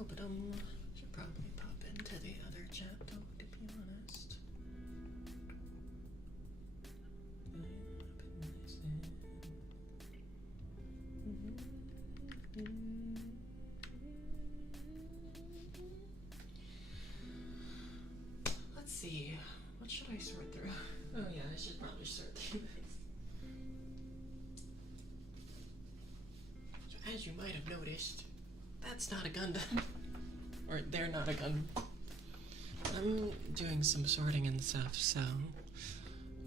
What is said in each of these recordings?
Oh, but should probably pop into the other chat though, to be honest. Let's see. What should I sort through? Oh yeah, I should probably sort through this. So as you might have noticed, that's not a Gundam. Or they're not a Gundam. I'm doing some sorting and stuff, so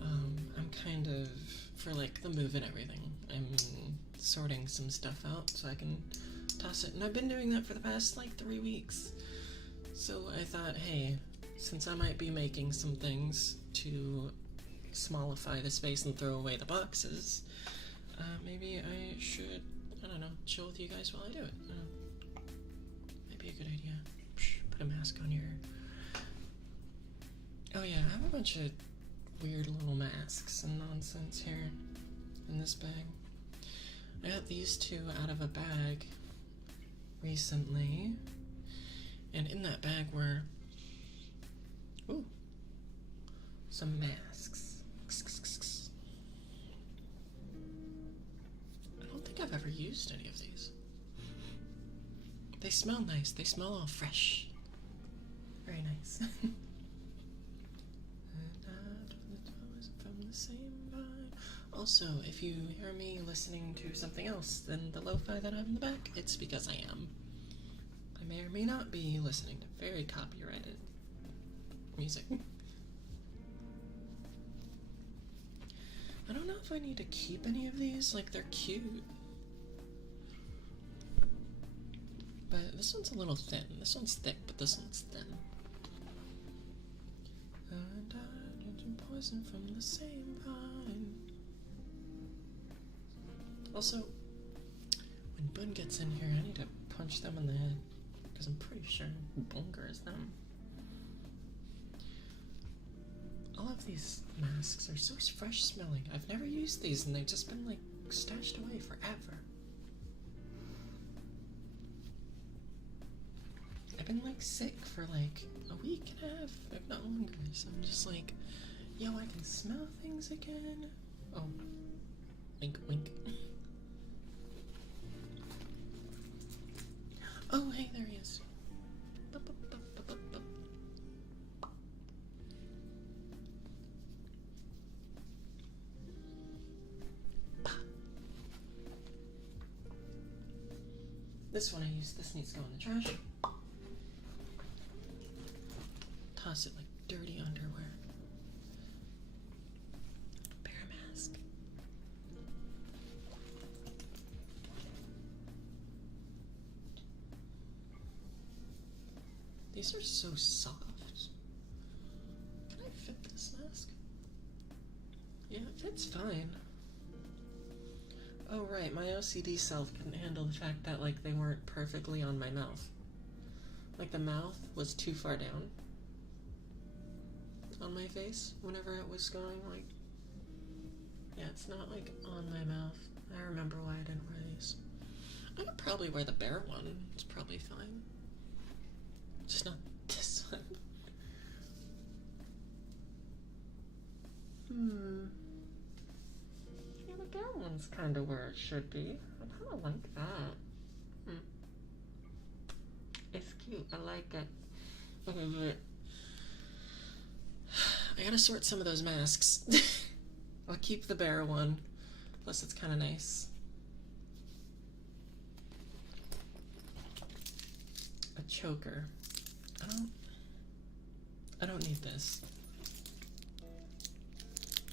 I'm kind of, for like the move and everything, I'm sorting some stuff out so I can toss it. And I've been doing that for the past like 3 weeks. So I thought, hey, since I might be making some things to smallify the space and throw away the boxes, maybe I should, I don't know, chill with you guys while I do it. Might be a good idea. Put a mask on your... Oh yeah, I have a bunch of weird little masks and nonsense here in this bag. I got these two out of a bag recently, and in that bag were some masks. I don't think I've ever used any of these. They smell nice. They smell all fresh. Very nice. From the same vine. Also, if you hear me listening to something else than the lo-fi that I have in the back, it's because I am. I may or may not be listening to very copyrighted music. I don't know if I need to keep any of these, like they're cute. But this one's a little thin. This one's thick, but this one's thin. And I did poison from the same vine. Also, when Bun gets in here, I need to punch them in the head, because I'm pretty sure Bunker is them. All of these masks are so fresh smelling. I've never used these and they've just been like stashed away forever. I've been like sick for like a week and a half, if not longer, so I'm just like, yo, I can smell things again. Oh, wink wink. Oh, hey, there he is. This one I used, this needs to go in the trash. Toss it like dirty underwear. Bear mask. These are so soft. Can I fit this mask? Yeah, it fits fine. Oh right, my OCD self couldn't handle the fact that like they weren't perfectly on my mouth. Like the mouth was too far down on my face whenever it was going like, yeah, it's not like on my mouth. I remember why I didn't wear these. I could probably wear the bear one. It's probably fine. Just not this one. Yeah, the bear one's kind of where it should be. I kind of like that. It's cute. I like it. Okay, but I gotta sort some of those masks. I'll keep the bear one. Plus, it's kind of nice. A choker. I don't need this.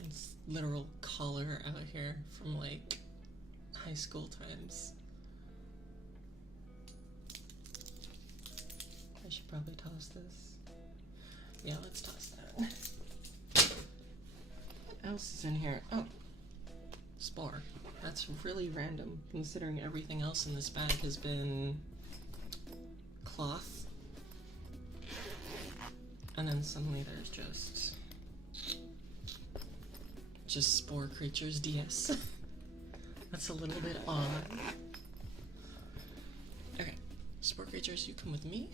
It's literal collar out here from like high school times. I should probably toss this. Yeah, let's toss that. What else is in here? Oh, Spore. That's really random considering everything else in this bag has been cloth. And then suddenly there's just Spore Creatures DS. That's a little bit odd. Okay, Sport creatures, you come with me.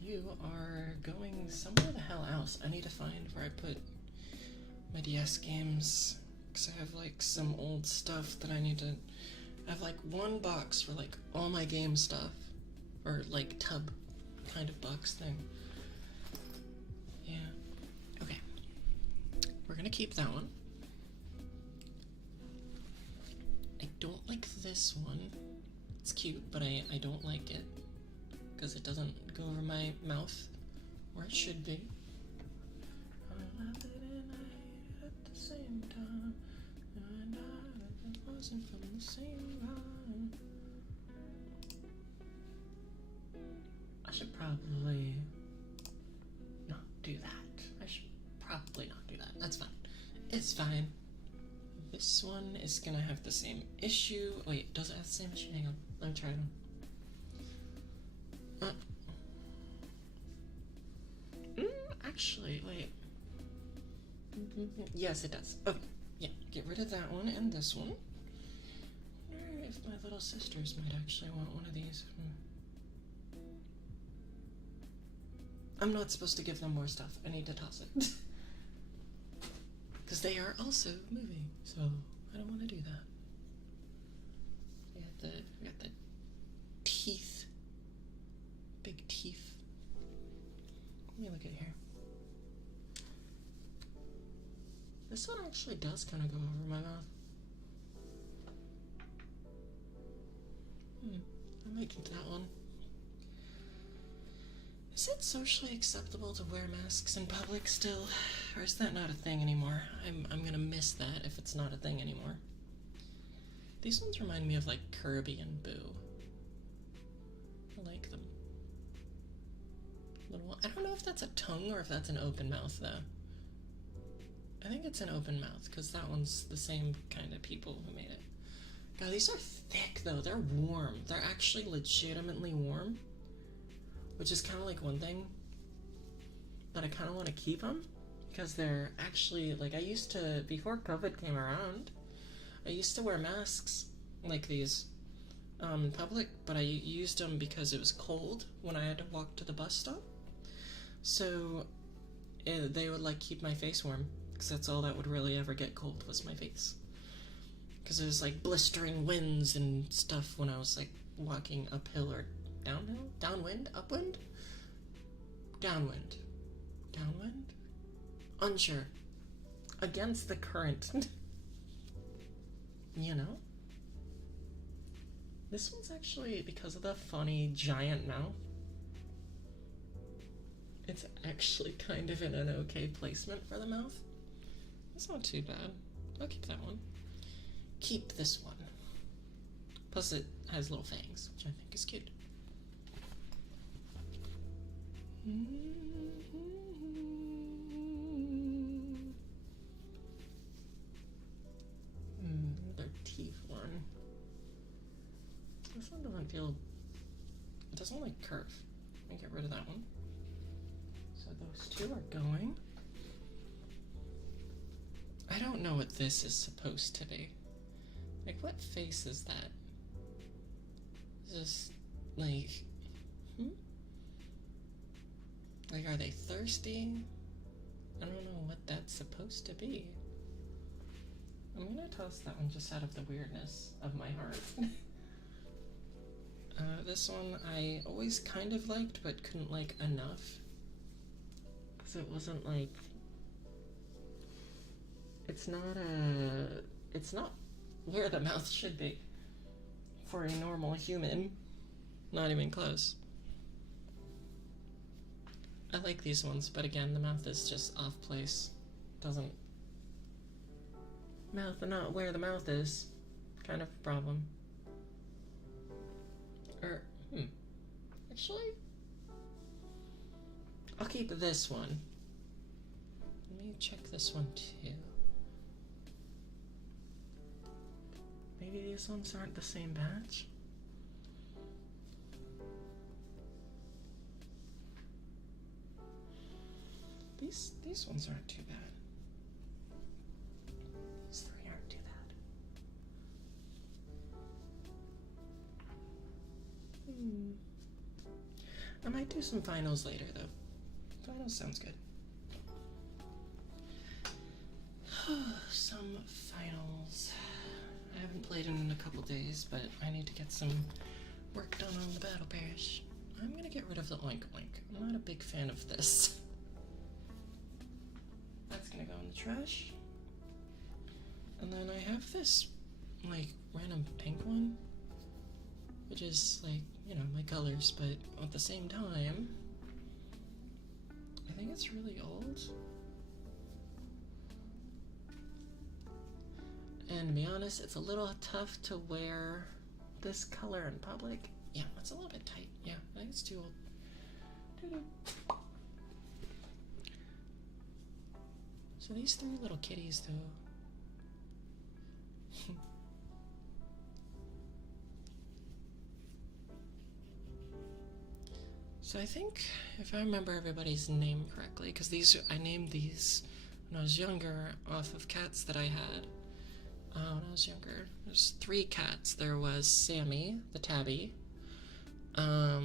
You are going somewhere the hell else. I need to find where I put my DS games, because I have like some old stuff that I need to. I have like one box for like all my game stuff, or like tub kind of box thing. Yeah. Okay. We're gonna keep that one. I don't like this one. It's cute, but I don't like it because it doesn't go over my mouth where it should be. I love it and I hate it at the same time, and I wasn't from the same rhyme. I should probably not do that. I should probably not do that. That's fine. It's fine. This one is gonna have the same issue. Wait, does it have the same issue? Hang on. Let me try it on. Actually, wait. Yes, it does. Okay, yeah. Get rid of that one and this one. I wonder if my little sisters might actually want one of these. I'm not supposed to give them more stuff. I need to toss it. Because they are also moving, so I don't want to do that. We got the teeth. Big teeth. Let me look at here. This one actually does kind of go over my mouth. I might keep that one. Is it socially acceptable to wear masks in public still? Or is that not a thing anymore? I'm gonna miss that if it's not a thing anymore. These ones remind me of like Kirby and Boo. I like them. I don't know if that's a tongue or if that's an open mouth though. I think it's an open mouth because that one's the same kind of people who made it. God, these are thick though. They're warm. They're actually legitimately warm. Which is kind of like one thing that I kind of want to keep them because they're actually, like, I used to, before COVID came around, I used to wear masks like these in public, but I used them because it was cold when I had to walk to the bus stop. So they would like keep my face warm because that's all that would really ever get cold was my face. Because it was like blistering winds and stuff when I was like walking uphill or downhill? Downwind? Upwind? Downwind. Downwind? Unsure. Against the current. You know? This one's actually, because of the funny giant mouth, it's actually kind of in an okay placement for the mouth. It's not too bad. I'll keep that one. Keep this one. Plus it has little fangs, which I think is cute. Another teeth one. This one doesn't feel. It doesn't like curve. Let me get rid of that one. So those two are going. I don't know what this is supposed to be. Like, what face is that? Is this like. Like, are they thirsty? I don't know what that's supposed to be. I'm gonna toss that one just out of the weirdness of my heart. This one I always kind of liked, but couldn't like enough. Because it wasn't like... It's not where the mouth should be for a normal human. Not even close. I like these ones, but again, the mouth is just off place. Doesn't... Mouth and not where the mouth is. Kind of a problem. Actually... I'll keep this one. Let me check this one too. Maybe these ones aren't the same batch? These ones aren't too bad. These three aren't too bad. I might do some finals later, though. Finals sounds good. Some finals. I haven't played in a couple days, but I need to get some work done on the Battle Parish. I'm gonna get rid of the Oink Oink. I'm not a big fan of this. That's gonna go in the trash. And then I have this, like, random pink one, which is, like, you know, my colors, but at the same time, I think it's really old. And to be honest, it's a little tough to wear this color in public. Yeah, it's a little bit tight. Yeah, I think it's too old. Doo-doo. So these three little kitties, though. So I think, if I remember everybody's name correctly, because I named these when I was younger off of cats that I had. When I was younger, there's 3 cats. There was Sammy, the tabby. I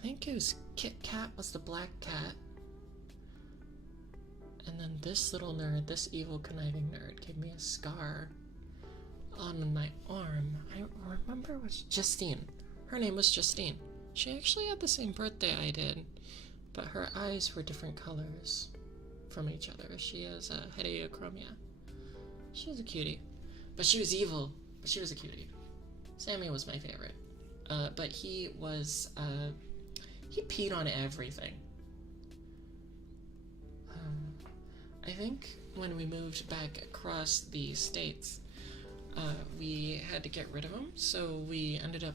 think it was Kit Kat was the black cat. And then this little nerd, this evil conniving nerd, gave me a scar on my arm. I remember it was Justine. Her name was Justine. She actually had the same birthday I did, but her eyes were different colors from each other. She has a heterochromia. She was a cutie. But she was evil, but she was a cutie. Sammy was my favorite. But he was, he peed on everything. I think when we moved back across the states, we had to get rid of him, so we ended up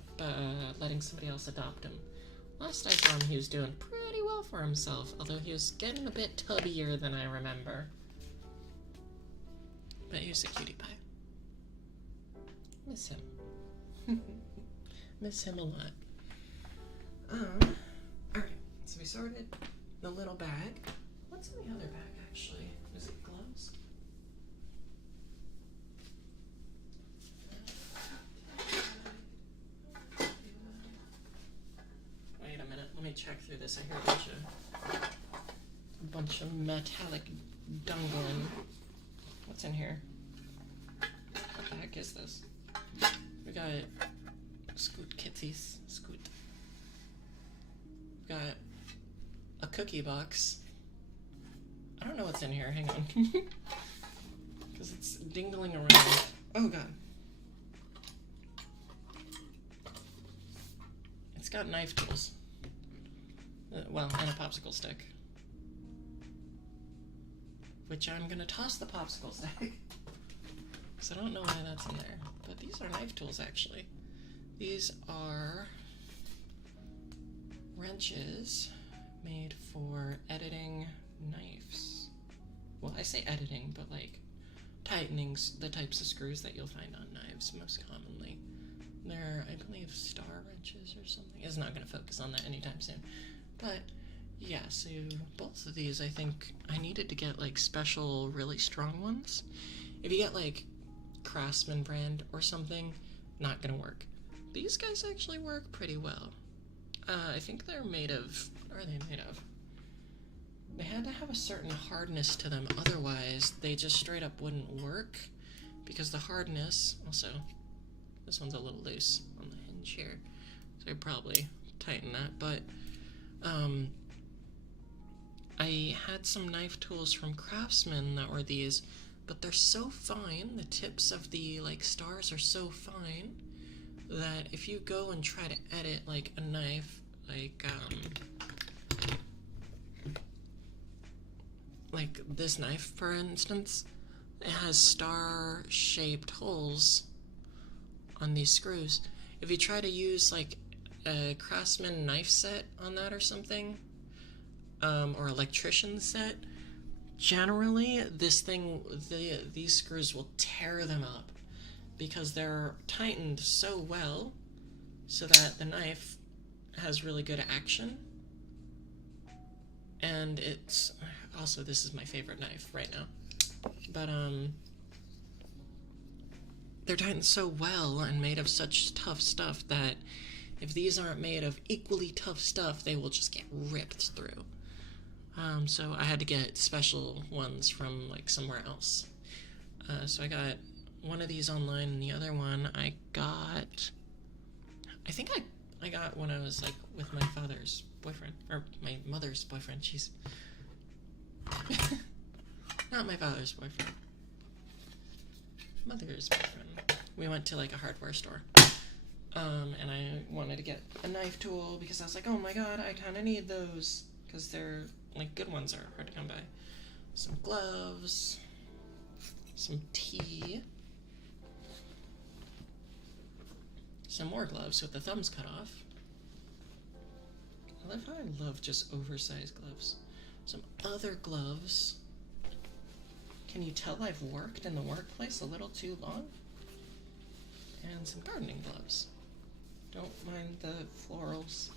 letting somebody else adopt him. Last I saw him, he was doing pretty well for himself, although he was getting a bit tubbier than I remember. But he was a cutie pie. Miss him. Miss him a lot. Alright, so we sorted the little bag. What's in the other bag, actually? Is it gloves? Wait a minute, let me check through this. I hear a bunch of metallic dungling. What's in here? What the heck is this? We got Scoot Kitties. Scoot. We got a cookie box. I don't know what's in here. Hang on. Because it's dingling around. Oh, God. It's got knife tools. Well, and a popsicle stick. Which I'm going to toss the popsicle stick. Because I don't know why that's in there. But these are knife tools, actually. These are wrenches made for editing knives. Well, I say editing, but like tightening the types of screws that you'll find on knives most commonly. They're, I believe, star wrenches or something. It's not going to focus on that anytime soon. But yeah, so both of these, I think I needed to get like special, really strong ones. If you get like Craftsman brand or something, not going to work. These guys actually work pretty well. I think they're made of, what are they made of? They had to have a certain hardness to them, otherwise they just straight up wouldn't work, because the hardness, also, this one's a little loose on the hinge here, so I'd probably tighten that, but, I had some knife tools from Craftsman that were these, but they're so fine, the tips of the, like, stars are so fine, that if you go and try to edit, like, a knife, like this knife, for instance, it has star-shaped holes on these screws. If you try to use, like, a Craftsman knife set on that or something, or electrician set, generally, this thing, these screws will tear them up, because they're tightened so well so that the knife has really good action. And it's also, this is my favorite knife right now, but they're tightened so well and made of such tough stuff that if these aren't made of equally tough stuff, they will just get ripped through. So I had to get special ones from like somewhere else. So I got one of these online, and the other one I think I got when I was like with my father's boyfriend, or my mother's boyfriend. She's not my father's boyfriend. Mother's boyfriend. We went to like a hardware store. And I wanted to get a knife tool because I was like, oh my god, I kind of need those. Because they're, like, good ones are hard to come by. Some gloves. Some tea. Some more gloves with the thumbs cut off. I love how I love just oversized gloves. Some other gloves. Can you tell I've worked in the workplace a little too long? And some gardening gloves. Don't mind the florals.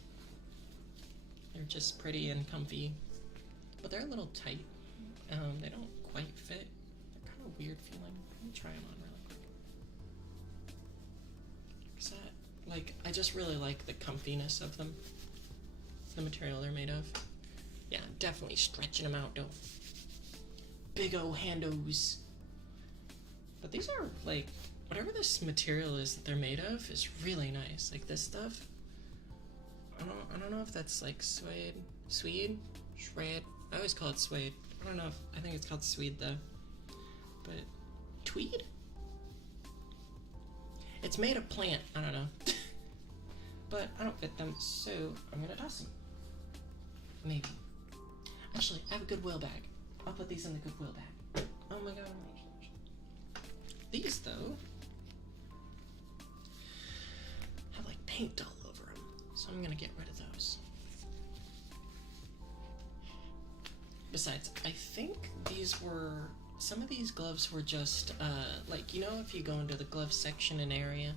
They're just pretty and comfy. But they're a little tight. They don't quite fit. They're kind of weird feeling. Let me try them on really quick. Is that, like, I just really like the comfiness of them. The material they're made of. Yeah, definitely stretching them out, though. Big ol' handos. But these are, like, whatever this material is that they're made of is really nice. Like this stuff. I don't know if that's like suede. Shred. I always call it suede. I don't know if I think it's called suede though. But tweed? It's made of plant. I don't know. But I don't fit them, so I'm gonna toss them. Maybe. Actually, I have a Goodwill bag. I'll put these in the Goodwill bag. Oh my god. These though have like paint all over them, so I'm gonna get rid of those. Besides, I think some of these gloves were just, like, you know, if you go into the glove section and area,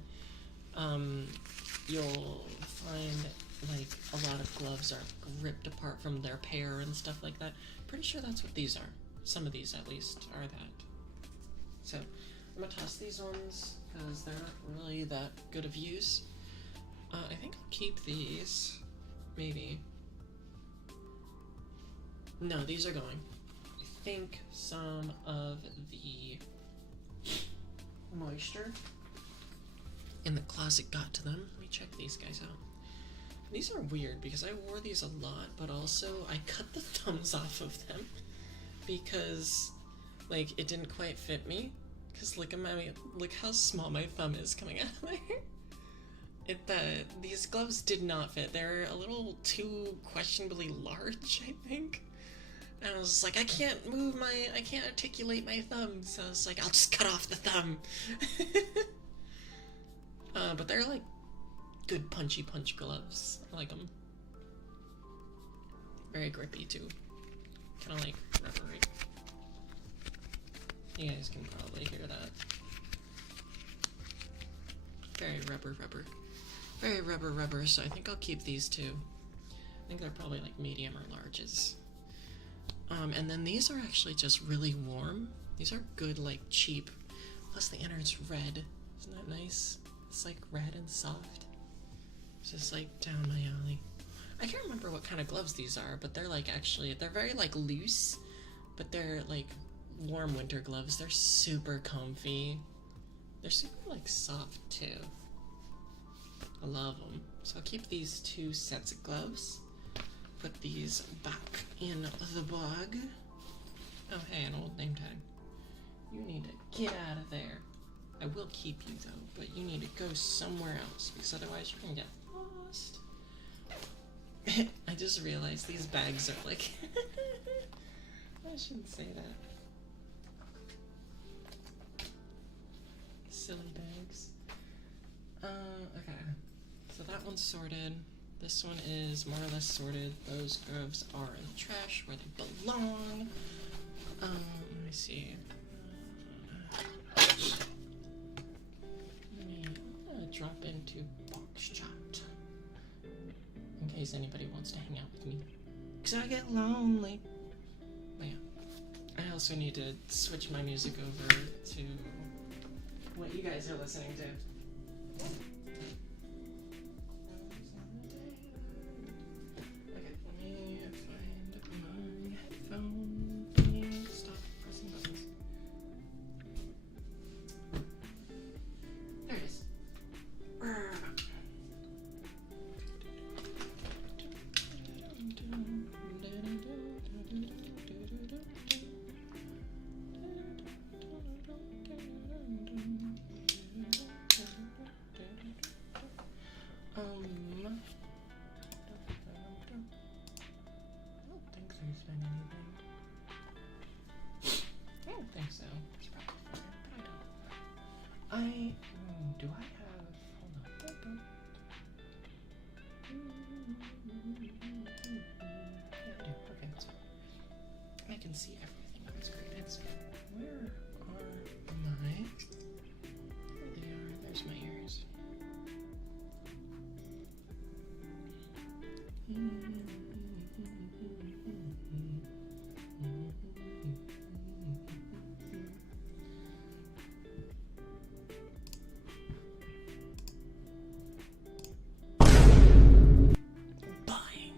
you'll find, like, a lot of gloves are ripped apart from their pair and stuff like that. Pretty sure that's what these are. Some of these, at least, are that. So, I'm gonna toss these ones, because they're not really that good of use. I think I'll keep these. Maybe. No, these are going. I think some of the moisture in the closet got to them. Let me check these guys out. These are weird because I wore these a lot, but also I cut the thumbs off of them because, like, it didn't quite fit me. Because look how small my thumb is coming out of there. These gloves did not fit. They're a little too questionably large, I think. And I was just like, I can't articulate my thumb, so I was like, I'll just cut off the thumb. But they're like good punchy punch gloves. I like them. Very grippy too. Kind of like rubbery. You guys can probably hear that. Very rubber. Very rubber, so I think I'll keep these two. I think they're probably like medium or larges. And then these are actually just really warm. These are good, like, cheap. Plus the innerd's red. Isn't that nice? It's like red and soft. It's just like down my alley. I can't remember what kind of gloves these are, but they're like they're very like loose, but they're like warm winter gloves. They're super comfy. They're super like soft too. I love them. So I'll keep these 2 sets of gloves. Put these back in the bag. Oh hey, an old name tag. You need to get out of there. I will keep you though, but you need to go somewhere else because otherwise you're gonna get lost. I just realized these bags are like I shouldn't say that. Silly bags. Okay. So that one's sorted. This one is more or less sorted. Those gloves are in the trash where they belong. Let me see. I'm gonna drop into Boxshot in case anybody wants to hang out with me. Cause I get lonely. But yeah. I also need to switch my music over to what you guys are listening to. Okay, let me find my headphone. Stop pressing buttons. There it is. I don't think there's been anything. I don't think so. It's probably fine, but I don't. Do I have? Hold on. Yeah, I do. Okay, that's fine. I can see everything. That's great. It's where are my? There they are. There's my ears. Buying.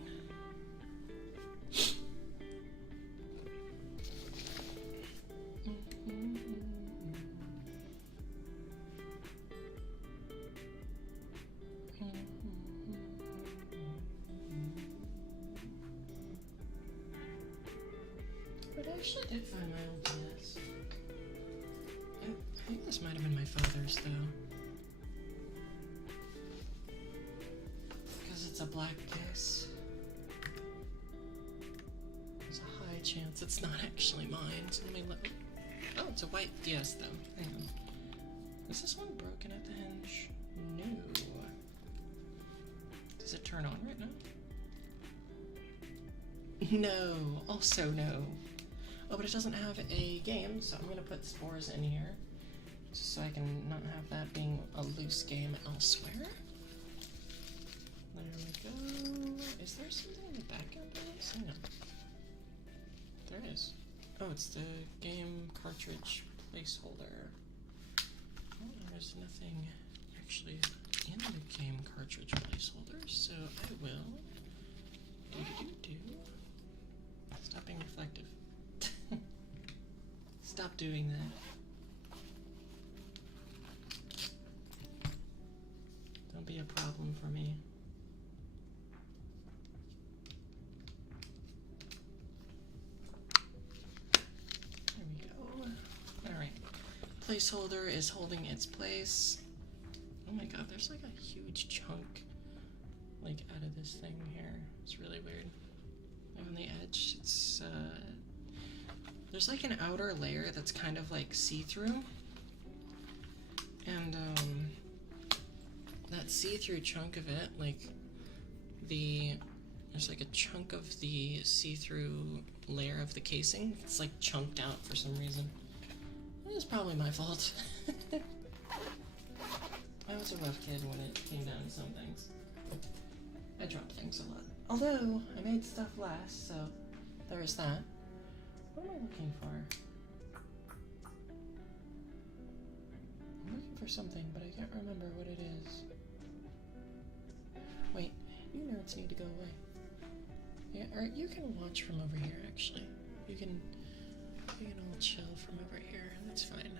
But I actually did find my old PS. I think this might have been my father's, though. Because it's a black case. There's a high chance it's not actually mine, so let me look. Oh, it's a white DS, though. Hang on. Is this one broken at the hinge? No. Does it turn on right now? No. Also no. Oh, but it doesn't have a game, so I'm gonna put Spores in here, just so I can not have that being a loose game elsewhere. There we go. Is there something in the background of this? Hang on. There is. Oh, it's the game cartridge placeholder. Oh, there's nothing actually in the game cartridge placeholder, so I will do. Stop being reflective. Stop doing that. Don't be a problem for me. There we go. Alright. Placeholder is holding its place. Oh my god, there's like a huge chunk like out of this thing here. It's really weird. On the edge, it's there's like an outer layer that's kind of like see-through, and that see-through chunk of it, like there's like a chunk of the see-through layer of the casing. It's like chunked out for some reason. It's probably my fault. I was a rough kid when it came down to some things. I dropped things a lot. Although, I made stuff last, so there is that. What am I looking for? I'm looking for something, but I can't remember what it is. Wait, you nerds need to go away. Yeah, or you can watch from over here, actually. You can all chill from over here. That's fine.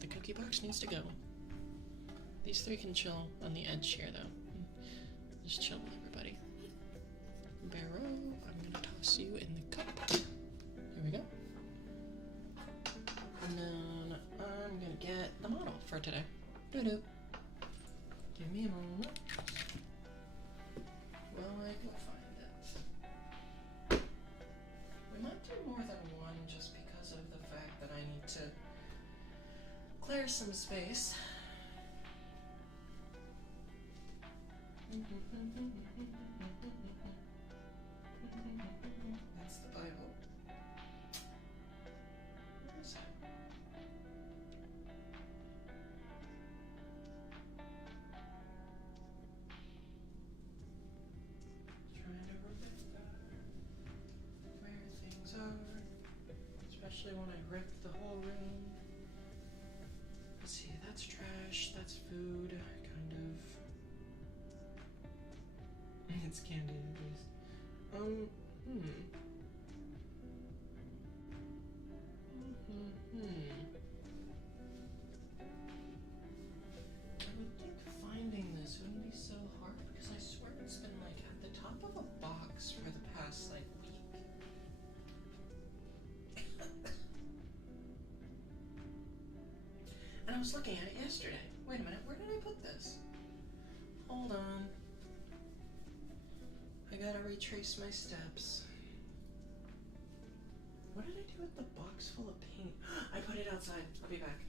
The cookie box needs to go. These three can chill on the edge here, though. Just chill with everybody. Barrow, I'm gonna toss you in the cup. There we go. And then I'm gonna get the model for today. Doo-doo. Give me a moment. Well, I can find it. We might do more than one just because of the fact that I need to clear some space. That's the Bible. Where is it? Trying to remember where things are, especially when I ripped the whole room. science candy at least. I would think finding this wouldn't be so hard because I swear it's been like at the top of a box for the past like week. And I was looking at it yesterday. Wait a minute, where did I put this? Hold on. I gotta retrace my steps. What did I do with the box full of paint? I put it outside. I'll be back.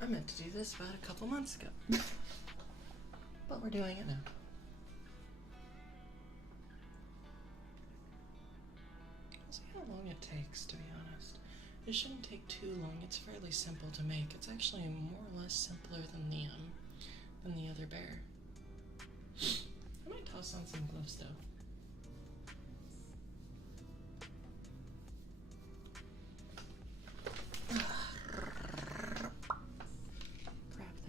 I meant to do this about a couple months ago, but we're doing it now. See how long it takes, to be honest. It shouldn't take too long. It's fairly simple to make. It's actually more or less simpler than the other bear. I might toss on some gloves though.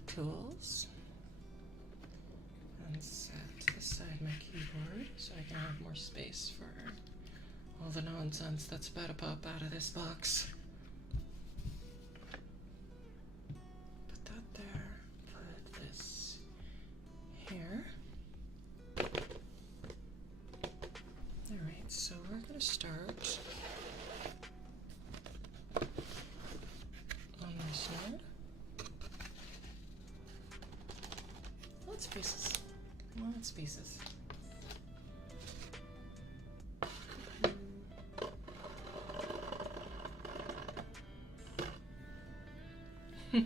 Tools and set aside my keyboard so I can have more space for all the nonsense that's about to pop out of this box. Put that there, put this here. Alright, so we're gonna start on this node. Lots of pieces. Lots of pieces. Alright,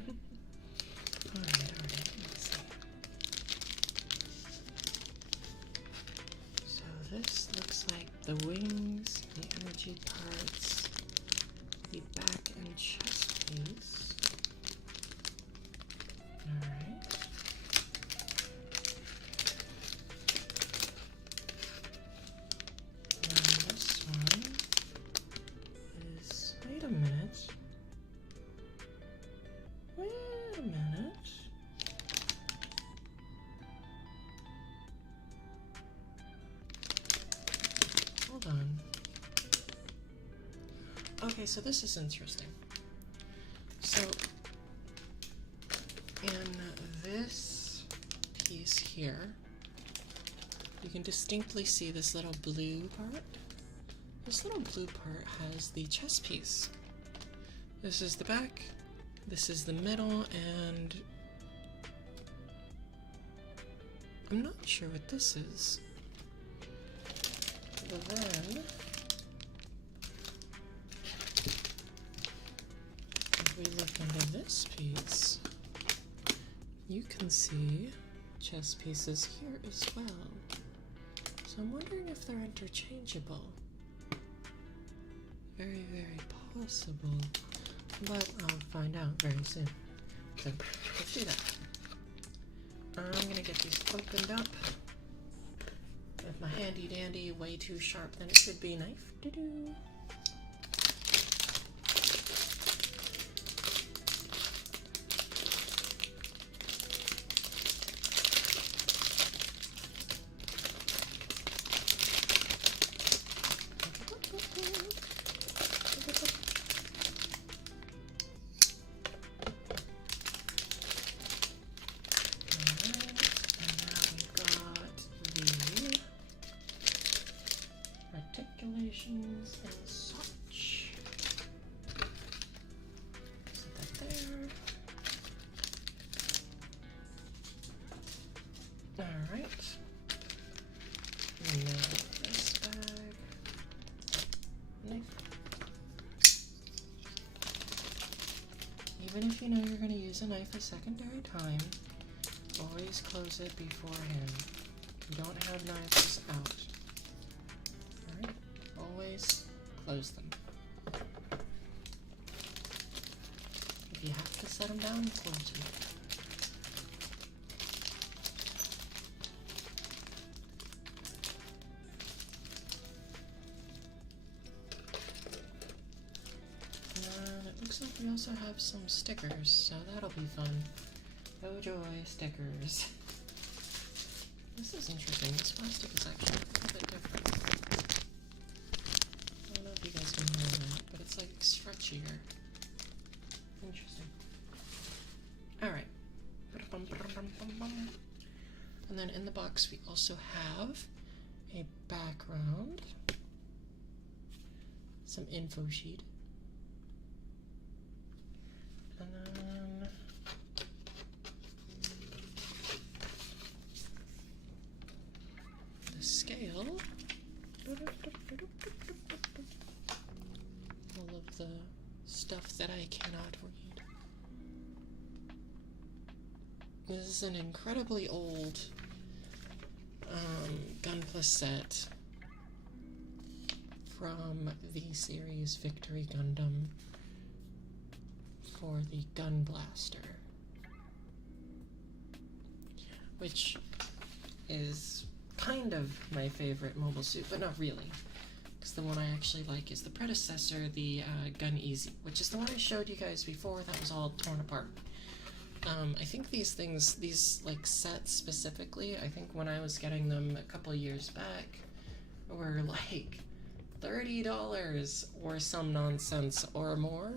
let's see. So this looks like the wings, the energy parts, the back and chest piece. Alright. Wait a minute. Hold on. Okay, so this is interesting. So, in this piece here, you can distinctly see this little blue part. This little blue part has the chest piece. This is the back, this is the middle, and I'm not sure what this is. But then, if we look under this piece, you can see chest pieces here as well. So I'm wondering if they're interchangeable. Very, very possible, but I'll find out very soon. So let's do that. I'm gonna get these opened up with my handy dandy, way too sharp than it should be knife. Doo-doo. Even if you know you're going to use a knife a secondary time, always close it beforehand. Don't have knives out. Alright? Always close them. If you have to set them down, close them. Looks like we also have some stickers, so that'll be fun. Oh joy, stickers. This is interesting. This plastic is actually a little bit different. I don't know if you guys can hear that, but it's like stretchier. Interesting. Alright. And then in the box we also have a background, some info sheet, and then the scale, all of the stuff that I cannot read. This is an incredibly old Gunpla set from the series Victory Gundam for the Gun Blaster, which is kind of my favorite mobile suit, but not really, because the one I actually like is the predecessor, the Gun Easy, which is the one I showed you guys before that was all torn apart. I think these things, these like sets specifically, I think when I was getting them a couple years back, were like $30 or some nonsense or more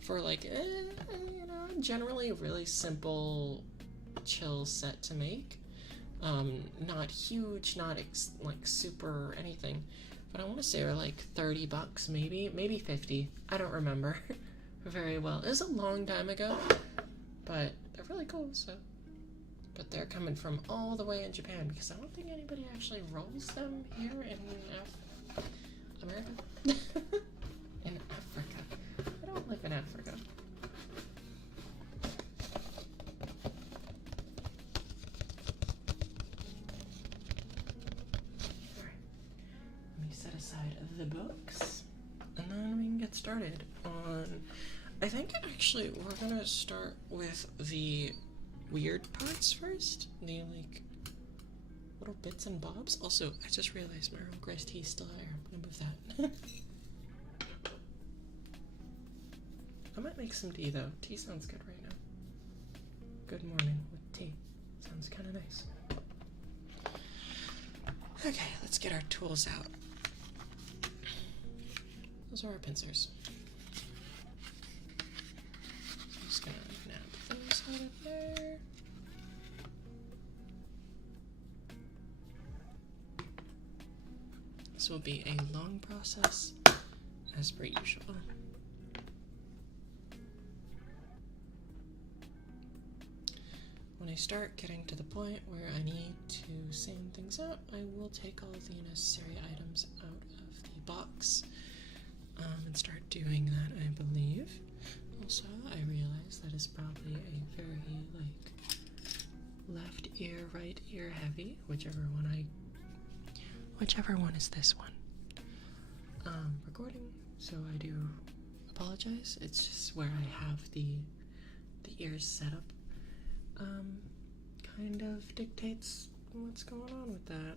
for like, you know, generally a really simple, chill set to make. Not huge, not like super anything, but I want to say they're like 30 bucks, maybe 50. I don't remember very well. It was a long time ago, but they're really cool, so. But they're coming from all the way in Japan, because I don't think anybody actually rolls them here in America? In Africa. I don't live in Africa. Alright. Let me set aside the books, and then we can get started on... I think actually we're gonna start with the weird parts first. The like little bits and bobs. Also, I just realized my Earl Grey's tea is still there. I'm gonna move that. I might make some tea though. Tea sounds good right now. Good morning with tea. Sounds kind of nice. Okay, let's get our tools out. Those are our pincers. Just gonna nab those out of there. This will be a long process, as per usual. When I start getting to the point where I need to sand things out, I will take all the necessary items out of the box and start doing that, I believe. Also, I realize that is probably a very, like, left ear, right ear heavy, whichever one is this one. Recording, so I do apologize. It's just where I have the ears set up. Kind of dictates what's going on with that.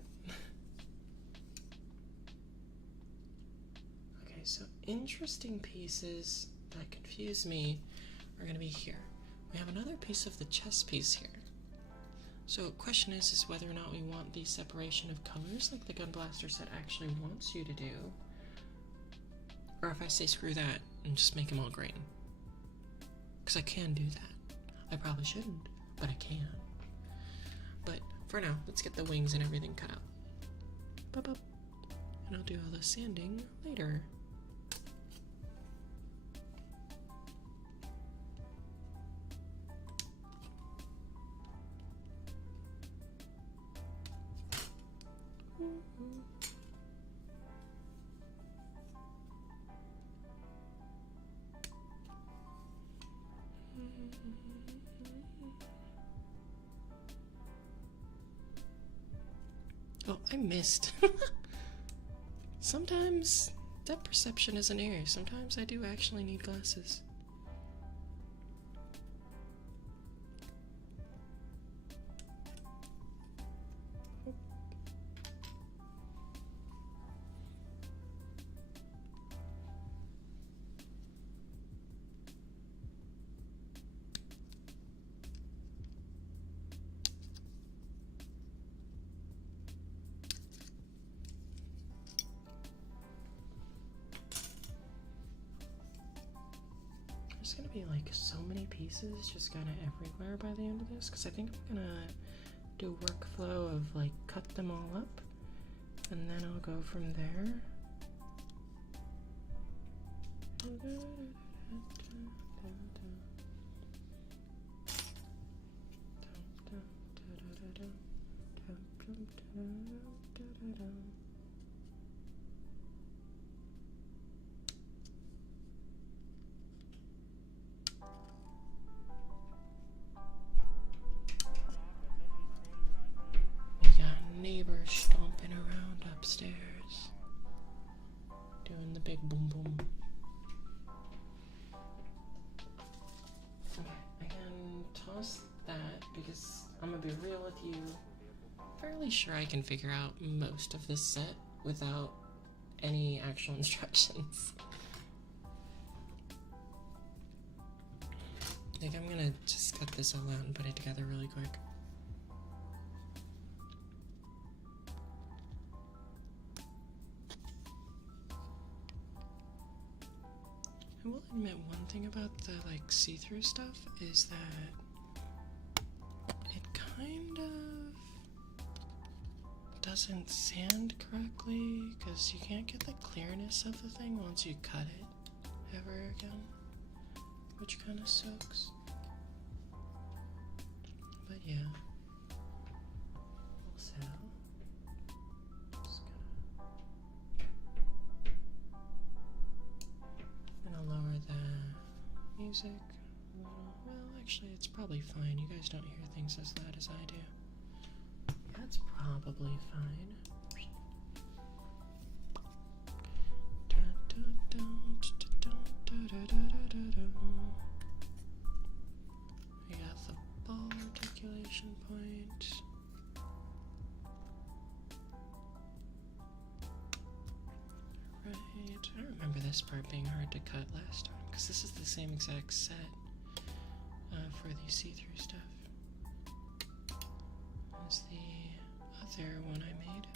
Okay, so interesting pieces that confuse me are going to be here. We have another piece of the chest piece here. So question is whether or not we want the separation of colors like the Gun Blaster set actually wants you to do. Or if I say screw that and just make them all green. Because I can do that. I probably shouldn't, but I can. But for now, let's get the wings and everything cut out. Bup. And I'll do all the sanding later. Oh, I missed. Sometimes that perception is an error. Sometimes I do actually need glasses. There's gonna be like so many pieces just kind of everywhere by the end of this, because I think I'm gonna do a workflow of like cut them all up and then I'll go from there. We got neighbors stomping around upstairs, doing the big boom boom. Okay, I can toss that because I'm gonna be real with you. Fairly sure I can figure out most of this set without any actual instructions. I think I'm gonna just cut this all out and put it together really quick. I will admit one thing about the like see-through stuff is that it kind of doesn't sand correctly because you can't get the clearness of the thing once you cut it ever again, which kind of sucks. But yeah. Also, just gonna lower the music a little. Well, actually, it's probably fine. You guys don't hear things as loud as I do. That's probably fine. We got the ball articulation point. Right. I remember this part being hard to cut last time because this is the same exact set for the see-through stuff as the other one I made.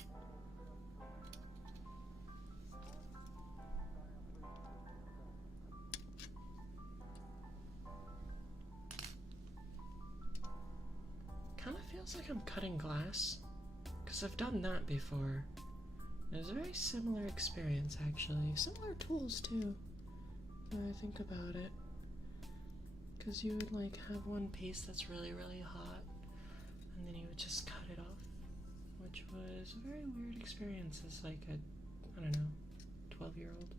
Kind of feels like I'm cutting glass because I've done that before. It was a very similar experience actually. Similar tools too, when I think about it. Because you would like have one piece that's really, really hot and then you would just cut it off, which was a very weird experience as like a, I don't know, 12-year-old.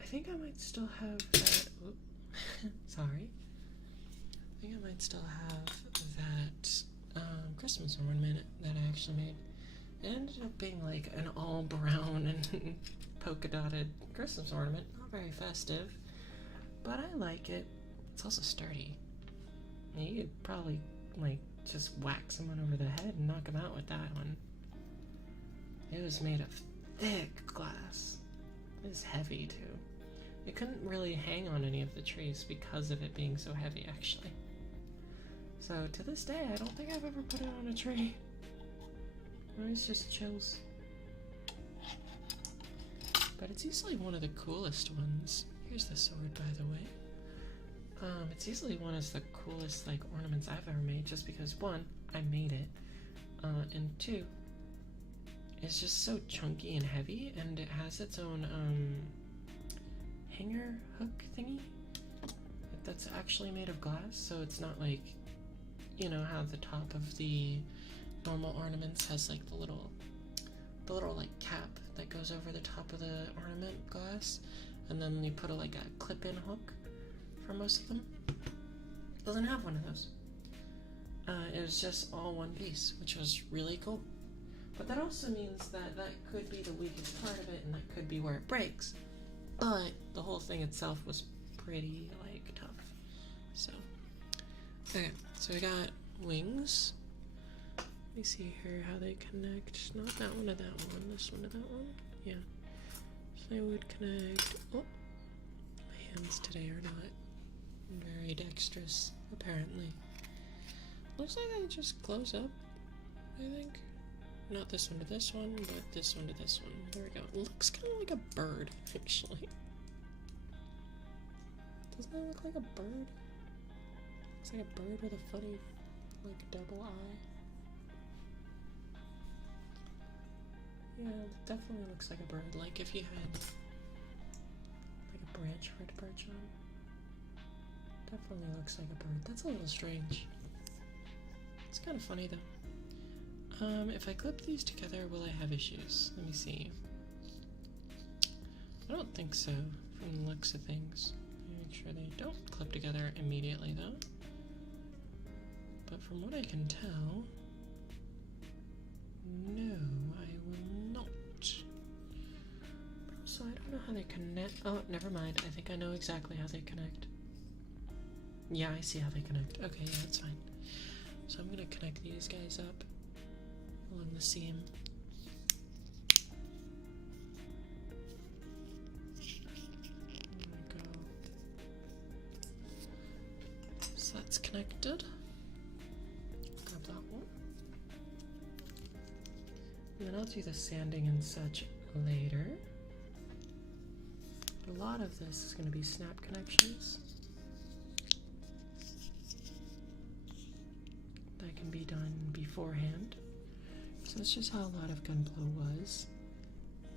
I think I might still have that, sorry. I think I might still have that Christmas ornament that I actually made. It ended up being like an all brown and polka dotted Christmas ornament. Not very festive, but I like it. It's also sturdy. You could probably like just whack someone over the head and knock them out with that one. It was made of thick glass. It was heavy too. It couldn't really hang on any of the trees because of it being so heavy actually. So to this day, I don't think I've ever put it on a tree. It's just chills. But it's easily one of the coolest ones. Here's the sword, by the way. It's easily one of the coolest like ornaments I've ever made, just because one, I made it, and two, it's just so chunky and heavy, and it has its own hanger hook thingy that's actually made of glass, so it's not like, you know how the top of the normal ornaments has like the little like cap that goes over the top of the ornament glass, and then you put a clip-in hook for most of them. doesn't have one of those. It was just all one piece, which was really cool. But that also means that that could be the weakest part of it, and that could be where it breaks. But the whole thing itself was pretty, like, tough. So, okay, so we got wings. Let me see here how they connect. Not that one to that one, this one to that one. Yeah. So they would connect. Oh, my hands today are not very dexterous, apparently. Looks like they just close up, I think. Not this one to this one, but this one to this one. There we go. It looks kind of like a bird, actually. Doesn't that look like a bird? Looks like a bird with a funny, like, double eye. Yeah, it definitely looks like a bird. Like if you had, like, a branch for it to perch on. Definitely looks like a bird. That's a little strange. It's kind of funny, though. If I clip these together, will I have issues? Let me see. I don't think so, from the looks of things. Make sure they don't clip together immediately, though. But from what I can tell, no, I will not. So I don't know how they connect. Oh, never mind. I think I know exactly how they connect. Yeah, I see how they connect. Okay, yeah, that's fine. So I'm gonna connect these guys up along the seam. There we go. So that's connected. Grab that one. And then I'll do the sanding and such later. A lot of this is going to be snap connections. That can be done beforehand. So that's just how a lot of Gunpla was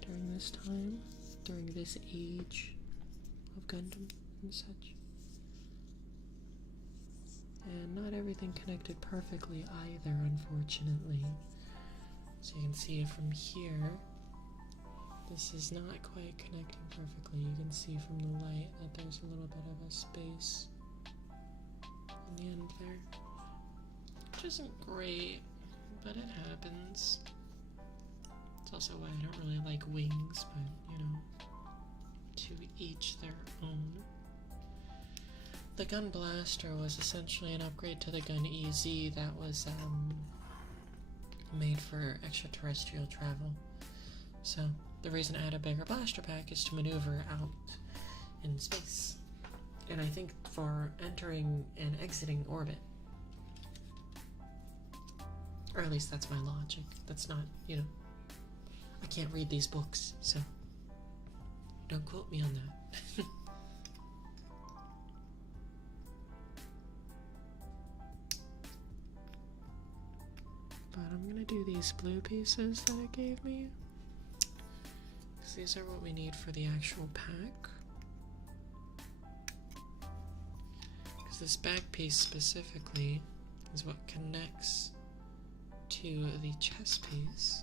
during this time, during this age of Gundam and such. And not everything connected perfectly either, unfortunately. So you can see from here, this is not quite connecting perfectly. You can see from the light that there's a little bit of a space on the end there, which isn't great, but it happens. It's also why I don't really like wings, but you know, to each their own. The Gun Blaster was essentially an upgrade to the Gun EZ that was made for extraterrestrial travel. So the reason I had a bigger blaster pack is to maneuver out in space. And I think for entering and exiting orbit. Or at least that's my logic. That's not, you know, I can't read these books, so don't quote me on that. But I'm gonna do these blue pieces that it gave me, because these are what we need for the actual pack. Because this back piece specifically is what connects to the chest piece.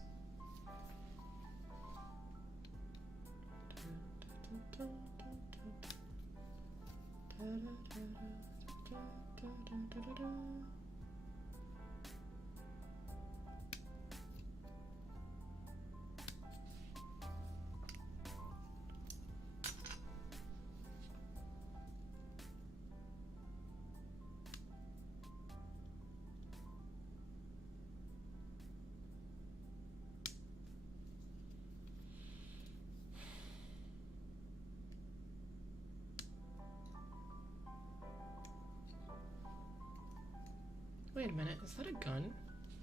Wait a minute, is that a gun?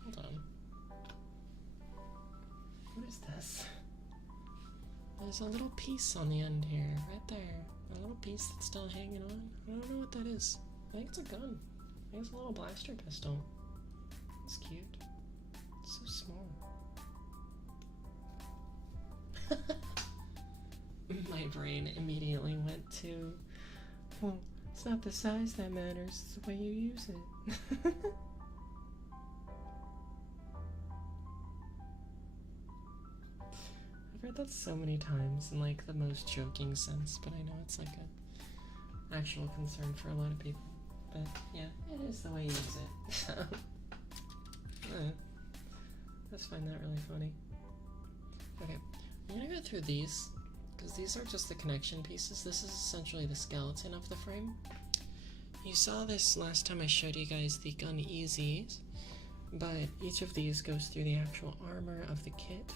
Hold on. What is this? There's a little piece on the end here, right there. A little piece that's still hanging on. I don't know what that is. I think it's a gun. I think it's a little blaster pistol. It's cute. It's so small. My brain immediately went to, well, it's not the size that matters, it's the way you use it. I've heard that so many times in like the most joking sense, but I know it's like a actual concern for a lot of people. but yeah, it is the way you use it. So, I just find that really funny. Okay, I'm gonna go through these, because these are just the connection pieces. This is essentially the skeleton of the frame. You saw this last time I showed you guys the gun easies, but each of these goes through the actual armor of the kit,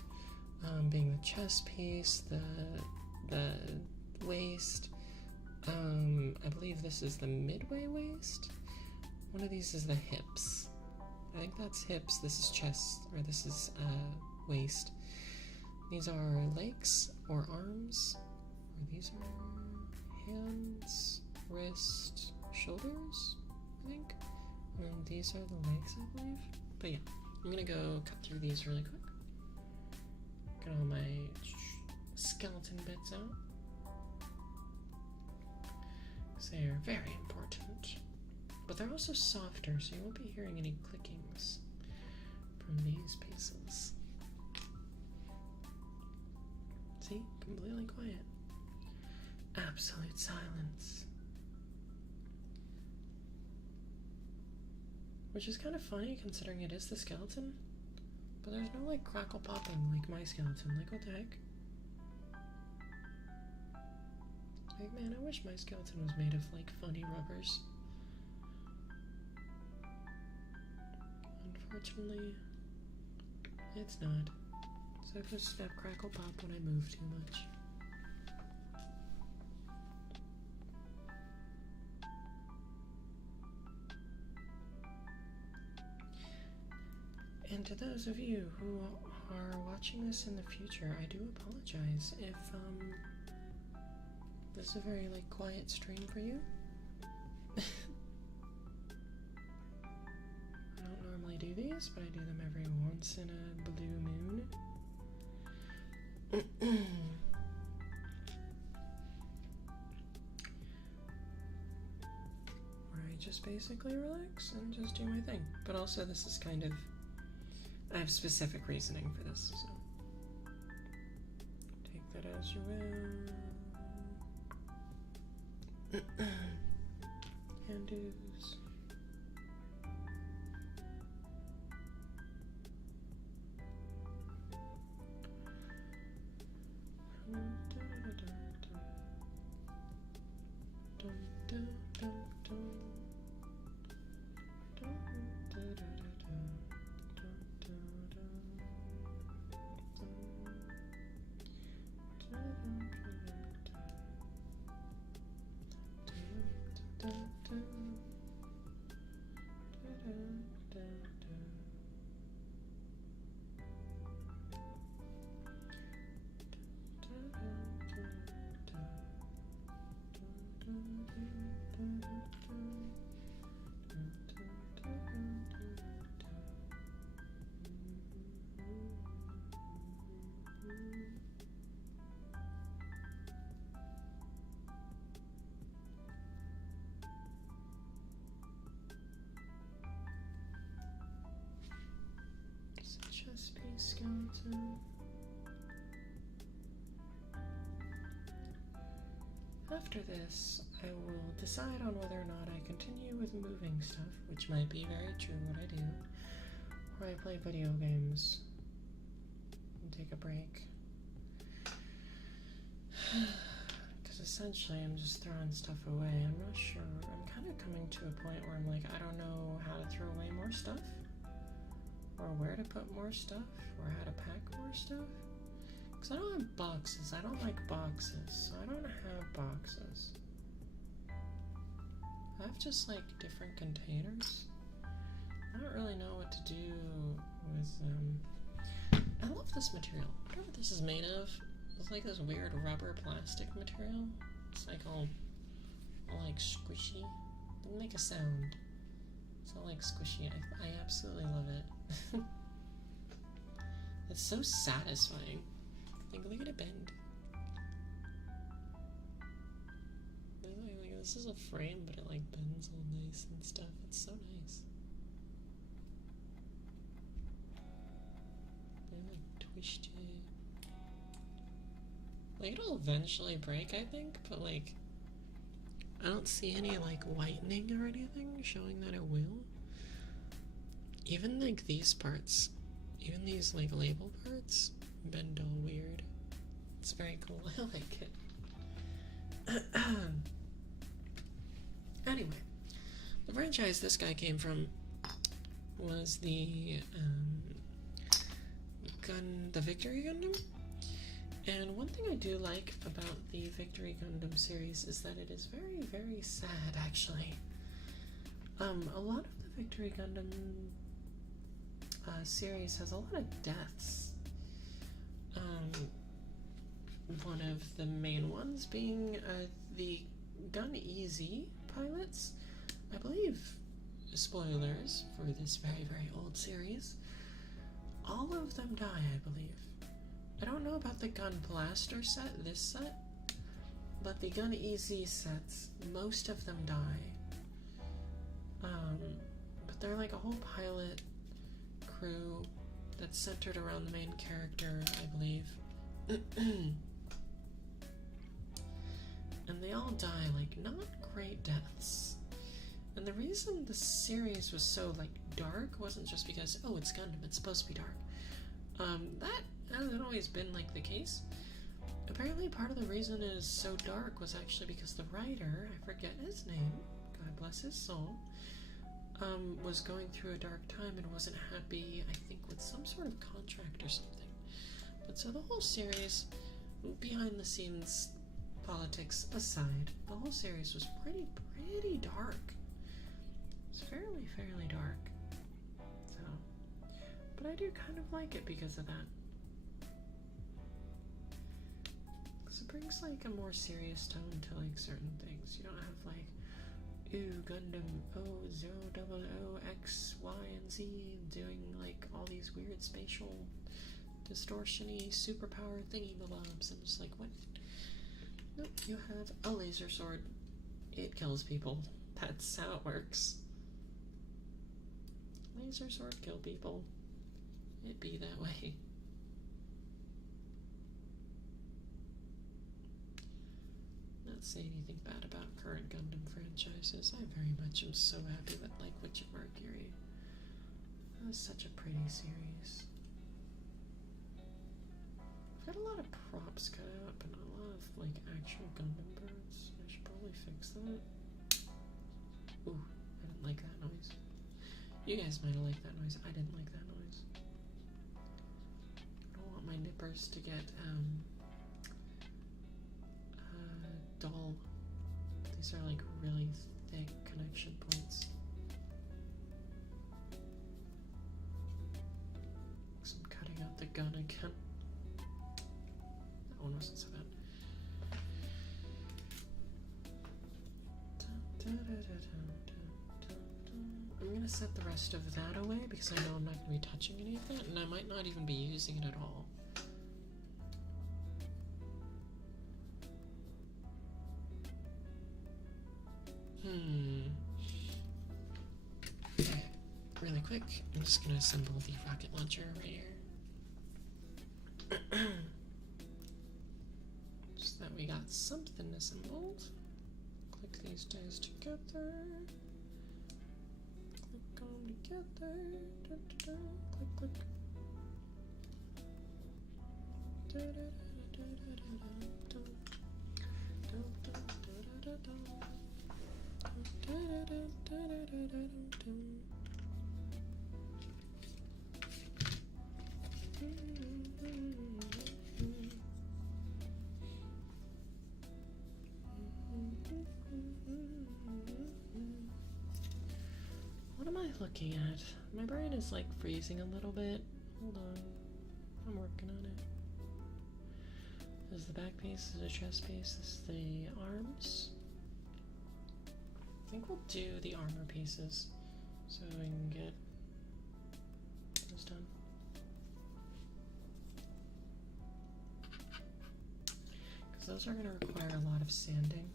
being the chest piece, the waist, I believe this is the midway waist. One of these is the hips. I think that's hips, this is chest, or this is waist. These are legs or arms, or these are hands, wrist, shoulders, I think. And these are the legs, I believe. But yeah, I'm gonna go cut through these really quick. Get all my skeleton bits out, because they are very important. But they're also softer, so you won't be hearing any clickings from these pieces. See? Completely quiet. Absolute silence. Which is kind of funny considering it is the skeleton. But there's no like crackle popping like my skeleton. Like, what the heck? Like, man, I wish my skeleton was made of like funny rubbers. Unfortunately, it's not. So I just snap, crackle, pop when I move too much. And to those of you who are watching this in the future, I do apologize if this is a very like quiet stream for you. I don't normally do these, but I do them every once in a blue moon. Where I just basically relax and just do my thing. But also this is kind of, I have specific reasoning for this, so take that as you will. Hand-do's. Chest piece skeleton. After this, I will decide on whether or not I continue with moving stuff, which might be very true what I do, or I play video games and take a break. Because essentially I'm just throwing stuff away. I'm not sure. I'm kind of coming to a point where I'm like, I don't know how to throw away more stuff, or where to put more stuff, or how to pack more stuff. Because I don't have boxes. I don't like boxes, so I don't have boxes. I have just like different containers. I don't really know what to do with them. I love this material. I don't know what this is made of. It's like this weird rubber plastic material. It's like all like squishy. It doesn't make a sound. It's all like squishy. I absolutely love it. It's so satisfying. Like, look at it bend. Like, this is a frame, but it like bends all nice and stuff. It's so nice. They like twist it. Like, it'll eventually break, I think, but like, I don't see any like whitening or anything showing that it will. Even like these parts, even these like label parts bend all weird. It's very cool. I like it. Anyway, the franchise this guy came from was the Victory Gundam. And one thing I do like about the Victory Gundam series is that it is very, very sad, actually. A lot of the Victory Gundam series has a lot of deaths. One of the main ones being the Gun Easy pilots. I believe, spoilers for this very, very old series, all of them die, I believe. I don't know about the Gun Blaster set, this set, but the Gun Easy sets, most of them die. But they're like a whole pilot crew that's centered around the main character, I believe. And they all die, like, not great deaths. And the reason the series was so, like, dark wasn't just because, oh, it's Gundam, it's supposed to be dark. That hasn't always been, like, the case. Apparently part of the reason it is so dark was actually because the writer, I forget his name, God bless his soul, was going through a dark time and wasn't happy, I think, with some sort of contract or something. But so the whole series, behind the scenes politics aside, the whole series was pretty dark. It's fairly dark. So, but I do kind of like it because of that. Because it brings like a more serious tone to like certain things. You don't have like, ooh, Gundam O000X, Y, and Z doing like all these weird spatial distortion-y superpower thingy-bobobs. I'm just like, what? Nope, you have a laser sword. It kills people. That's how it works. Laser sword kill people. It be that way. Not say anything bad about current Gundam franchises. I very much am so happy with like Witch of Mercury. That was such a pretty series. I've got a lot of props cut out, but not a lot of like actual Gundam birds. I should probably fix that. Ooh, I didn't like that noise. You guys might have liked that noise. I didn't like that noise. I don't want my nippers to get dull. These are like really thick connection points. So I'm cutting out the gun again. That one wasn't so bad. I'm gonna set the rest of that away because I know I'm not gonna be touching any of that, and I might not even be using it at all. Okay, really quick, I'm just gonna assemble the rocket launcher right here. Just that we got something assembled. Click these guys together. Click them together. Da, da, da. Click, click. Da, da, da, da, da, da, da. Da, da, da, da, da, da. What am I looking at? My brain is like freezing a little bit. Hold on. I'm working on it. This is the back piece, this is the chest piece, this is the arms. I think we'll do the armor pieces so we can get this done. Because those are going to require a lot of sanding.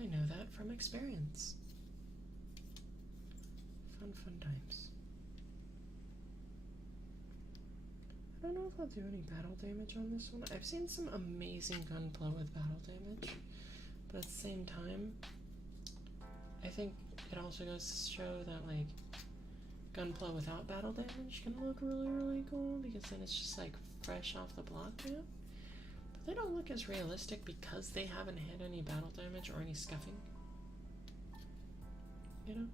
I know that from experience. Fun times. I don't know if I'll do any battle damage on this one. I've seen some amazing gunpla with battle damage, but at the same time, I think it also goes to show that, like, gunpla without battle damage can look really, really cool, because then it's just, like, fresh off the block camp. But they don't look as realistic because they haven't had any battle damage or any scuffing. You know?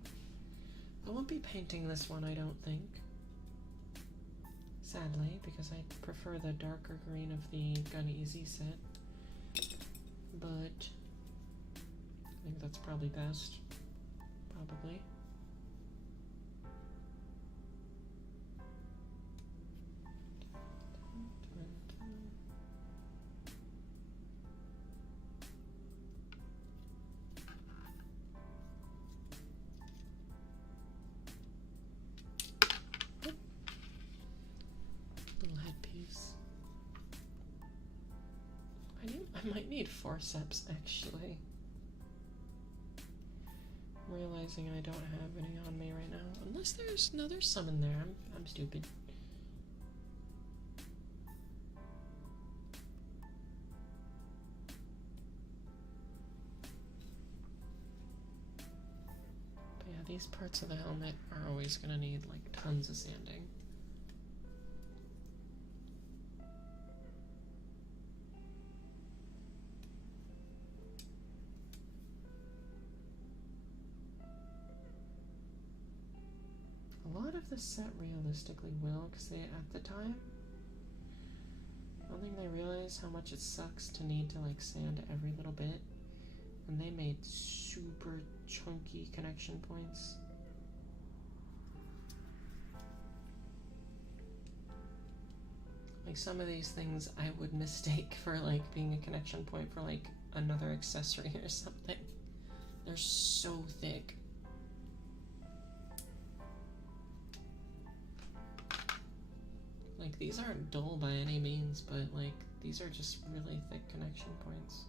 I won't be painting this one, I don't think. Sadly, because I prefer the darker green of the Gun Easy set. But I think that's probably best. Probably. Little headpiece. I might need forceps actually. I'm realizing I don't have any on me right now. Unless there's some in there. I'm stupid. But yeah, these parts of the helmet are always gonna need like tons of sanding. A lot of the set realistically will, because they, at the time, I don't think they realize how much it sucks to need to like sand every little bit, and they made super chunky connection points. Like some of these things I would mistake for like being a connection point for like another accessory or something. They're so thick. Like, these aren't dull by any means, but, like, these are just really thick connection points.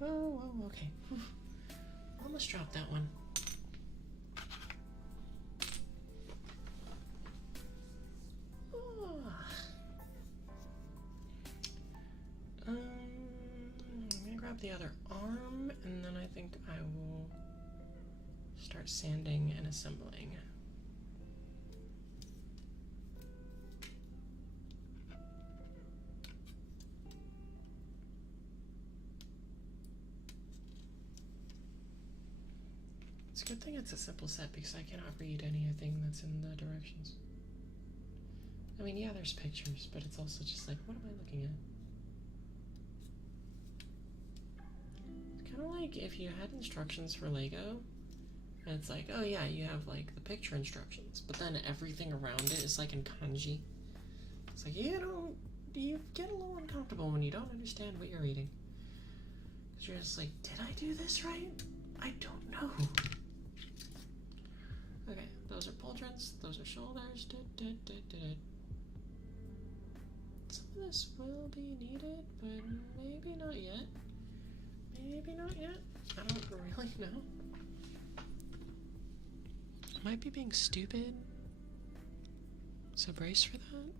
Oh, okay. Almost dropped that one. I'm gonna grab the other arm, and then I think I will start sanding and assembling. It's a good thing it's a simple set because I cannot read anything that's in the directions. I mean, yeah, there's pictures, but it's also just like, what am I looking at? It's kind of like if you had instructions for Lego, and it's like, oh yeah, you have like the picture instructions, but then everything around it is like in kanji. It's like, you get a little uncomfortable when you don't understand what you're reading. Because you're just like, did I do this right? I don't know. Okay, those are pauldrons, those are shoulders. Some of this will be needed, but maybe not yet. Maybe not yet. I don't really know. I might be being stupid, so brace for that.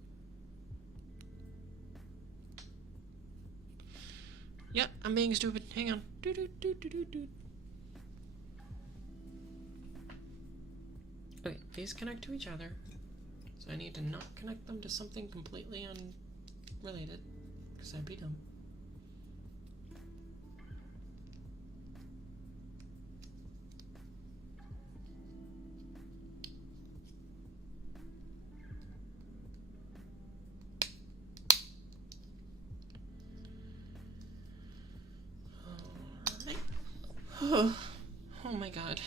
Yep, I'm being stupid. Hang on. Okay, these connect to each other, so I need to not connect them to something completely unrelated, because I'd be dumb. Alright. Oh my god.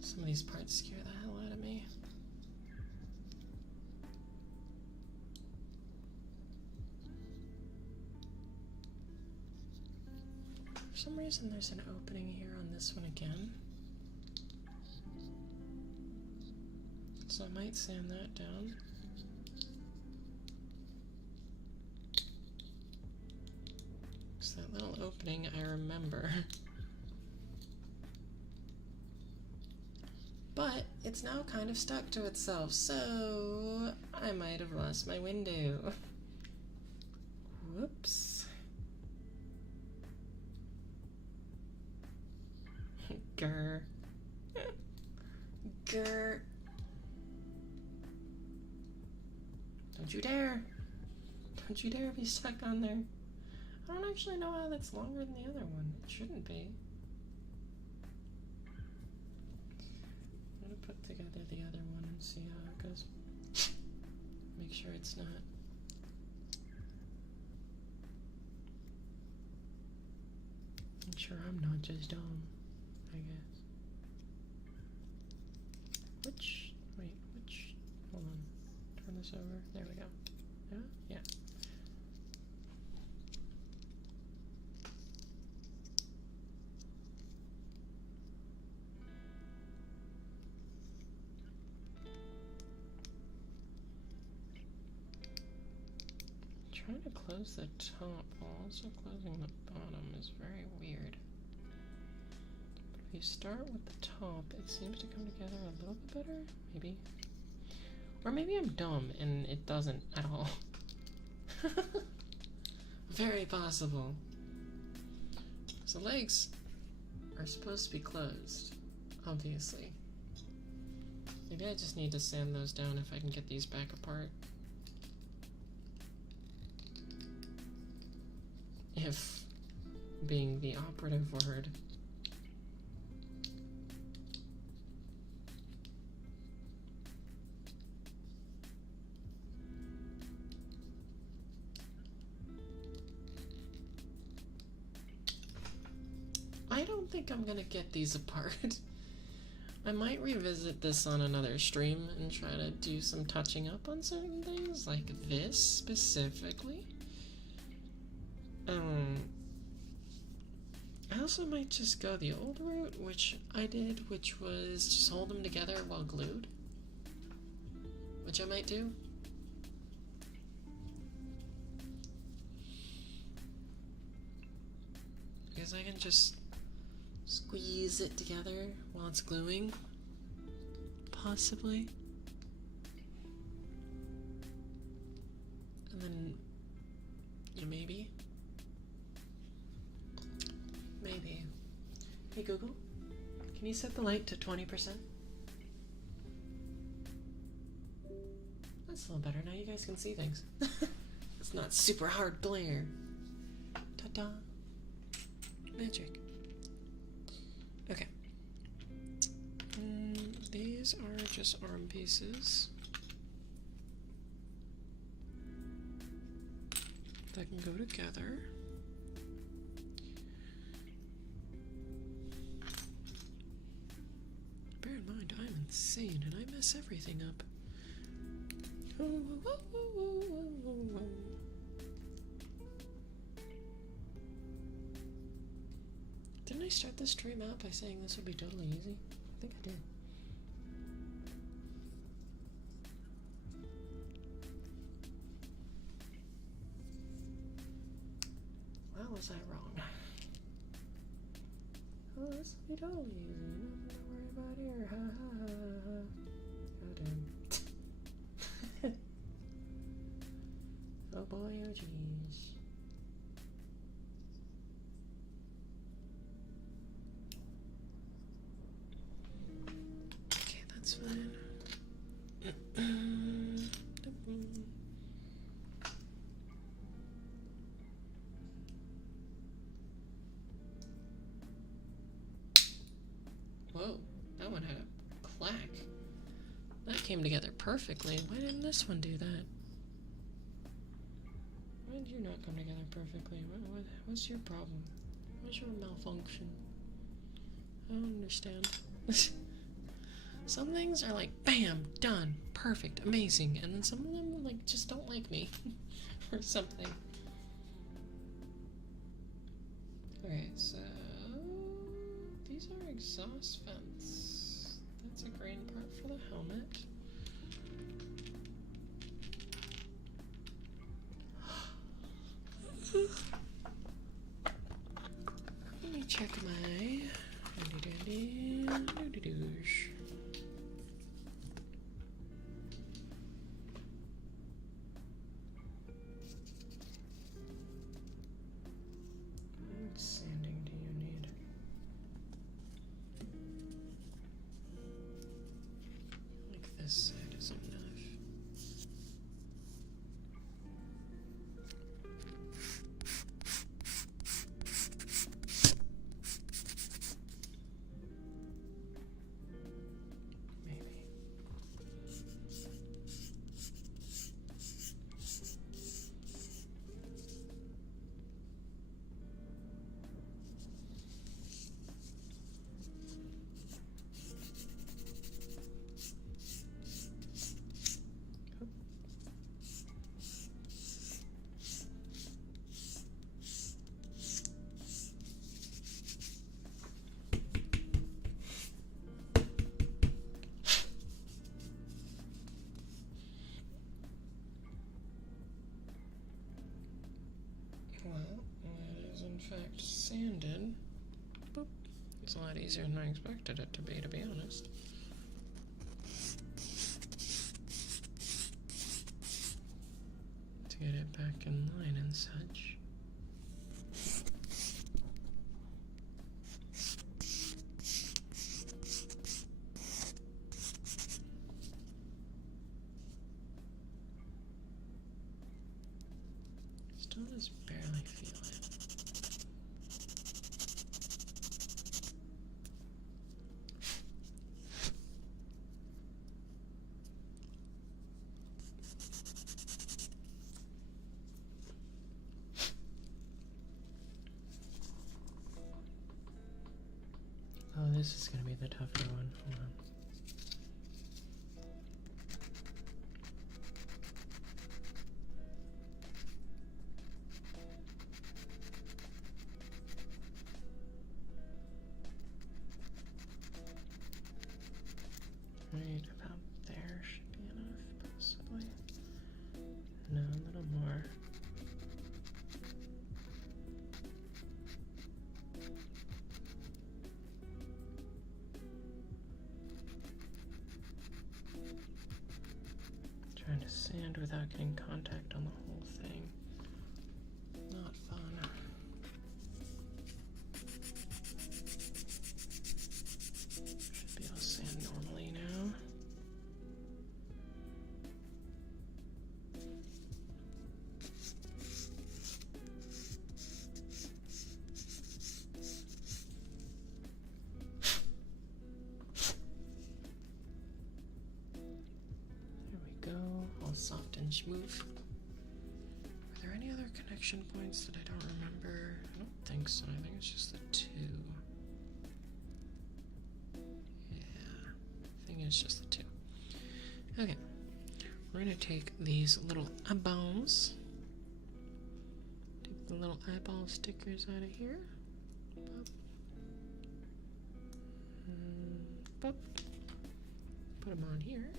Some of these parts scare the hell out of me. For some reason there's an opening here on this one again. So I might sand that down. Because that little opening I remember. But it's now kind of stuck to itself, so I might have lost my window. Whoops. Grr. Grr. Don't you dare. Don't you dare be stuck on there. I don't actually know how that's longer than the other one. It shouldn't be. I'm gonna put together the other one and see how it goes. Make sure it's not. Make sure I'm not just dumb, I guess. Hold on. Turn this over. There we go. Yeah? Yeah. Trying to close the top while also closing the bottom is very weird. But if you start with the top, it seems to come together a little bit better, maybe. Or maybe I'm dumb and it doesn't at all. Very possible. So legs are supposed to be closed, obviously. Maybe I just need to sand those down if I can get these back apart. If being the operative word. I don't think I'm gonna get these apart. I might revisit this on another stream and try to do some touching up on certain things, like this specifically. I also might just go the old route, which I did, which was just hold them together while glued. Which I might do. Because I can just squeeze it together while it's gluing. Possibly. And then, yeah, maybe. Maybe. Hey Google, can you set the light to 20%? That's a little better. Now you guys can see things. It's not super hard glare. Ta-da. Magic. Okay. These are just arm pieces that can go together. Bear in mind, I'm insane and I mess everything up. Didn't I start this stream out by saying this would be totally easy? I think I did. Well, was I wrong? Oh, this will be totally easy. Nothing to worry about here. Ha ha ha ha. God damn. Oh boy, oh jeez. Okay, that's fine. Whoa, that one had a clack. That came together perfectly. Why didn't this one do that? Why did you not come together perfectly? What's your problem? What's your malfunction? I don't understand. Some things are like, bam, done, perfect, amazing, and then some of them like just don't like me or something. Okay, so these are exhaust vents. That's a green part for the helmet. check my handy dandy douche. How much sanding do you need? Like this side is enough. Well, it is in fact sanded. Boop. It's a lot easier than I expected it to be honest. To get it back in line and such. Still just barely feel it. Oh, this is gonna be the tougher one. Hold on. Right about there should be enough, possibly. No, a little more. Trying to sand without getting contact on the whole thing. Not fun. Should be able to sand normally now. There we go, all soft and smooth. Are there any other connection points that I don't remember? I don't think so. I think it's just the two. Yeah, I think it's just the two. Okay, we're gonna take these little eyeballs. Take the little eyeball stickers out of here. Pop. Put them on here.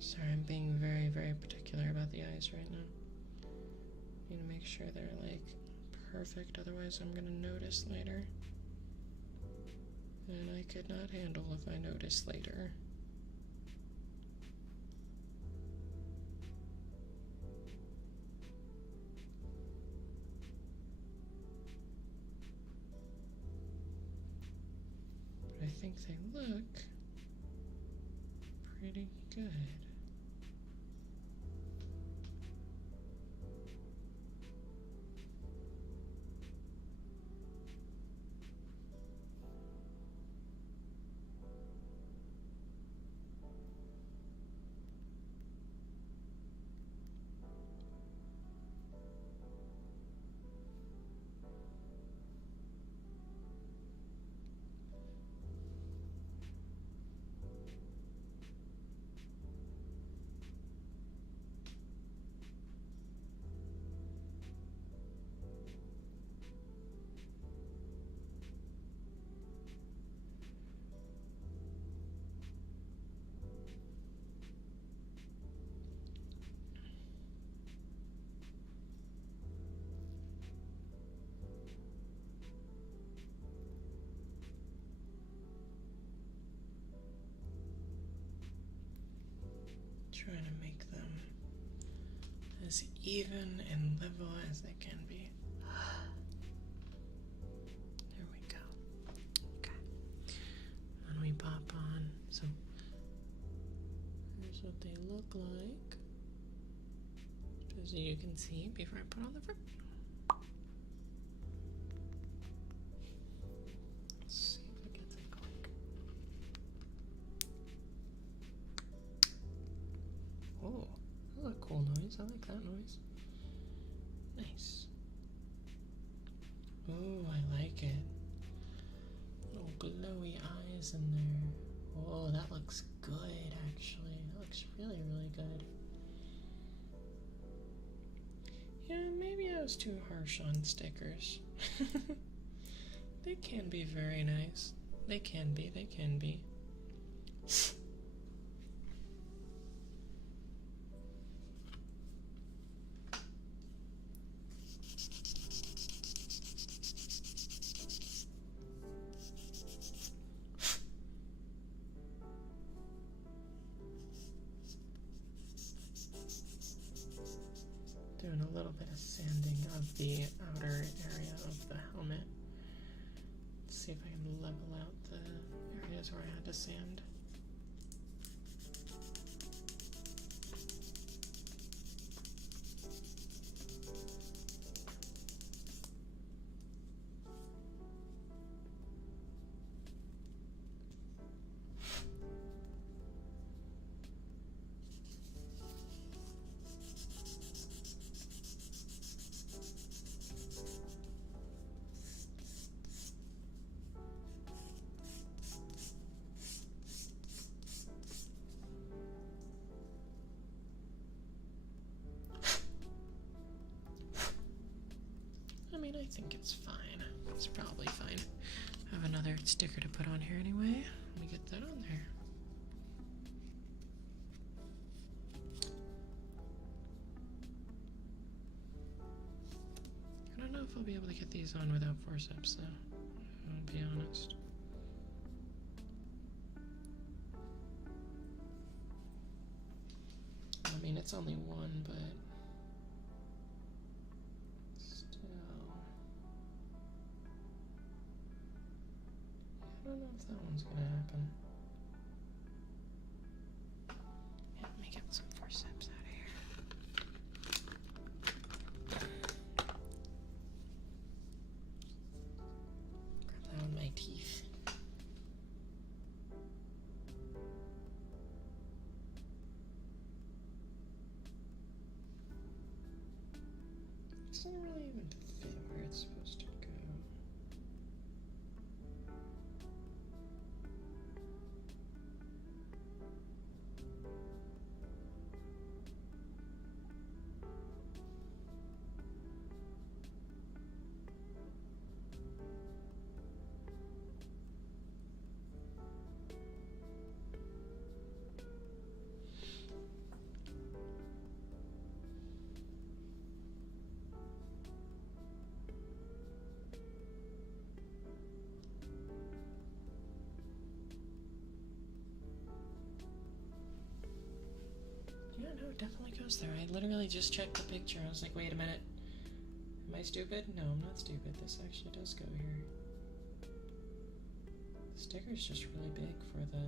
Sorry, I'm being very, very particular about the eyes right now. Need to make sure they're like perfect, otherwise I'm gonna notice later. And I could not handle if I notice later. But I think they look pretty good. trying to make them as even and level as they can be. There we go. Okay. And we pop on. So here's what they look like. As you can see before I put on the front. Let's see if it gets it going. Oh, that's a cool noise. I like that noise. Nice. Oh, I like it. Little glowy eyes in there. Oh, that looks good, actually. That looks really, really good. Yeah, maybe I was too harsh on stickers. They can be very nice. They can be. Doing a little bit of sanding of the outer area of the helmet. Let's see if I can level out the areas where I had to sand. I mean, I think it's fine. It's probably fine. I have another sticker to put on here anyway. Let me get that on there. I don't know if I'll be able to get these on without forceps, though. I'll be honest. I mean, it's only one, but still. I don't know if that one's gonna happen. Yeah, let me get some forceps out of here. Grab that with my teeth. It doesn't really even fit where it's supposed to go. Yeah, no, it definitely goes there. I literally just checked the picture. I was like, wait a minute. Am I stupid? No, I'm not stupid. This actually does go here. The sticker's just really big for the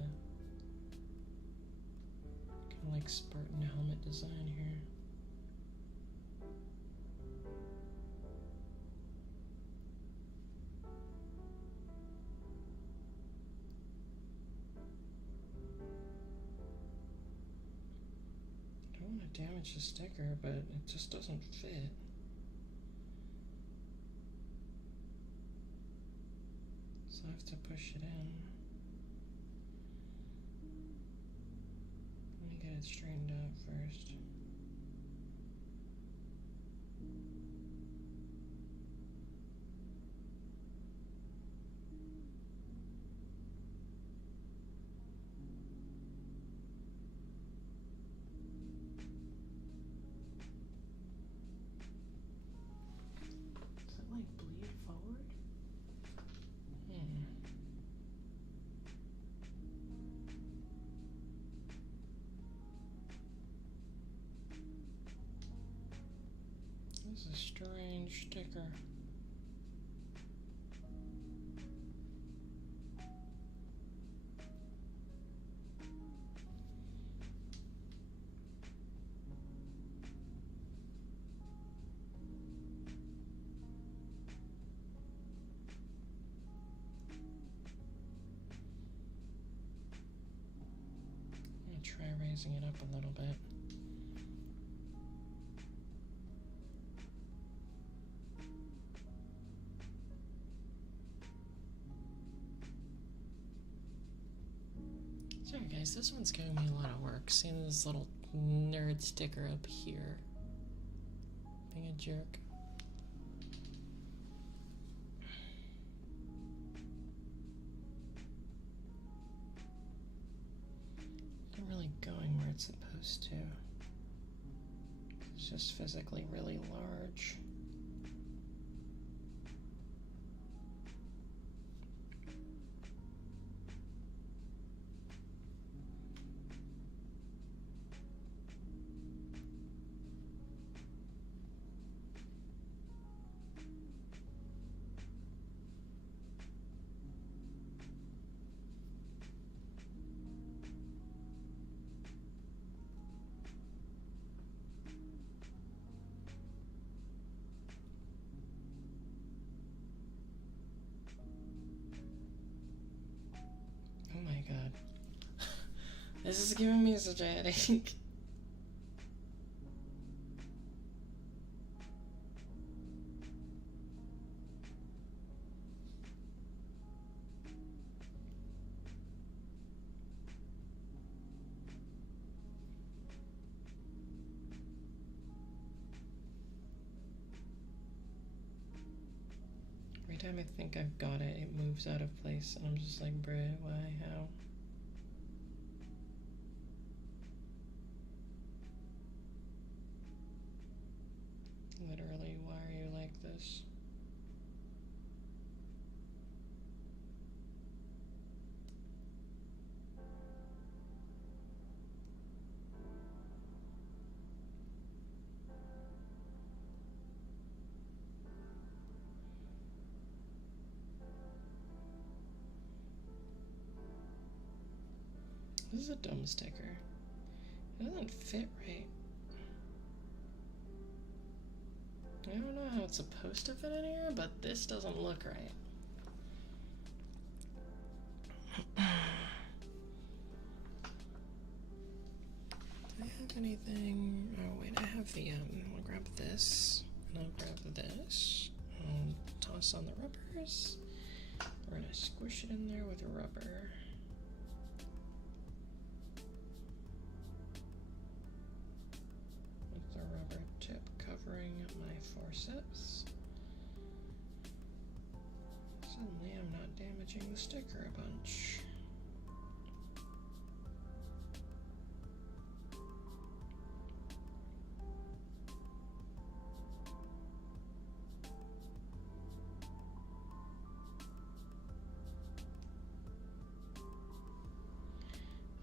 kind of like Spartan helmet design here. I don't want to damage the sticker, but it just doesn't fit. So I have to push it in. Let me get it straightened out first. Does it like bleed forward? This is a strange sticker. I'm gonna try raising it up a little bit. Sorry guys, this one's giving me a lot of work. Seeing this little nerd sticker up here. Being a jerk. Not really going where it's supposed to. It's just physically really large. Oh my god. This is giving me such a headache. Every time I think I've got it, it moves out of place, and I'm just like, bruh, why, how? Literally, why are you like this? This is a dumb sticker. It doesn't fit right. I don't know how it's supposed to fit in here, but this doesn't look right. Do I have anything? Oh wait, I have the I'll grab this, and I'll grab this. I'll toss on the rubbers. We're gonna squish it in there with a rubber. With the rubber tip covering my forceps. Suddenly I'm not damaging the sticker a bunch.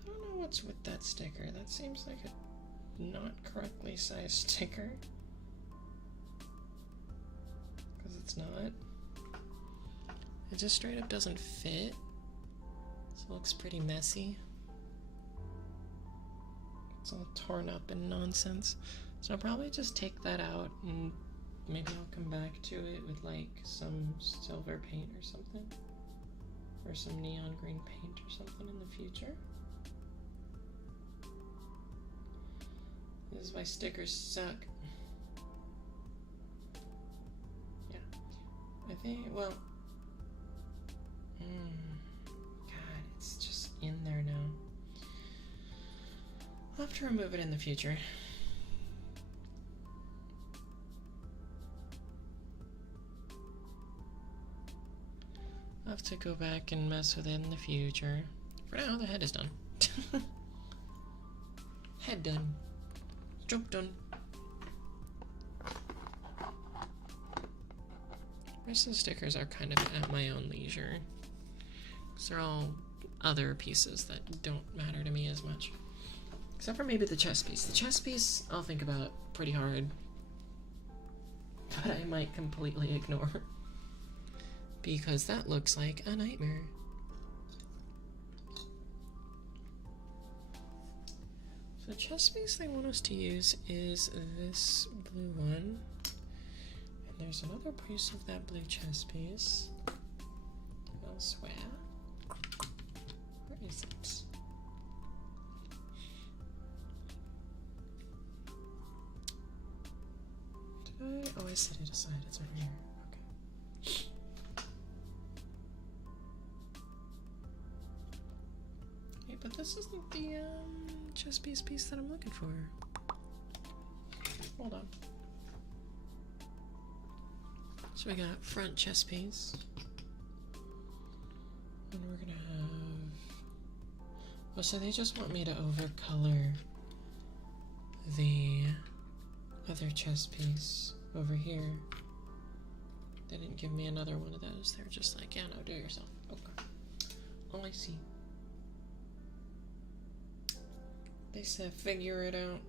I don't know what's with that sticker. That seems like a not correctly sized sticker. Because it's not. It just straight up doesn't fit. So it looks pretty messy. It's all torn up and nonsense. So I'll probably just take that out and maybe I'll come back to it with like some silver paint or something. Or some neon green paint or something in the future. This is why stickers suck. Yeah. I think, well... God, it's just in there now. I'll have to remove it in the future. I'll have to go back and mess with it in the future. For now, the head is done. Head done. Job done. The rest of the stickers are kind of at my own leisure. Because they're all other pieces that don't matter to me as much. Except for maybe the chest piece. The chest piece, I'll think about pretty hard. but I might completely ignore. Because that looks like a nightmare. So the chess piece they want us to use is this blue one. And there's another piece of that blue chess piece elsewhere. Where is it? Did I? Oh, I set it aside. It's over here. Okay. Hey, but this isn't the chess piece that I'm looking for. Hold on. So we got front chess piece. And we're gonna have... Oh, so they just want me to overcolor the other chess piece over here. They didn't give me another one of those. They were just like, yeah, no, do it yourself. Okay. Oh, I see. They said figure it out.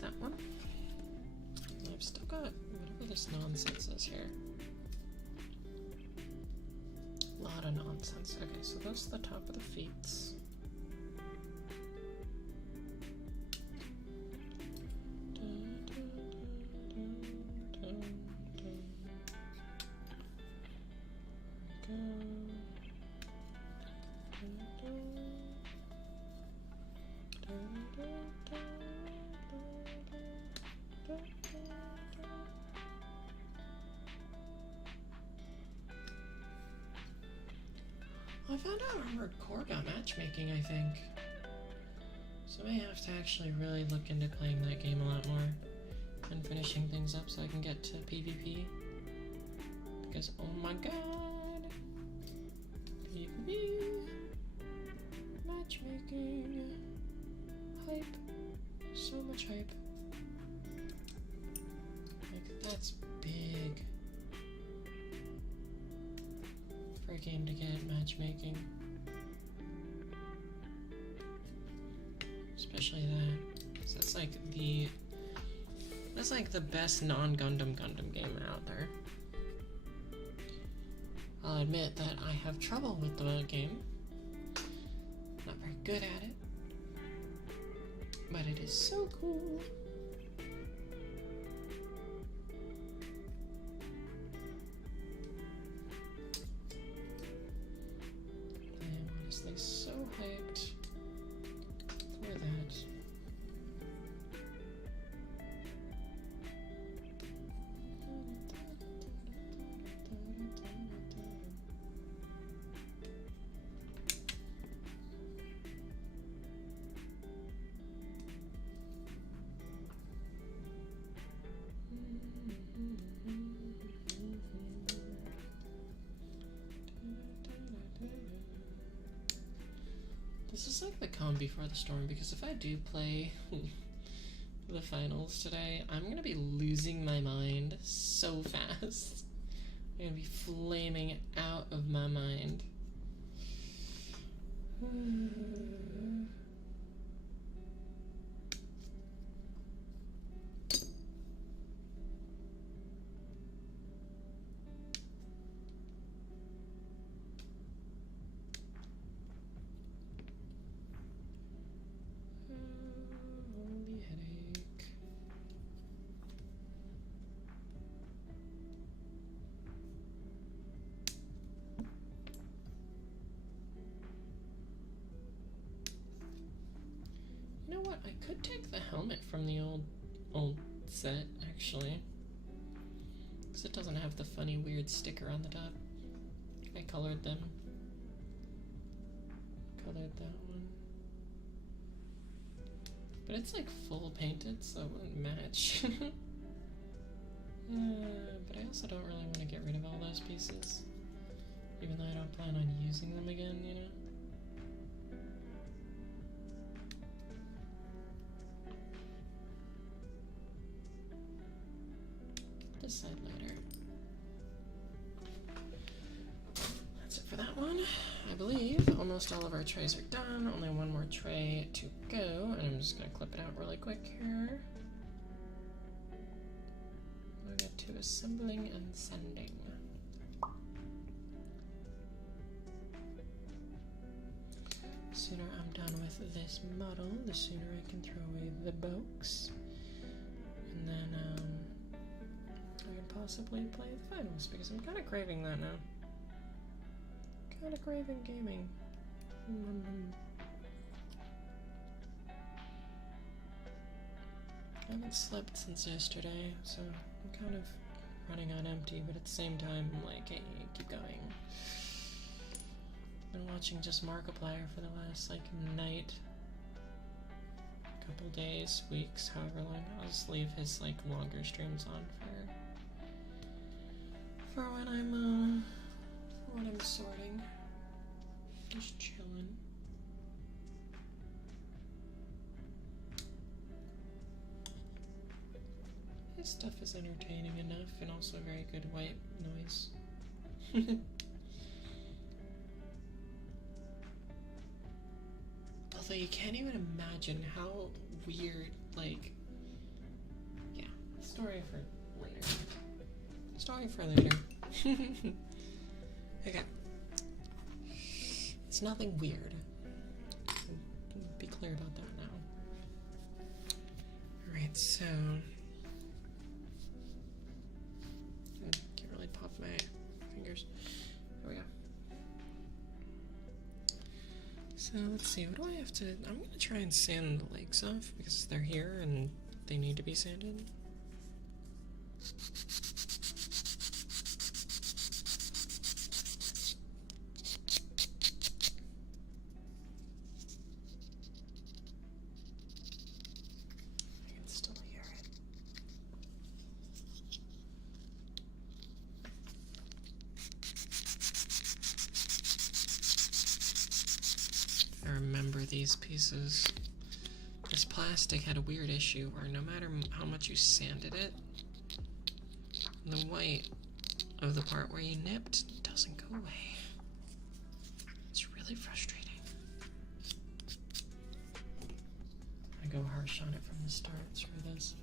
That one. I've still got whatever this nonsense is here. A lot of nonsense. Okay, so that's the top of the feet. I found out hardcore got matchmaking, I think. So I may have to actually really look into playing that game a lot more and finishing things up so I can get to PvP. Because, oh my god! PvP! Matchmaking! Hype! So much hype. Like, that's big. For a game to get matchmaking. Especially that. 'Cause that's like the best non-Gundam game out there. I'll admit that I have trouble with the game. Not very good at it. But it is so cool. I am honestly so hyped for that. This is like the calm before the storm, because if I do play the finals today, I'm gonna be losing my mind so fast. I'm gonna be flaming out of my mind. Holy headache. You know what? I could take the helmet from the old set, actually. because it doesn't have the funny weird sticker on the top. I colored them. Colored that one. But it's like full painted, so it wouldn't match. But I also don't really want to get rid of all those pieces. Even though I don't plan on using them again, you know? Decide later. That's it for that one. I believe almost all of our trays are done. Only one more tray to go, and I'm just gonna clip it out really quick here. We'll get to assembling and sending. The sooner I'm done with this model, the sooner I can throw away the box. And then, I can possibly play the finals, because I'm kind of craving that now. Kind of craving gaming. I haven't slept since yesterday, so I'm kind of running on empty, but at the same time, I'm like, hey, keep going. Been watching just Markiplier for the last, like, night. Couple days, weeks, however long. I'll just leave his, like, longer streams on for when I'm sorting. Just chilling. His stuff is entertaining enough and also very good white noise. Although you can't even imagine how weird, like, yeah, story for later. Story for later. Okay. It's nothing weird. Be clear about that now. Alright, so I can't really pop my fingers. There we go. So let's see, what do I have to... I'm gonna try and sand the legs off because they're here and they need to be sanded. I can still hear it. I remember these pieces. This plastic had a weird issue where no matter how much you sanded it, the white of the part where you nipped doesn't go away. It's really frustrating. I go harsh on it from the start, screw this.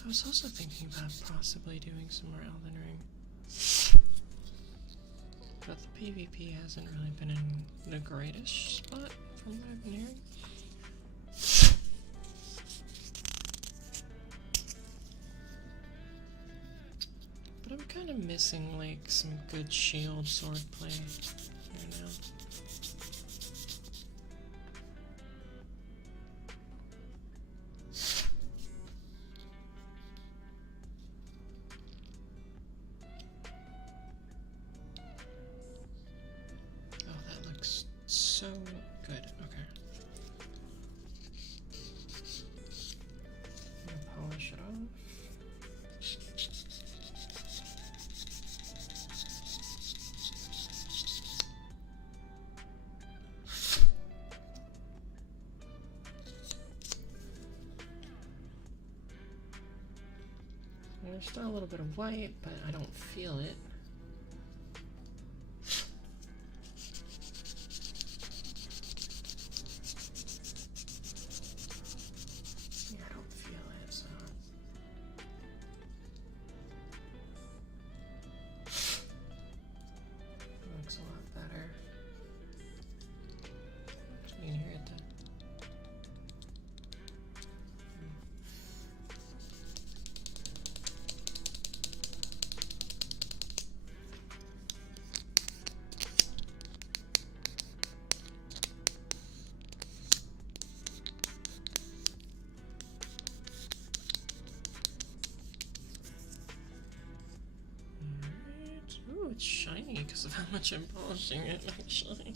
I was also thinking about possibly doing some more Elden Ring. But the PvP hasn't really been in the greatest spot from what I've been hearing. missing like some good shield swordplay here now. Oh, that looks so good. Okay. I'm gonna polish it off. There's still a little bit of white, but I don't feel it. Yeah, I don't feel it, so. It looks a lot better. You can hear it then. Ooh, it's shiny because of how much I'm polishing it, actually.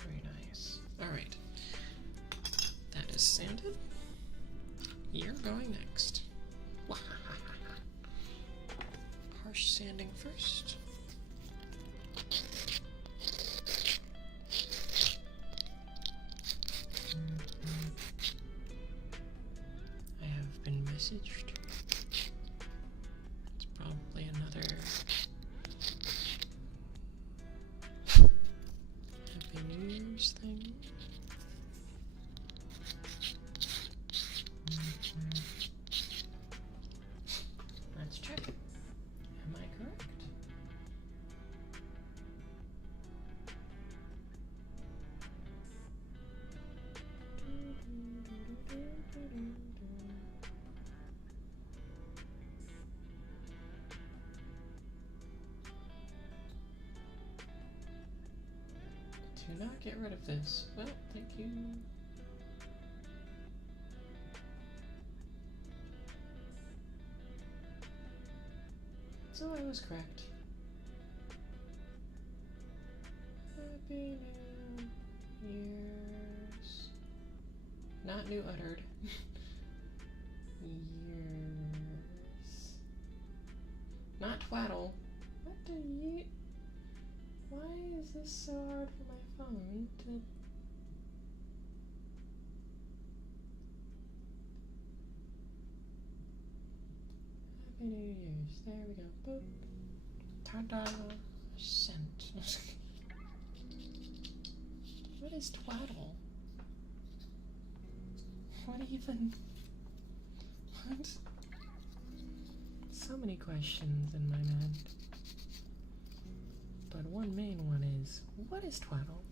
Very nice. Alright. That is sanded. You're going next. Harsh sanding first. I have been messaged. It's probably another Happy New Year's thing. Let's check. Am I correct? Do not get rid of this. Well, thank you. So I was correct. Happy New Year's. Not new uttered. Years. Not twaddle. What the ye? Why is this so hard for my phone to... Happy New Year's. There we go. Boop. Ta-da. Sent. What is twaddle? What even? What? So many questions in my mind. But one main one is, what is twaddle?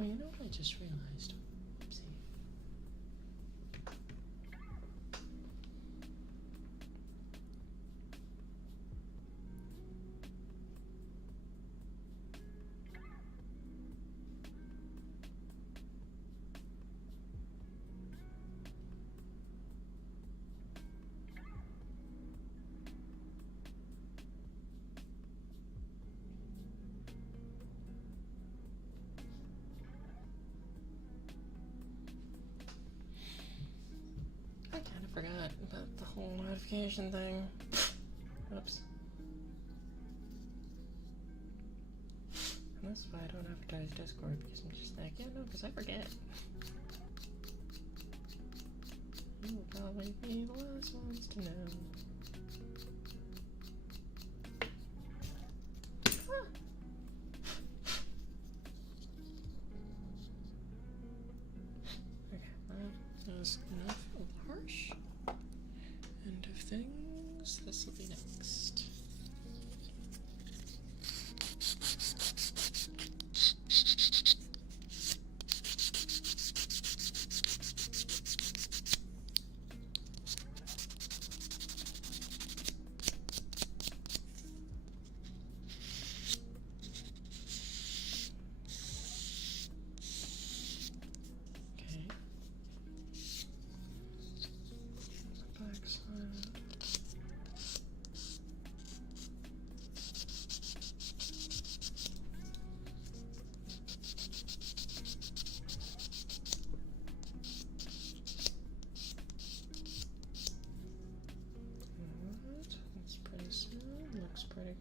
Oh, you know what I just realized? Oopsie. I kind of forgot about the whole notification thing. Oops. And that's why I don't advertise Discord, because I'm just like, yeah, no, because I forget. You will probably be the last ones to know. Ah.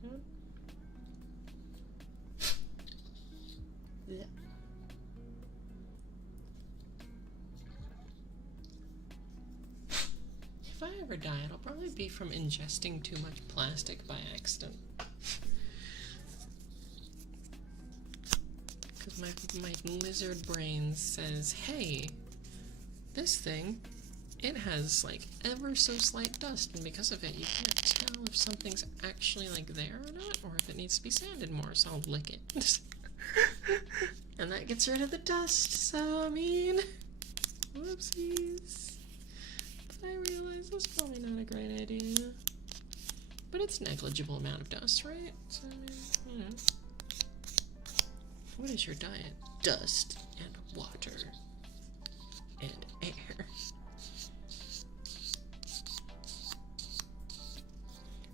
Good. Yeah. If I ever die, it'll probably be from ingesting too much plastic by accident. Because my lizard brain says, hey, this thing, it has like ever so slight dust, and because of it you can't tell if something's actually like there or not, or if it needs to be sanded more, so I'll lick it. And that gets rid of the dust, so I mean, whoopsies. But I realize that's probably not a great idea. But it's a negligible amount of dust, right? So I mean, you know. What is your diet? Dust and water and air.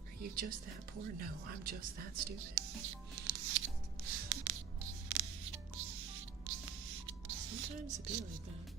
Are you just that poor? No, I'm just that stupid. Sometimes it be like that.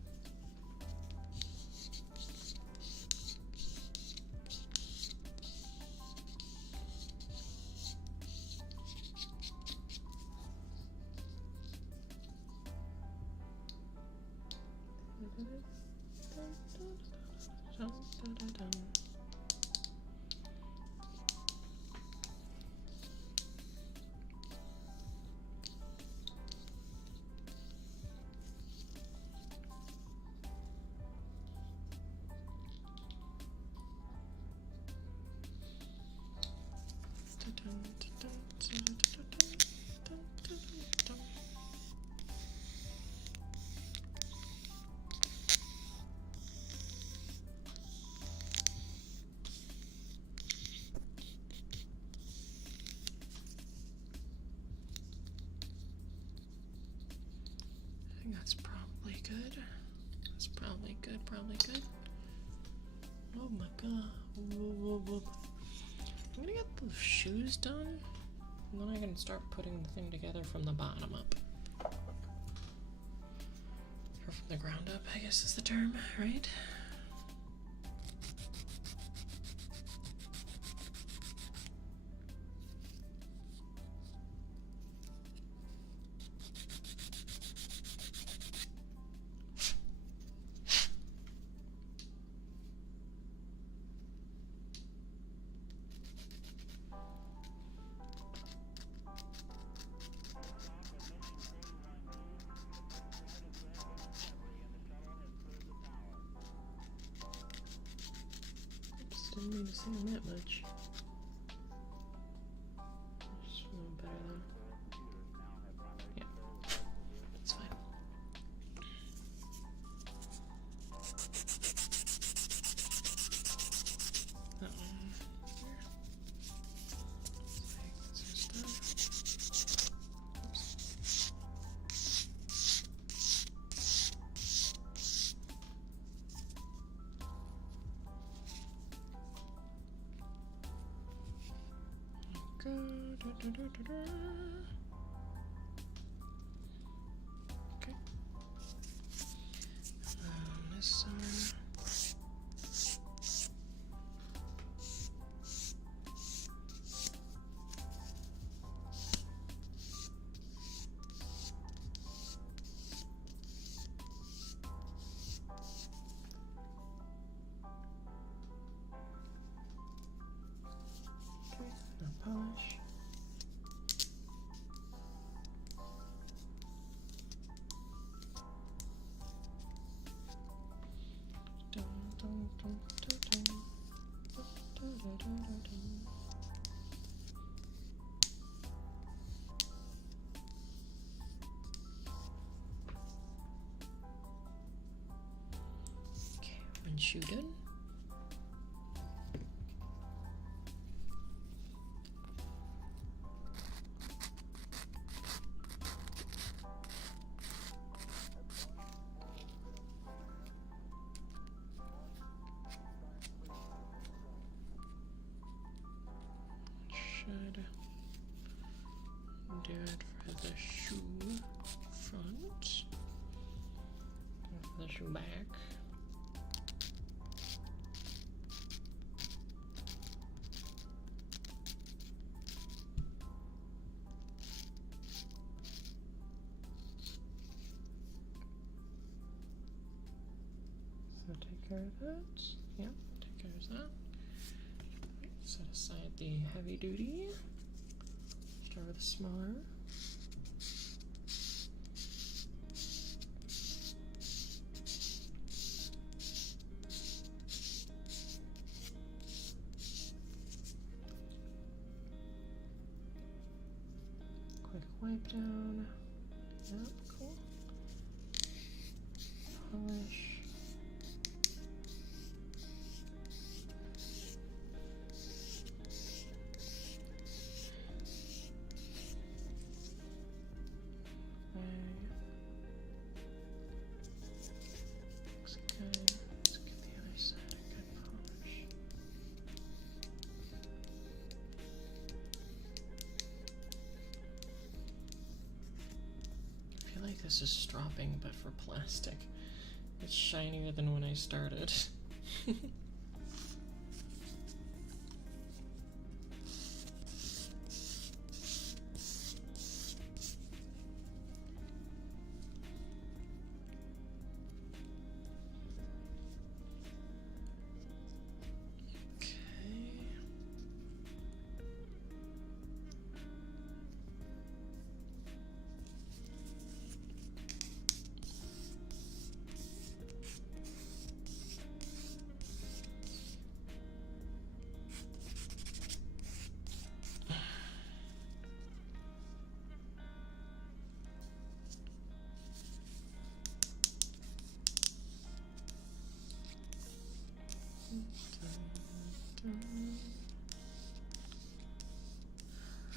That's probably good. That's probably good, probably good. Oh my god. Whoa, whoa, whoa. I'm gonna get the shoes done, and then I can start putting the thing together from the bottom up. Or from the ground up, I guess is the term, right? Didn't mean to say them that much. Just a little better though. Yeah, it's fine. That one. Take this stuff. Oops. Go, da, da, da, da, da. Okay. This one. Okay, now polish. Dun, dun, dun, dun, dun. Dun, dun, dun, dun, dun. Okay, one shoe done. Should do it for the shoe front, or for the shoe back. care of that. Yep, take care of that. Set aside the heavy duty. Start with the smaller. Quick wipe down. Yep, cool. Polish. This is stropping, but for plastic. It's shinier than when I started.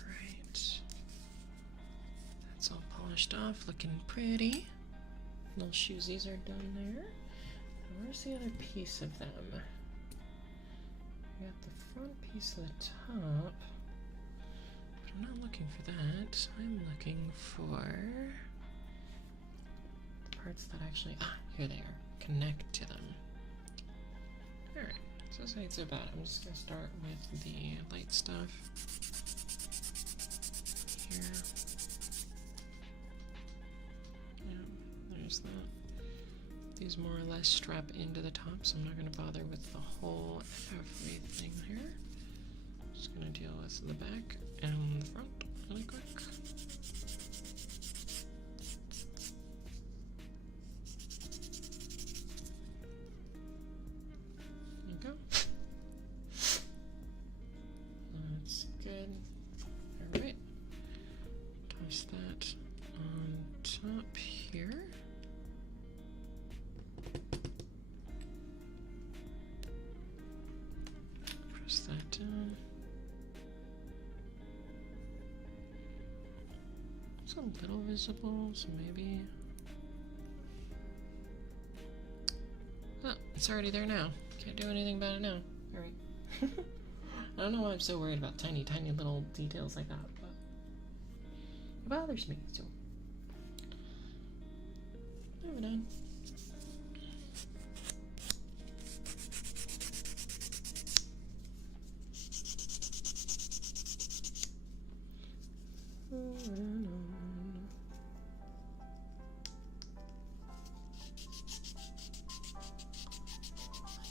Right. That's all polished off, looking pretty. Little shoesies are done there. Where's the other piece of them? We got the front piece of the top. But I'm not looking for that. I'm looking for the parts that actually, here they are. Connect to them. Alright, so this ain't so bad. I'm just gonna start with the light stuff here. Yeah, there's that. These more or less strap into the top, so I'm not gonna bother with the whole everything here. Just gonna deal with the back and the front really quick. That's good. Alright. Toss that on top here. Press that down. It's a little visible, so maybe... Oh, it's already there now. Can't do anything about it now. Alright. I don't know why I'm so worried about tiny, tiny little details like that, but it bothers me, so. Moving on.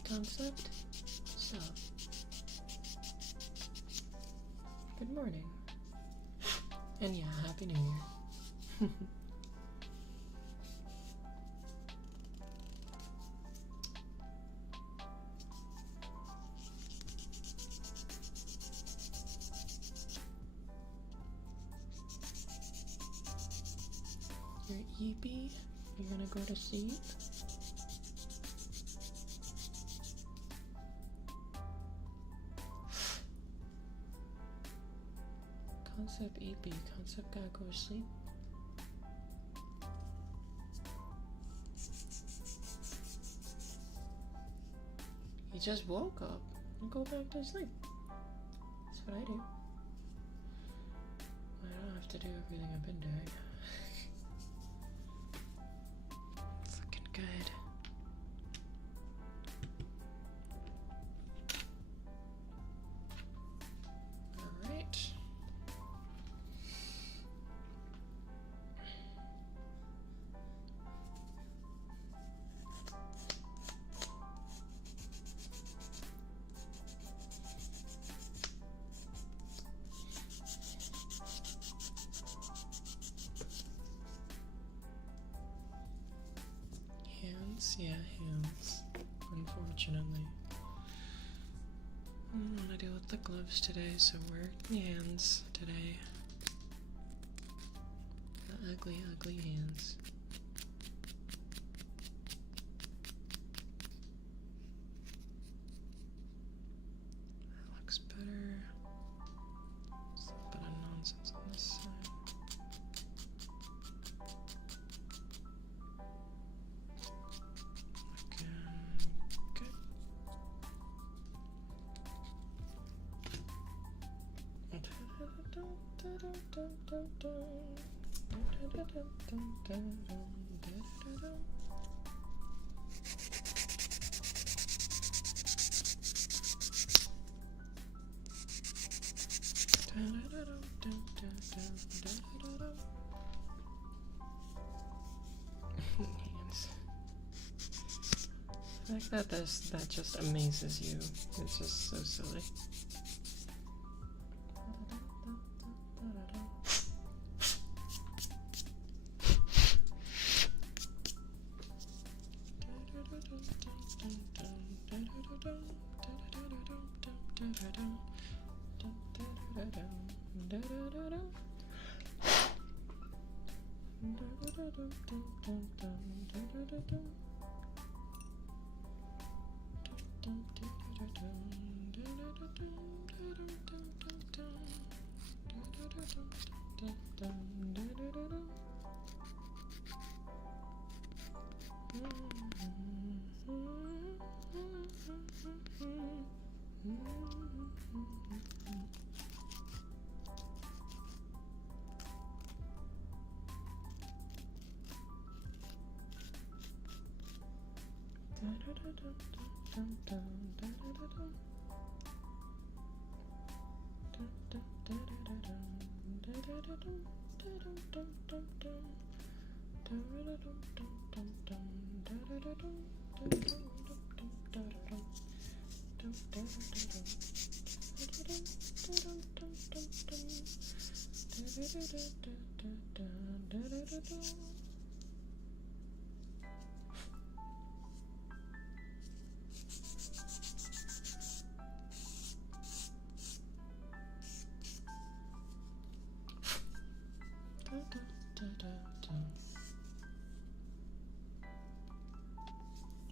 Concept. So, good morning. And yeah, Happy New Year. Your EP, you're gonna go to sleep. Concept EP, Concept gotta go to sleep. He just woke up and go back to sleep. That's what I do. I don't have to do everything I've been doing. Fucking good. Alright. Yeah, hands. Unfortunately. I don't want to deal with the gloves today, so we're hands today. The ugly, ugly hands. That looks better. There's a little bit of nonsense on this side. I like that that just amazes you. It's just so silly.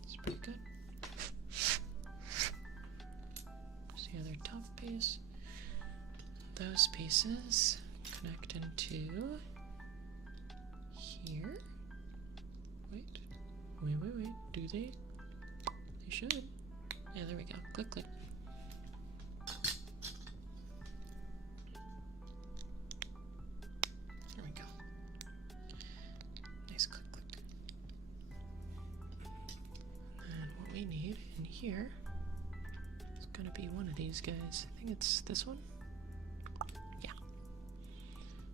It's pretty good. Here's the other top piece. Those pieces connect into here. Wait. Do they? They should. Yeah, there we go. Click, click. There we go. Nice click, click. And what we need in here is gonna be one of these guys. I think it's this one. Yeah.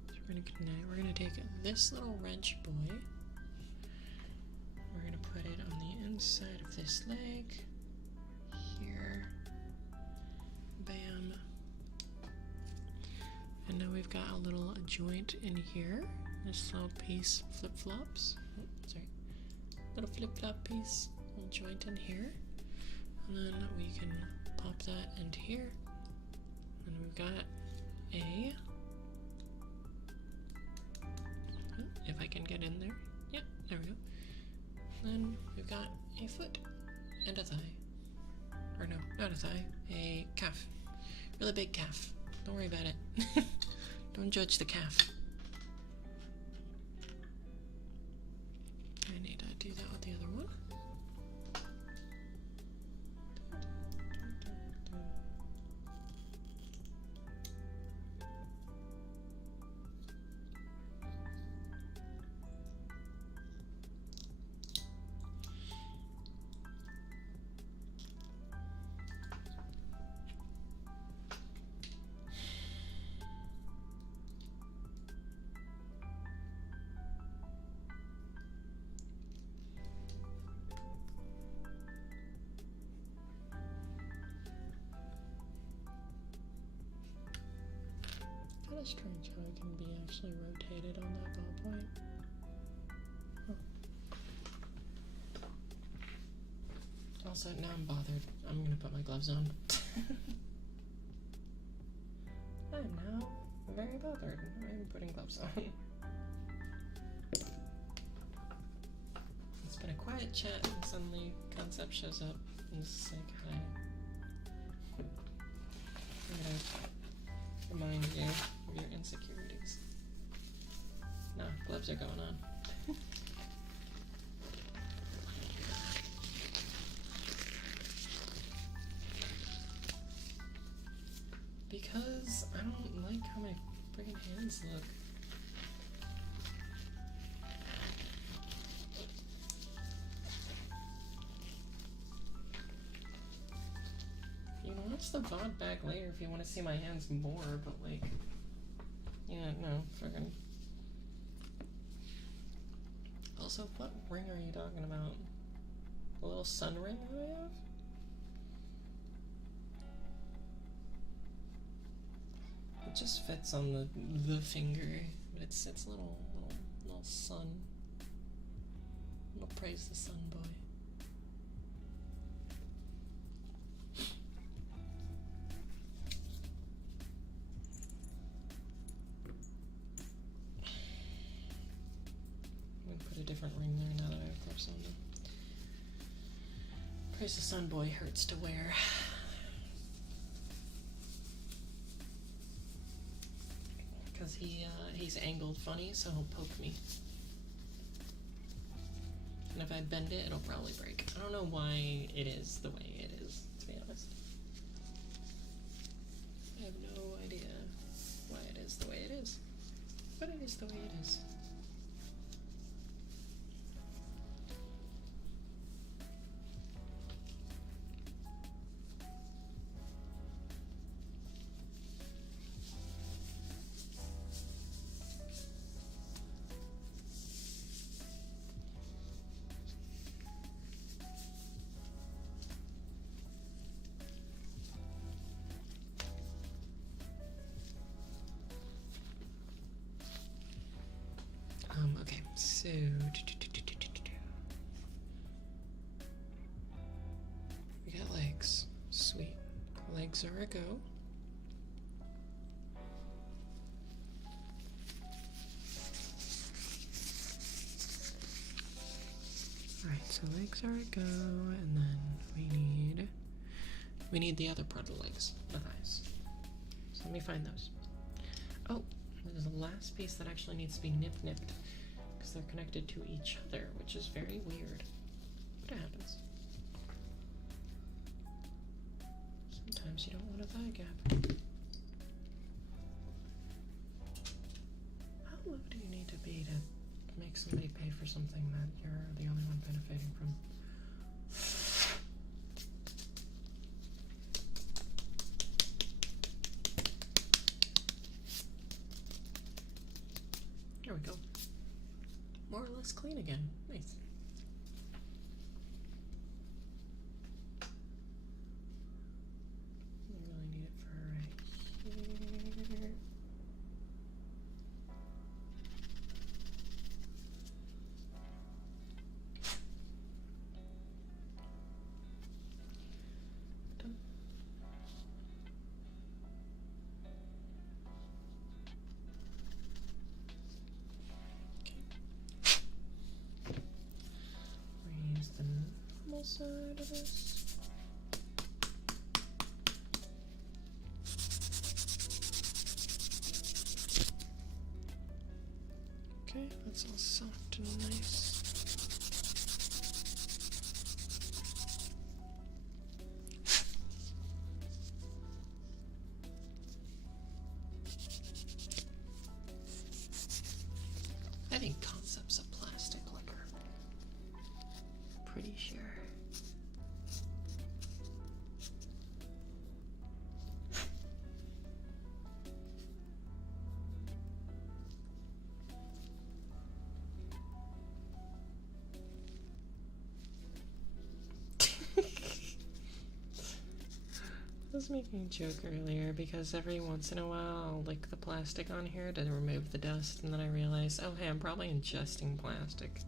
So we're gonna connect. We're gonna take this little wrench boy. We're gonna put it on the inside of this leg. Here. Bam. And now we've got a little joint in here. This little piece flip-flops. Oh, sorry. Little flip-flop piece. Little joint in here. And then we can pop that into here. And we've got a... if I can get in there. Yeah, there we go. Then we've got a foot and a thigh. Or no, not a thigh, a calf. Really big calf. Don't worry about it. Don't judge the calf. I need to do that with the other one. Kind of strange how it can be actually rotated on that ballpoint. Huh. Also, now I'm bothered. I'm gonna put my gloves on. I'm now very bothered. I'm putting gloves on. It's been a quiet chat and suddenly Concept shows up and is like, hi. I'm gonna remind you of your insecurities. No, gloves are going on. Because I don't like how my friggin' hands look. You can watch the VOD back later if you want to see my hands more, but like, yeah, no, friggin'. Also, what ring are you talking about? The little sun ring that I have? It just fits on the finger, but it's little sun. Little praise the sun boy. I'm gonna put a different ring there now that I have gloves on. Praise the sun boy hurts to wear. Because he's angled funny, so he'll poke me. And if I bend it, it'll probably break. I don't know why it is the way it is, to be honest. I have no idea why it is the way it is. But it is the way it is. Okay, so we got legs. Sweet. Legs are a go. Alright, so legs are a go, and then we need the other part of the legs, the thighs. So let me find those. Oh, there's a last piece that actually needs to be nipped because they're connected to each other, which is very weird. But it happens. Sometimes you don't want a thigh gap. How low do you need to be to make somebody pay for something that you're the only one benefiting from? There we go. More or less clean again. Nice. I really need it for right here. Done. Raise the normal side of this. Okay, that's all soft and nice. I think Concept's a plastic liquor. Pretty sure. I was making a joke earlier because every once in a while I'll lick the plastic on here to remove the dust, and then I realize, oh hey, I'm probably ingesting plastic.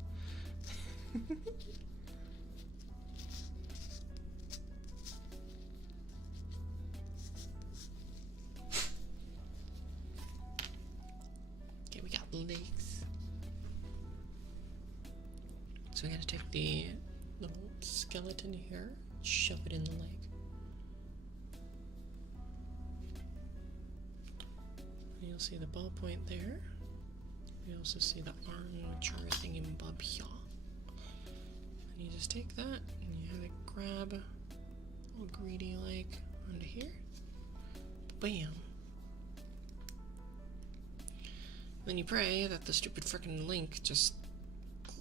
legs. So I gotta take the little skeleton here, shove it in the leg. And you'll see the ballpoint there. You also see the armature thingy-bob here. And you just take that and you have it grab all greedy like onto here. Bam! Then you pray that the stupid frickin' link just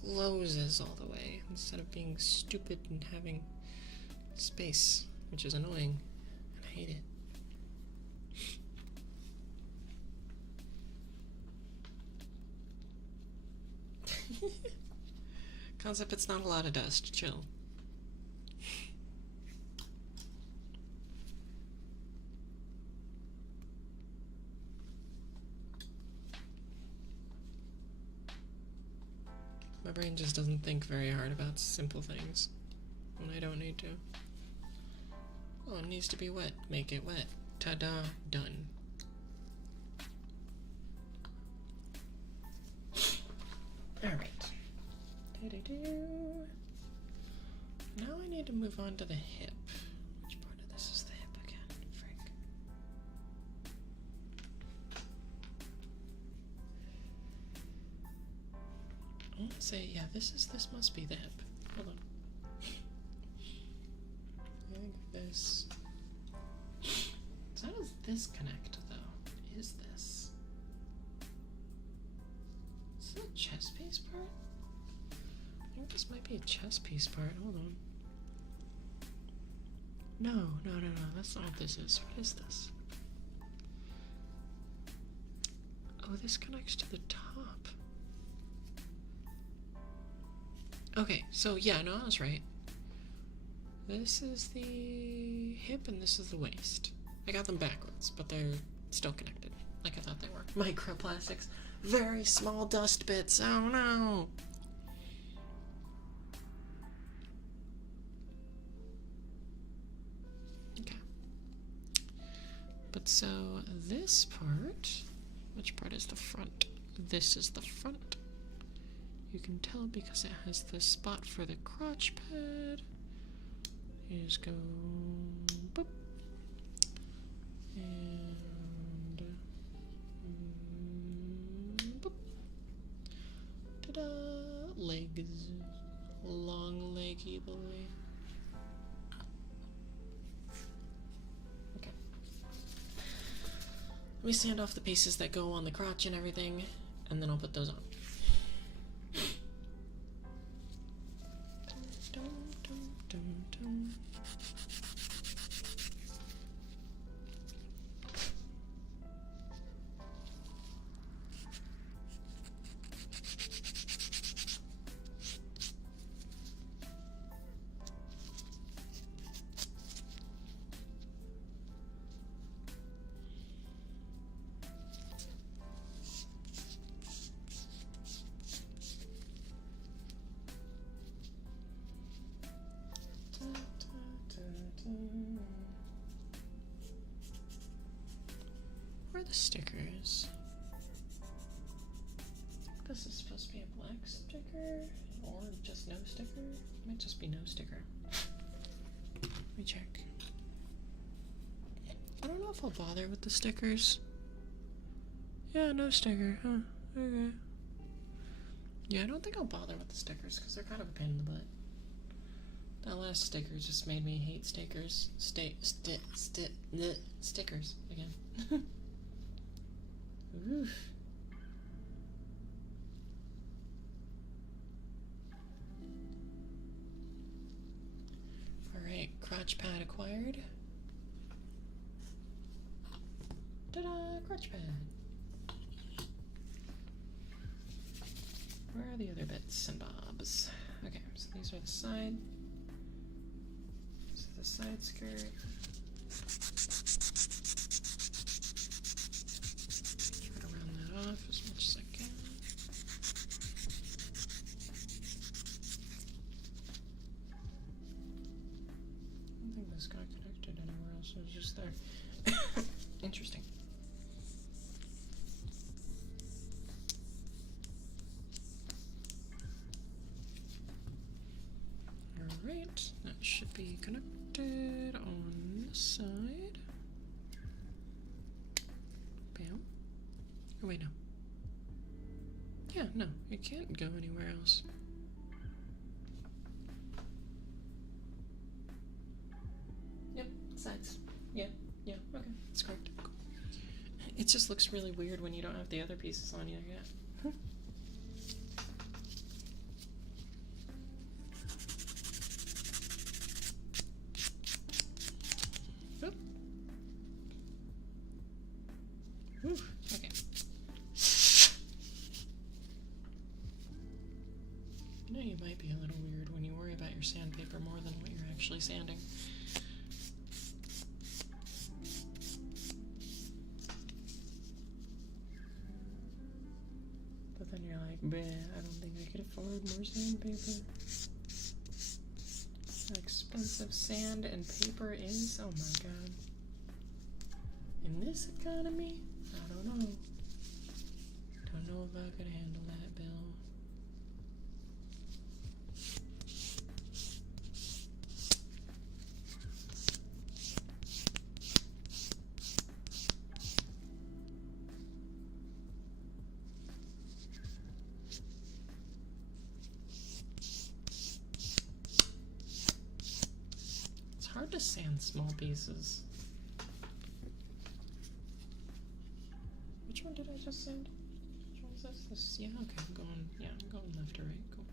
closes all the way instead of being stupid and having space, which is annoying, and I hate it. Concept, it's not a lot of dust. Chill. My brain just doesn't think very hard about simple things when I don't need to. Oh, it needs to be wet. Make it wet. Ta-da. Done. Alright. Now I need to move on to the hip. Which part of this is the hip again? Frick. I want to say, yeah, this must be the hip. Hold on. I think this. So how does this connect, though? Is this? Is that a chest piece part? I think this might be a chest piece part. Hold on. No. That's not what this is. What is this? Oh, this connects to the top. Okay, so yeah, no, I was right. This is the hip and this is the waist. I got them backwards, but they're still connected, like I thought they were. Microplastics. Very small dust bits. Oh no! Okay. But so this part, which part is the front? This is the front. You can tell because it has the spot for the crotch pad. You just go boop. And boop. Ta-da! Legs. Long leggy boy. Okay. Let me sand off the pieces that go on the crotch and everything, and then I'll put those on. Where are the stickers? This is supposed to be a black sticker, or just no sticker? It might just be no sticker. Let me check. I don't know if I'll bother with the stickers. Yeah, no sticker, huh? Okay. Yeah, I don't think I'll bother with the stickers because they're kind of a pain in the butt. That last sticker just made me hate stickers. Stickers again. Oof. Alright, crotch pad acquired. Ta-da! Crotch pad. Where are the other bits and bobs? Okay, so these are the side. This is the side skirt. Try to round that off as much as I can. I don't think this got connected anywhere else, it was just there. Interesting. connected on this side. Bam. Oh, wait, no. Yeah, no, it can't go anywhere else. Yep, sides. Yeah, okay, that's correct. Cool. It just looks really weird when you don't have the other pieces on you yet. Ooh, okay. You know, you might be a little weird when you worry about your sandpaper more than what you're actually sanding. But then you're like, bleh, I don't think I could afford more sandpaper. How expensive sand and paper is, oh my god. In this economy, I don't know. Don't know if I could handle that bill. It's hard to sand small pieces. Which one did I just sand? Which one is this? This? Yeah, okay, I'm going left to right, cool.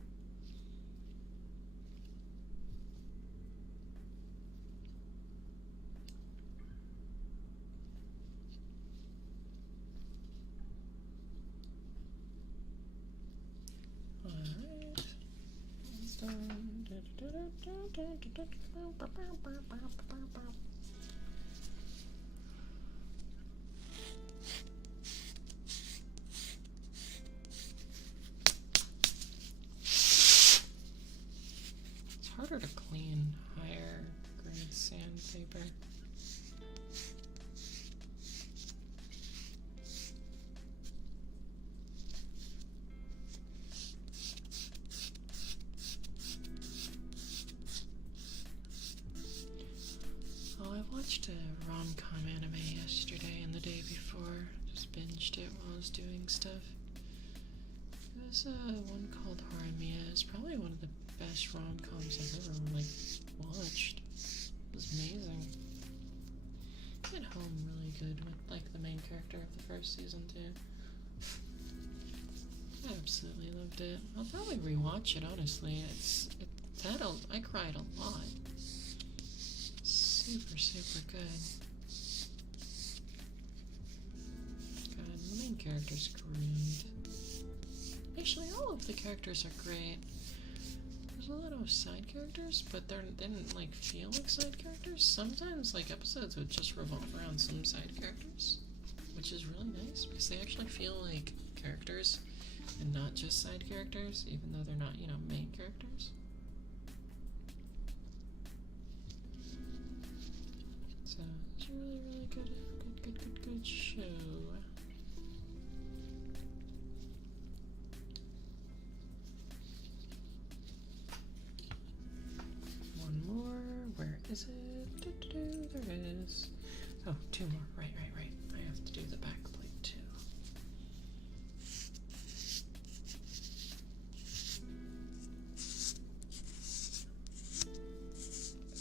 Alright. It's done. Harder to clean higher grade sandpaper. Oh, I watched a rom-com anime yesterday and the day before. Just binged it while I was doing stuff. It was one called Horimiya. It's probably one of the best rom-coms I've ever watched. It was amazing. It hit home really good with the main character of the first season too. I absolutely loved it. I'll probably rewatch it, honestly. I cried a lot. Super, super good. God, the main character's great. Actually, all of the characters are great. There's a lot of side characters, but they didn't feel like side characters. Sometimes episodes would just revolve around some side characters, which is really nice because they actually feel like characters and not just side characters, even though they're not, main characters. So it's a really, really good show. Where is it? There is. Oh, two more. Right. I have to do the back plate too.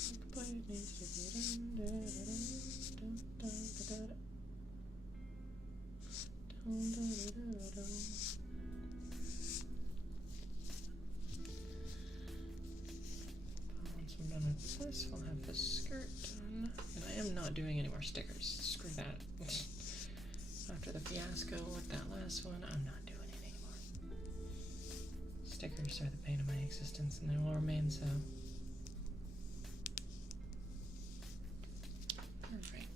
Back plate needs to be done. Once I'm done with this, I'll have the skirt done. And I am not doing any more stickers. Screw that. After the fiasco with that last one, I'm not doing it anymore. Stickers are the pain of my existence, and they will remain so. Alright,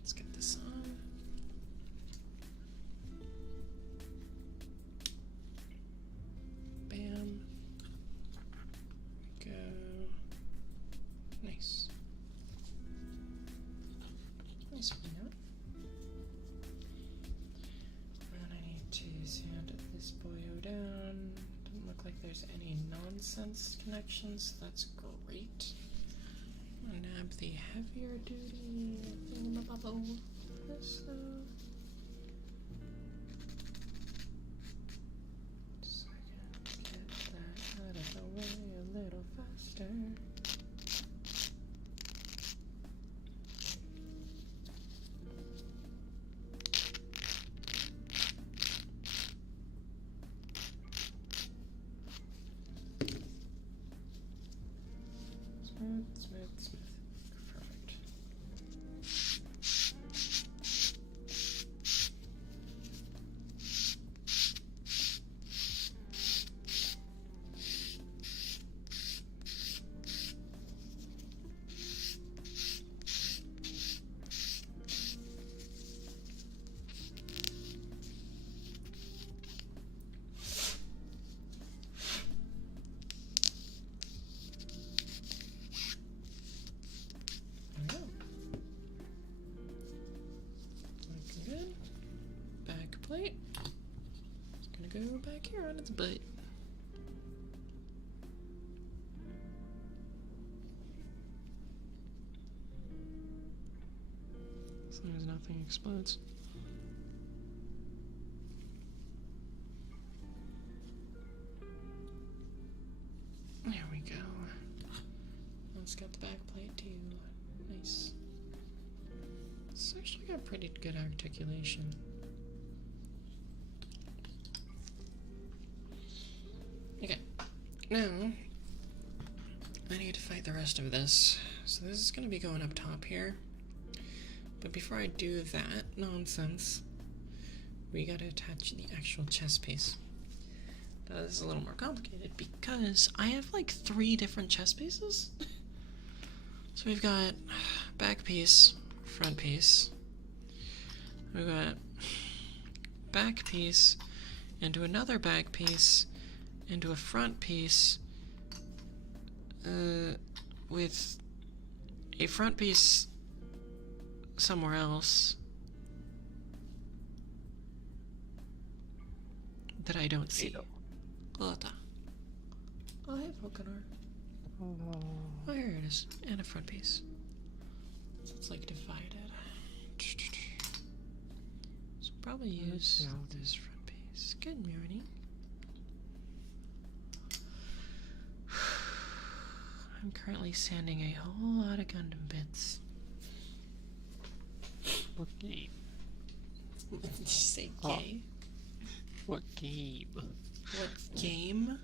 let's get this on. Bam. There we go. Nice. Nice peanut. And I need to sand this boyo down. Doesn't look like there's any nonsense connections, so that's great. nab the heavier duty thingamabobble. This though. So I can get that out of the way a little faster. Smooth, smooth, smooth. Perfect. There we go. Looking good. Back plate. It's gonna go back here on its butt. As long as nothing explodes. There we go. It's got the back plate too. Nice. It's actually got pretty good articulation. Okay. Now, I need to fight the rest of this. So this is going to be going up top here. But before I do that nonsense, we got to attach the actual chest piece. Now, this is a little more complicated because I have like 3 different chest pieces. So we've got back piece, front piece. We've got back piece into another back piece into a front piece with a front piece somewhere else that I don't see. Glota. Oh, hey, Volcanar. Oh, here it is. And a front piece. So it's like divided. So probably use this front piece. Good morning. I'm currently sanding a whole lot of Gundam bits. What game? Did you say gay? What game? What game?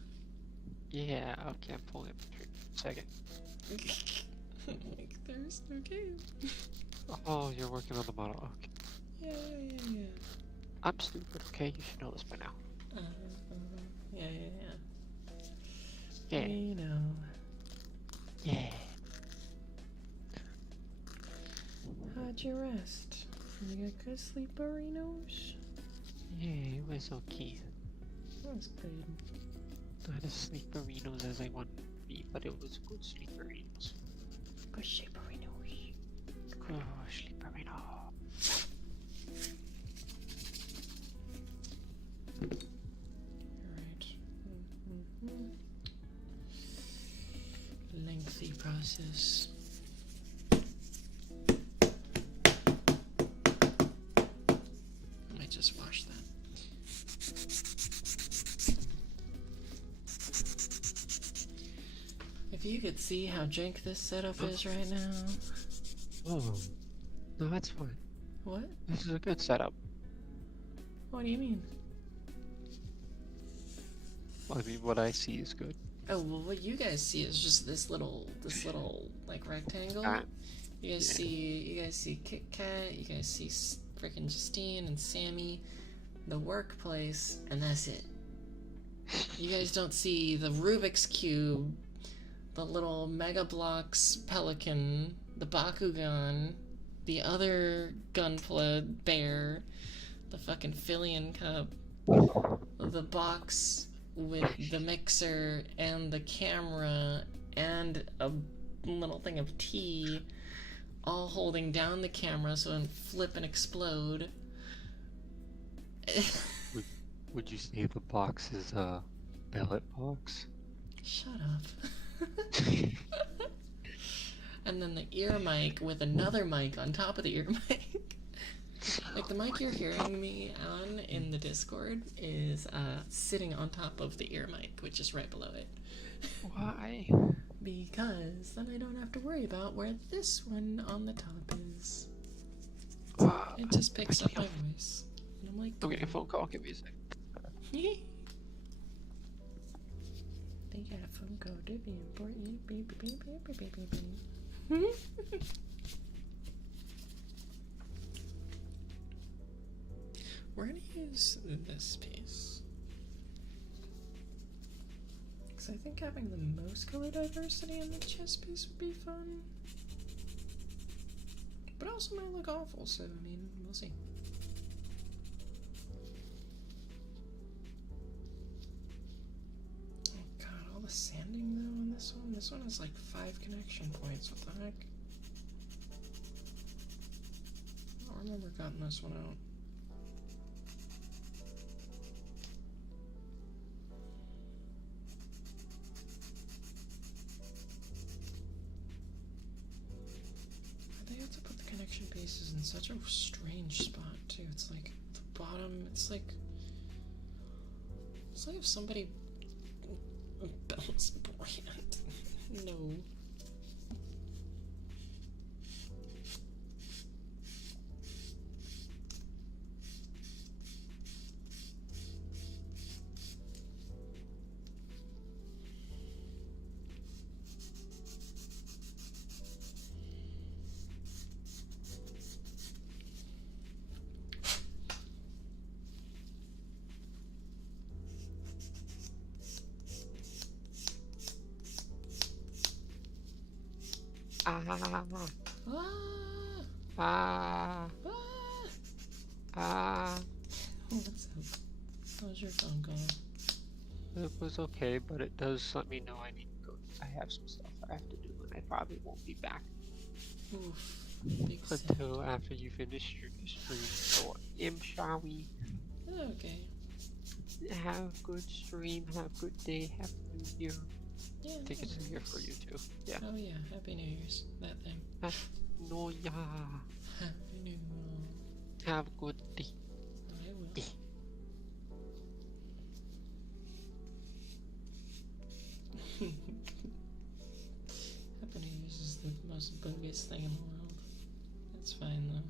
Yeah, okay, I'm pulling up the trigger. Second. Like, there's no game. Oh, you're working on the model. Okay. Yeah. I'm stupid, okay? You should know this by now. Yeah. Yeah. You know. Yeah. How'd you rest? You got good sleep, Barinos? Yeah, it was okay. That's good. Not as sleeperinos as I wanted to be, but it was good sleeperinos. Good sleep, Barinos. Good sleeperino. Alright. Lengthy process. I might just wash that. If you could see how jank this setup is right now. Oh, no, that's fine. What? This is a good setup. What do you mean? I mean, what I see is good. Oh, well, what you guys see is just this little like rectangle. You guys see Kit Kat. You guys see freaking Justine and Sammy, the workplace, and that's it. You guys don't see the Rubik's Cube, the little Mega Bloks Pelican, the Bakugan, the other Gunpla bear, the fucking Fillion cup, the box with the mixer and the camera and a little thing of tea, all holding down the camera so it doesn't flip and explode. Would you say the box is a pellet box? Shut up. and then the ear mic with another mic on top of the ear mic. Like the mic you're hearing me on in the Discord is sitting on top of the ear mic, which is right below it. Why? Because then I don't have to worry about where this one on the top is. It just picks up my voice. And I'm like, I'm getting a phone call. Give me a sec. they got a phone call to be important. Beep, beep, beep, beep, beep, beep, beep. We're gonna use this piece. Because I think having the most color diversity in the chest piece would be fun. But also might look awful, so I mean, we'll see. Oh god, all the sanding though on this one? This one has like 5 connection points, what the heck? I don't remember cutting this one out. They have to put the connection pieces in such a strange spot too. It's like the bottom. It's like if somebody balanced brand. No. Ah. Ah. Ah. Ah. Ah. What's up? How was your phone call? It was okay, but it does let me know I need to go. I have some stuff I have to do, and I probably won't be back Oof. Big sad. until after you finish your stream. So, shall we? Okay. Have a good stream, have a good day, happy new year. Yeah. I think it's a year for you too. Yeah. Oh yeah. Happy New Year's. That thing. No, yeah. Happy New Year. Have a good day. I will. Happy New Year's is the most bogus thing in the world. That's fine though.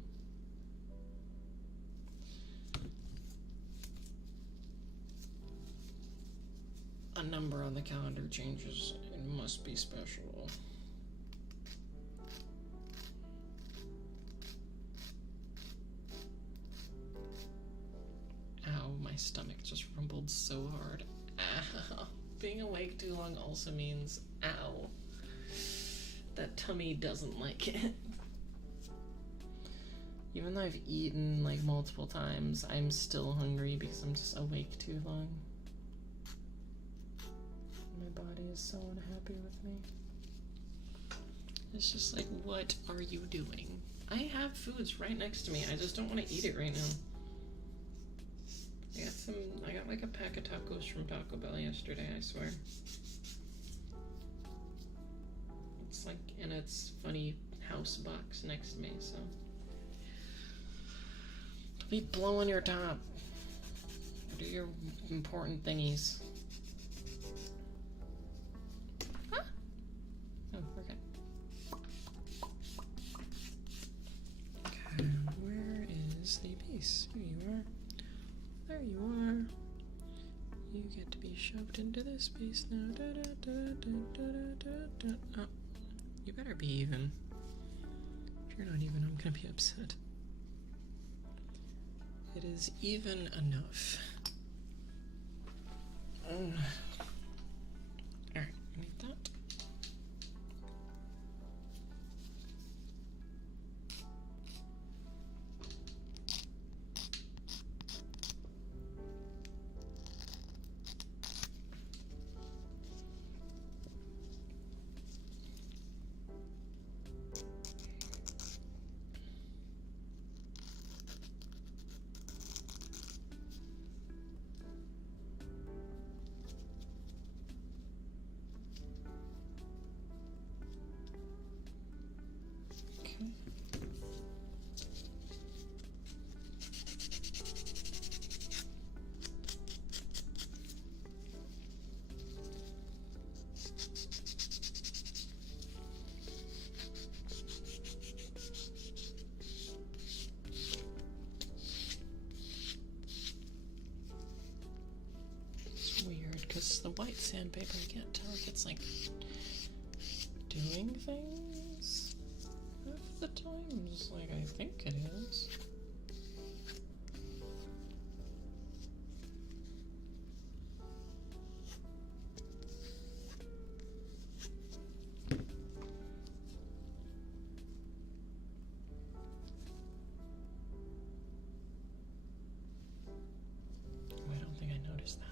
A number on the calendar changes. It must be special. Ow, my stomach just rumbled so hard. Ow. Being awake too long also means ow. That tummy doesn't like it. Even though I've eaten like multiple times, I'm still hungry because I'm just awake too long. My body is so unhappy with me. It's just like, what are you doing? I have foods right next to me. I just don't want to eat it right now. I got like a pack of tacos from Taco Bell yesterday, I swear. It's like in its funny house box next to me, so. Be blowing your top. Do your important thingies. Huh? Oh, we're good. Okay, where is the piece? Here you are. There you are. You get to be shoved into this piece now. Da, da, da, da, da, da, da, da. Oh, you better be even. If you're not even, I'm gonna be upset. It is even enough. Alright, need that. because the white sandpaper, I can't tell if it's like doing things half the times, like I think it is. I don't think I noticed that.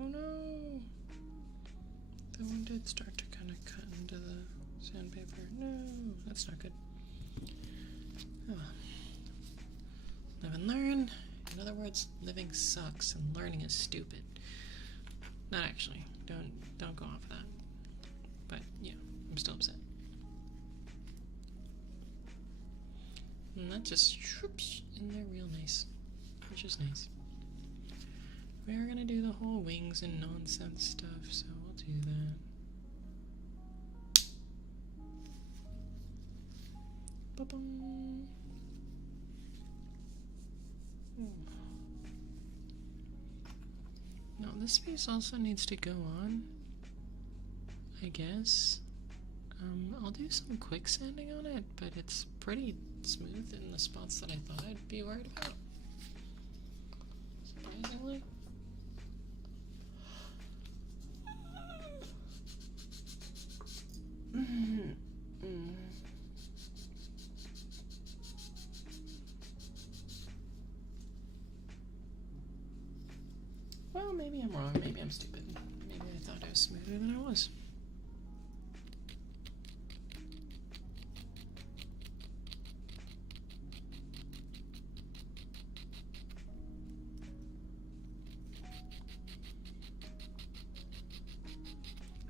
Oh no! That one did start to kind of cut into the sandpaper. No, that's not good. Oh. Live and learn. In other words, living sucks and learning is stupid. Not actually. Don't go off of that. But yeah, I'm still upset. And that just swoops in there real nice, which is nice. We're gonna do the whole wings and nonsense stuff, so we'll do that. Ba-bum. Now this piece also needs to go on, I guess. I'll do some quick sanding on it, but it's pretty smooth in the spots that I thought I'd be worried about. Surprisingly. Well, maybe I'm wrong. Maybe I'm stupid. Maybe I thought I was smoother than I was.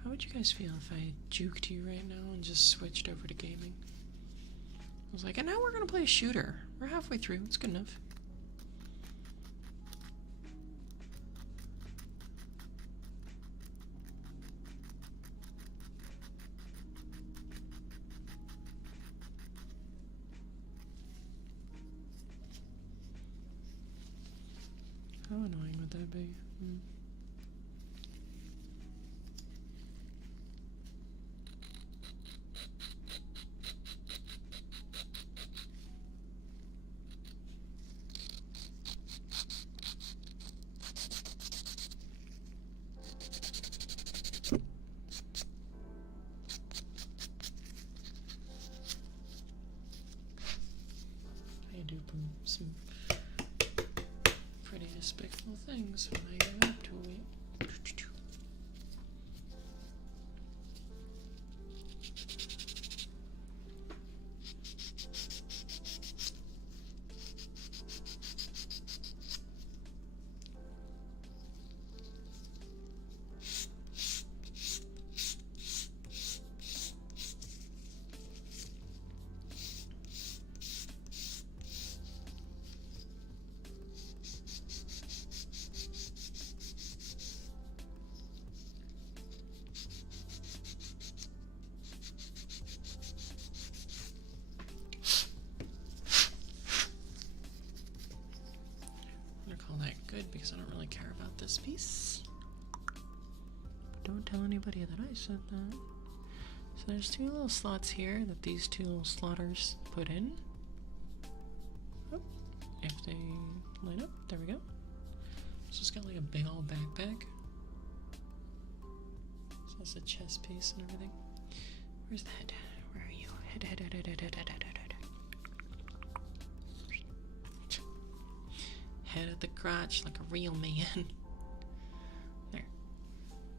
How would you guys feel if I juked you right now and just switched over to gaming? I was like, and now we're gonna play a shooter. We're halfway through. It's good enough. How annoying would that be? I do some pretty despicable things when I go up to it. Good, because I don't really care about this piece. Don't tell anybody that I said that. So there's two little slots here that these two little slotters put in. Oh, if they line up. There we go. So it's got like a big old backpack. So it's a chest piece and everything. Where's the head? Where are you? Head. Head at the crotch like a real man. There.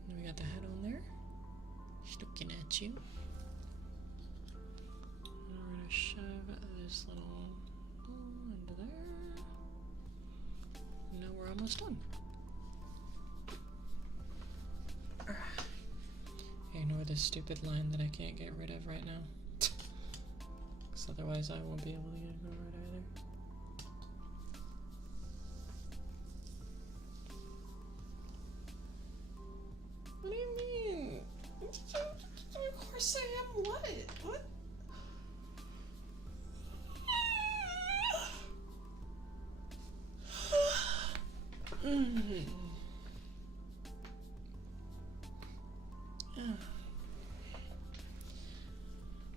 Now we got the head on there. Just looking at you. And we're gonna shove this little into there. And now we're almost done. Ignore this stupid line that I can't get rid of right now. Because otherwise I won't be able to get over it either. What do you mean? Of course I am. What?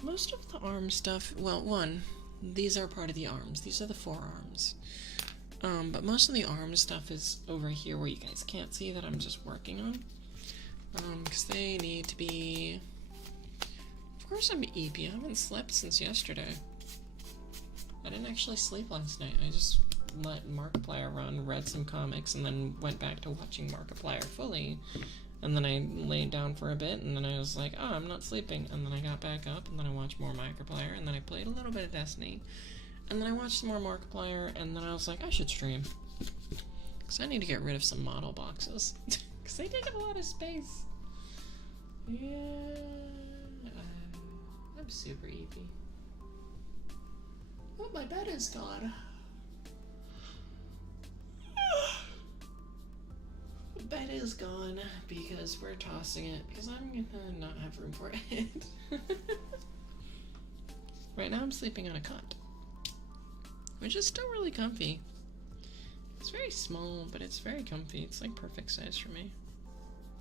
Most of the arm stuff, well, these are part of the arms. These are the forearms. But most of the arm stuff is over here where you guys can't see that I'm just working on. Because they need to be... Of course I'm EP. I haven't slept since yesterday. I didn't actually sleep last night. I just let Markiplier run, read some comics, and then went back to watching Markiplier fully. And then I laid down for a bit, and then I was like, oh, I'm not sleeping. And then I got back up, and then I watched more Markiplier, and then I played a little bit of Destiny. And then I watched some more Markiplier, and then I was like, I should stream. Because I need to get rid of some model boxes. Because they take up a lot of space. Yeah. I'm super EP. Oh, my bed is gone. The bed is gone because we're tossing it because I'm gonna not have room for it. Right now I'm sleeping on a cot, which is still really comfy. It's very small, but it's very comfy. It's like perfect size for me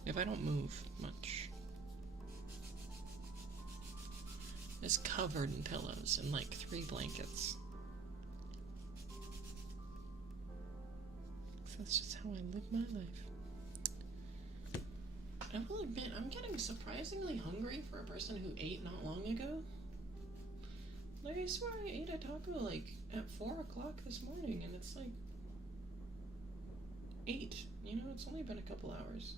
if I don't move much. It's covered in pillows and like 3 blankets. That's just how I live my life. I will admit, I'm getting surprisingly hungry for a person who ate not long ago. Like, I swear I ate a taco, like, at 4 o'clock this morning, and it's, like, 8. You know, it's only been a couple hours.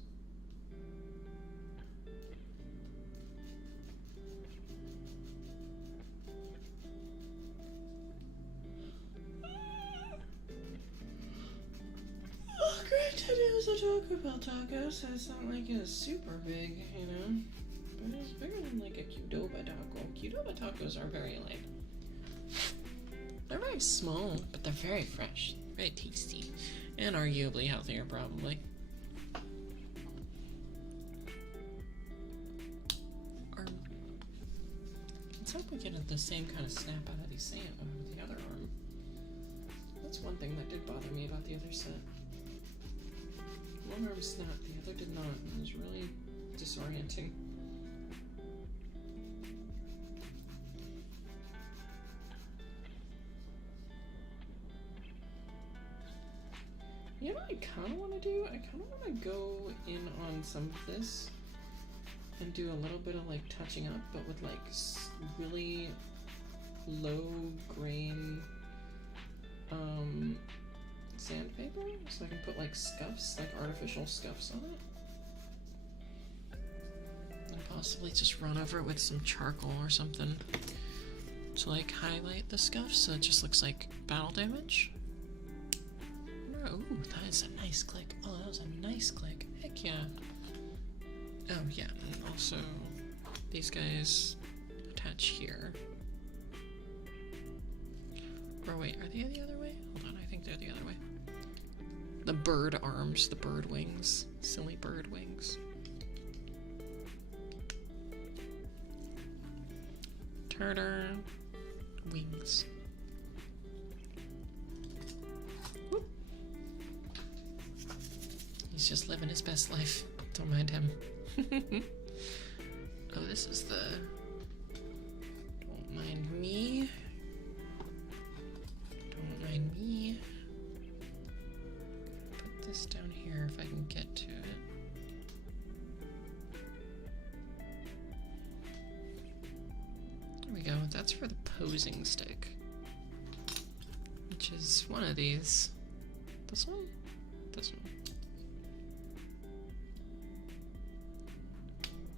Granted, it was a Taco Bell taco, so it's not like it was super big, you know? But it was bigger than, like, a Qdoba taco. Qdoba tacos are very, like... They're very small, but they're very fresh. Very tasty. And arguably healthier, probably. Let's hope we get the same kind of snap out of the other arm. That's one thing that did bother me about the other set. One arm snapped, the other did not. It was really disorienting. You know what I kind of want to do? I kind of want to go in on some of this and do a little bit of like touching up, but with like really low grain sandpaper, so I can put like scuffs, like artificial scuffs on it. And possibly just run over it with some charcoal or something to like highlight the scuffs so it just looks like battle damage. Oh, that is a nice click. Oh, that was a nice click. Heck yeah. Oh yeah, and also these guys attach here. Or wait, are they the other way? Hold on, I think they're the other way. The bird arms, the bird wings. Silly bird wings. Turtle wings. Whoop. He's just living his best life. Don't mind him. Oh, this is the... Don't mind me. Don't mind me. here if I can get to it. There we go. That's for the posing stick. Which is one of these. This one? This one.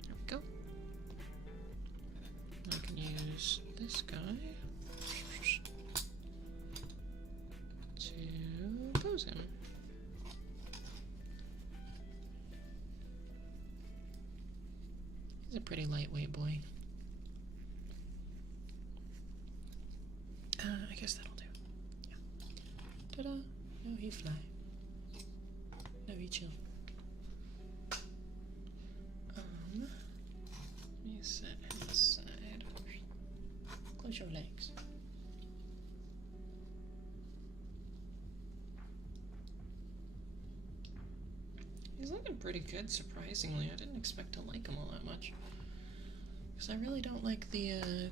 There we go. I can use this guy to pose him. He's a pretty lightweight boy. I guess that'll do. Yeah. Ta-da! No, he fly. No, he chill. Let me set him aside. Close your legs. He's looking pretty good, surprisingly. I didn't expect to like him all that much. Because I really don't like the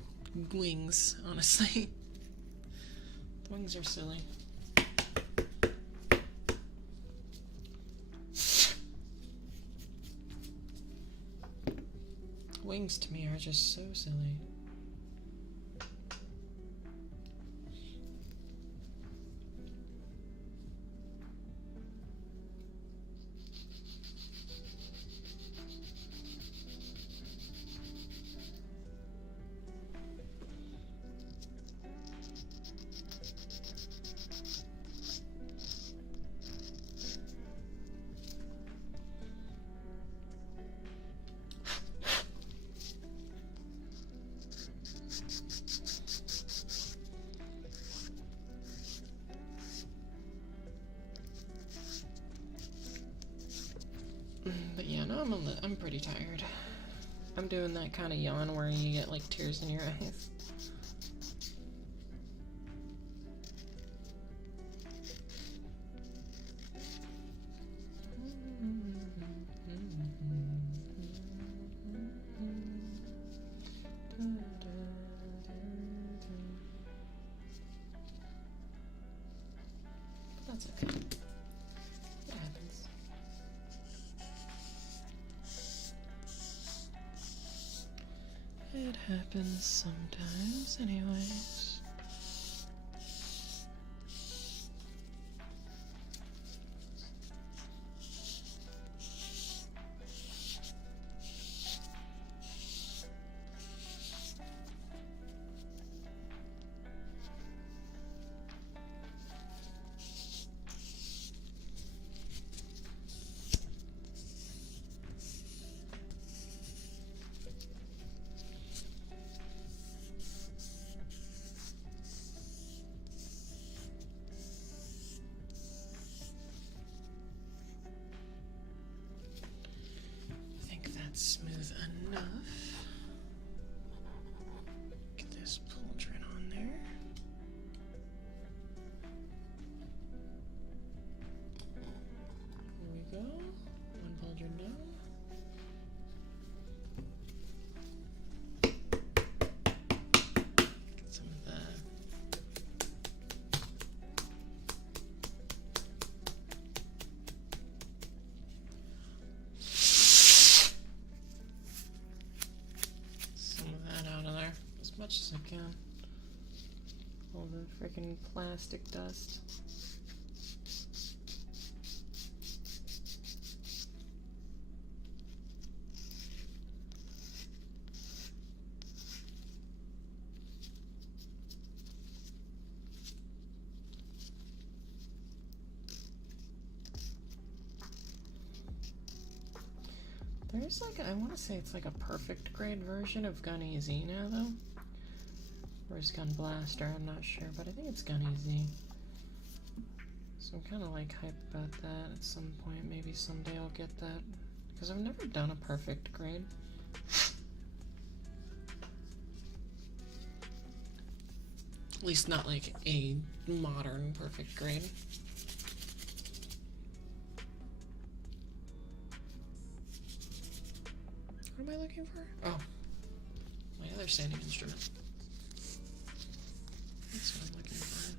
wings, honestly. The wings are silly. Wings to me are just so silly. But yeah, no, I'm pretty tired. I'm doing that kind of yawn where you get like tears in your eyes. But that's okay. It happens. It happens sometimes, anyways. Smooth enough. Get this pauldron on there. Here we go. One pauldron down. Get some of that. As much as I can. All the freaking plastic dust. There's like, I want to say it's like a perfect grade version of Gun Easy now though. Or is Gun Blaster, I'm not sure, but I think it's Gun Easy. So I'm kind of like hyped about that at some point. Maybe someday I'll get that. Because I've never done a perfect grade. At least not like a modern perfect grade. What am I looking for? Oh, my other sanding instrument. That's what I'm looking for.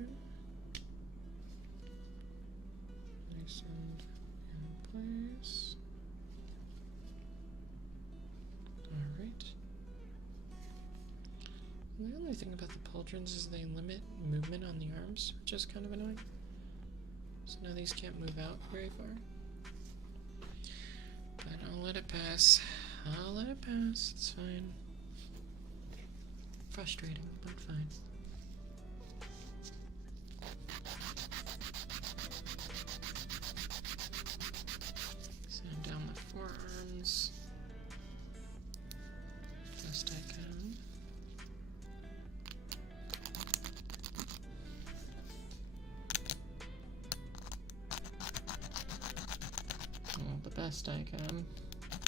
pauldron. Nice and in place. Alright. The only thing about the pauldrons is they limit movement on the arms, which is kind of annoying. So now these can't move out very far. But I'll let it pass. I'll let it pass. It's fine. Frustrating, but fine. Sand down the forearms. Best I can. Oh, the best I can.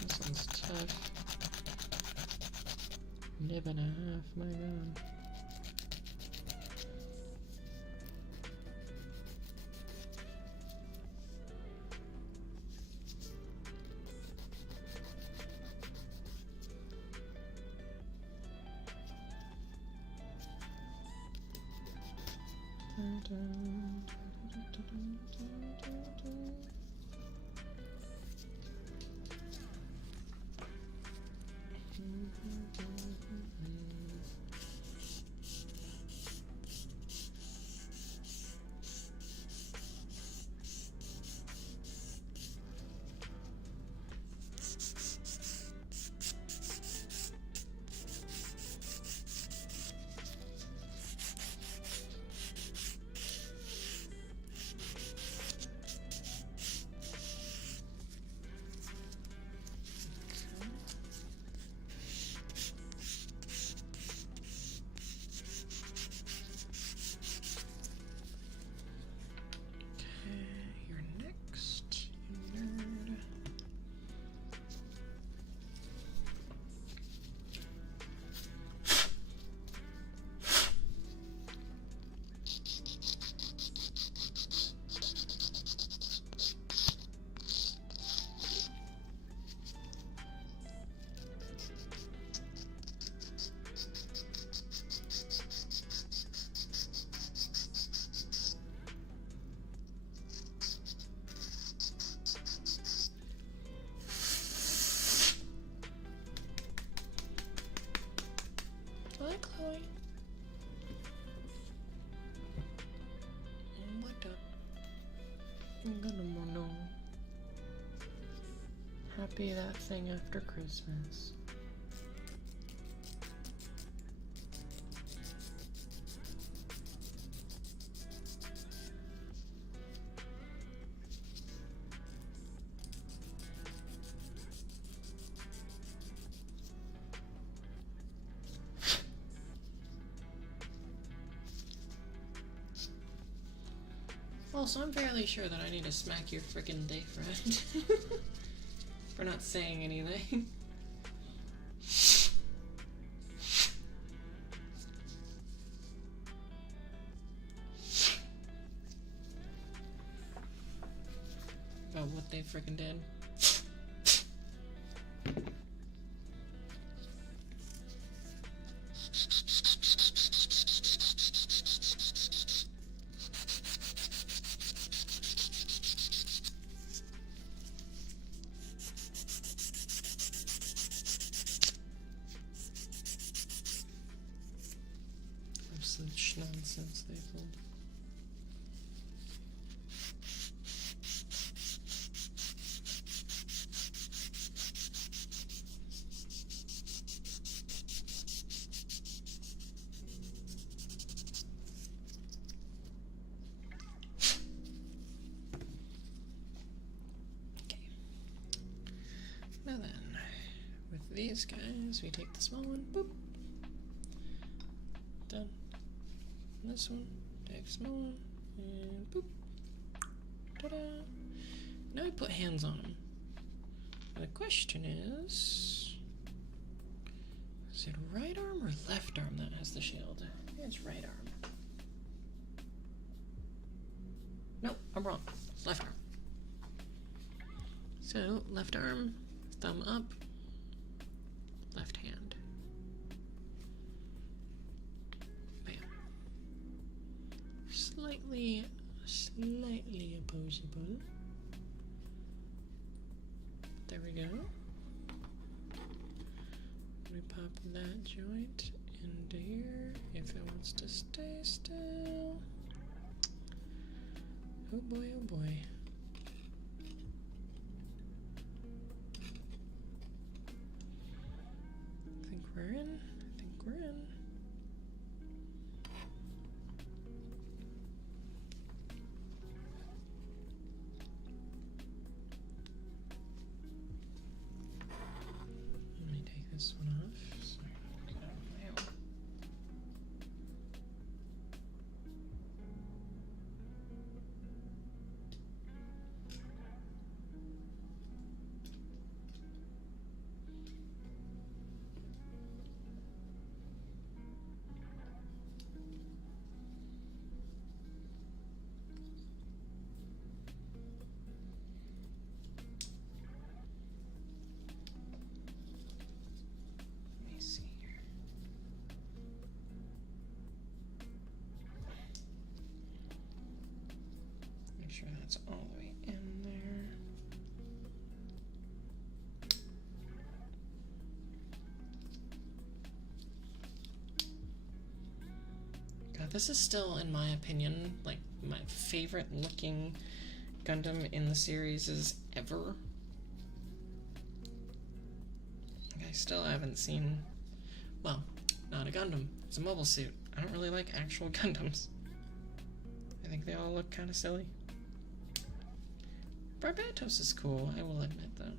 This one's tough. Nib and a half, my god. Hi, Chloe. What up? I'm gonna mono. Happy that thing after Christmas. Also, I'm fairly sure that I need to smack your frickin' day friend for not saying anything. About what they frickin' did. Such nonsense they pulled. Okay. Now then, with these guys, we take the small one, boop. Done. This one, take small one, and boop. Ta-da! Now we put hands on them. The question is it right arm or left arm that has the shield? I think it's right arm. Nope, I'm wrong. Left arm. So, left arm, thumb up, left hand. slightly opposable. There we go. We pop that joint into here if it wants to stay still. Oh boy, oh boy. I think we're in. Let me take this one off. So I can get out of my own. Let me see here. Make sure that's all the way in there. God, this is still, in my opinion, like my favorite looking Gundam in the series is ever. Like, I still haven't seen, well, not a Gundam. It's a mobile suit. I don't really like actual Gundams. I think they all look kind of silly. Barbatos is cool, I will admit, though.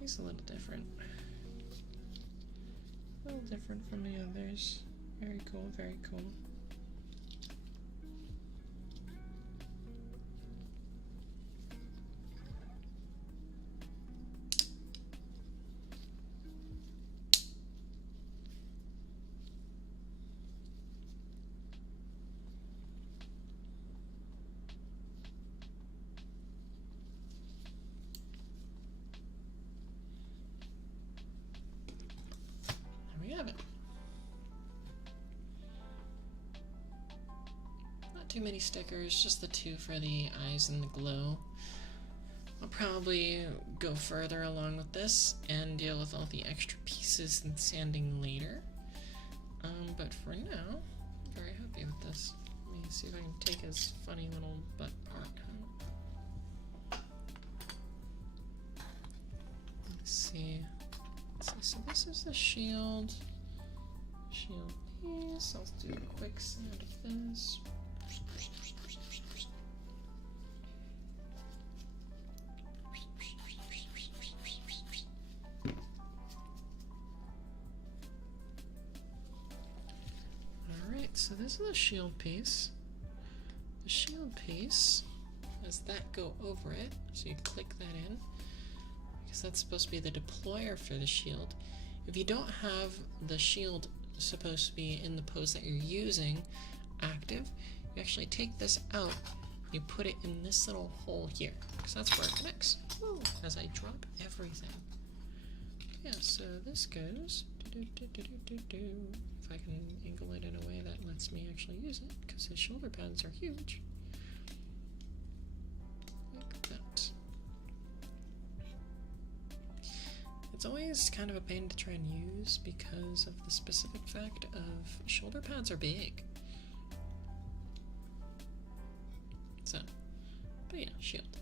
He's a little different. A little different from the others. Very cool, very cool. There we have it. Not too many stickers, just the two for the eyes and the glow. I'll probably go further along with this and deal with all the extra pieces and sanding later. But for now, I'm very happy with this. Let me see if I can take his funny little butt part out. Let's see. So this is the shield piece. I'll do a quick sand of this. Alright, so this is the shield piece. The shield piece has that go over it, so you click that in. Because that's supposed to be the deployer for the shield. If you don't have the shield supposed to be in the pose that you're using active, you actually take this out, you put it in this little hole here, because that's where it connects. Woo, as I drop everything. Yeah, so this goes, if I can angle it in a way that lets me actually use it, because his shoulder pads are huge. Like that. It's always kind of a pain to try and use because of the specific fact of shoulder pads are big. So, but yeah, shield.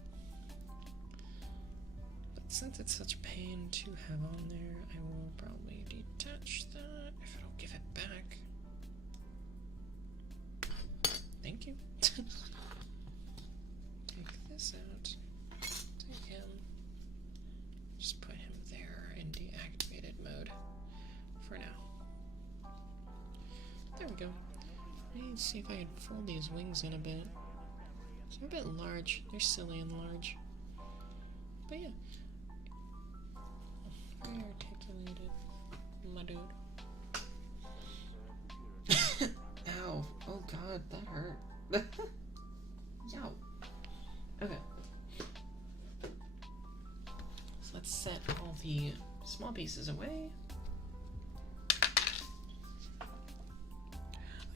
But since it's such a pain to have on there, I will probably detach that if it'll give it back. Thank you. Take this out. Take him. Just put him there in deactivated mode for now. There we go. I need to see if I can fold these wings in a bit. They're a bit large. They're silly and large. But yeah. Very articulated, my dude. Ow. Oh god, that hurt. Yow. Okay. So let's set all the small pieces away.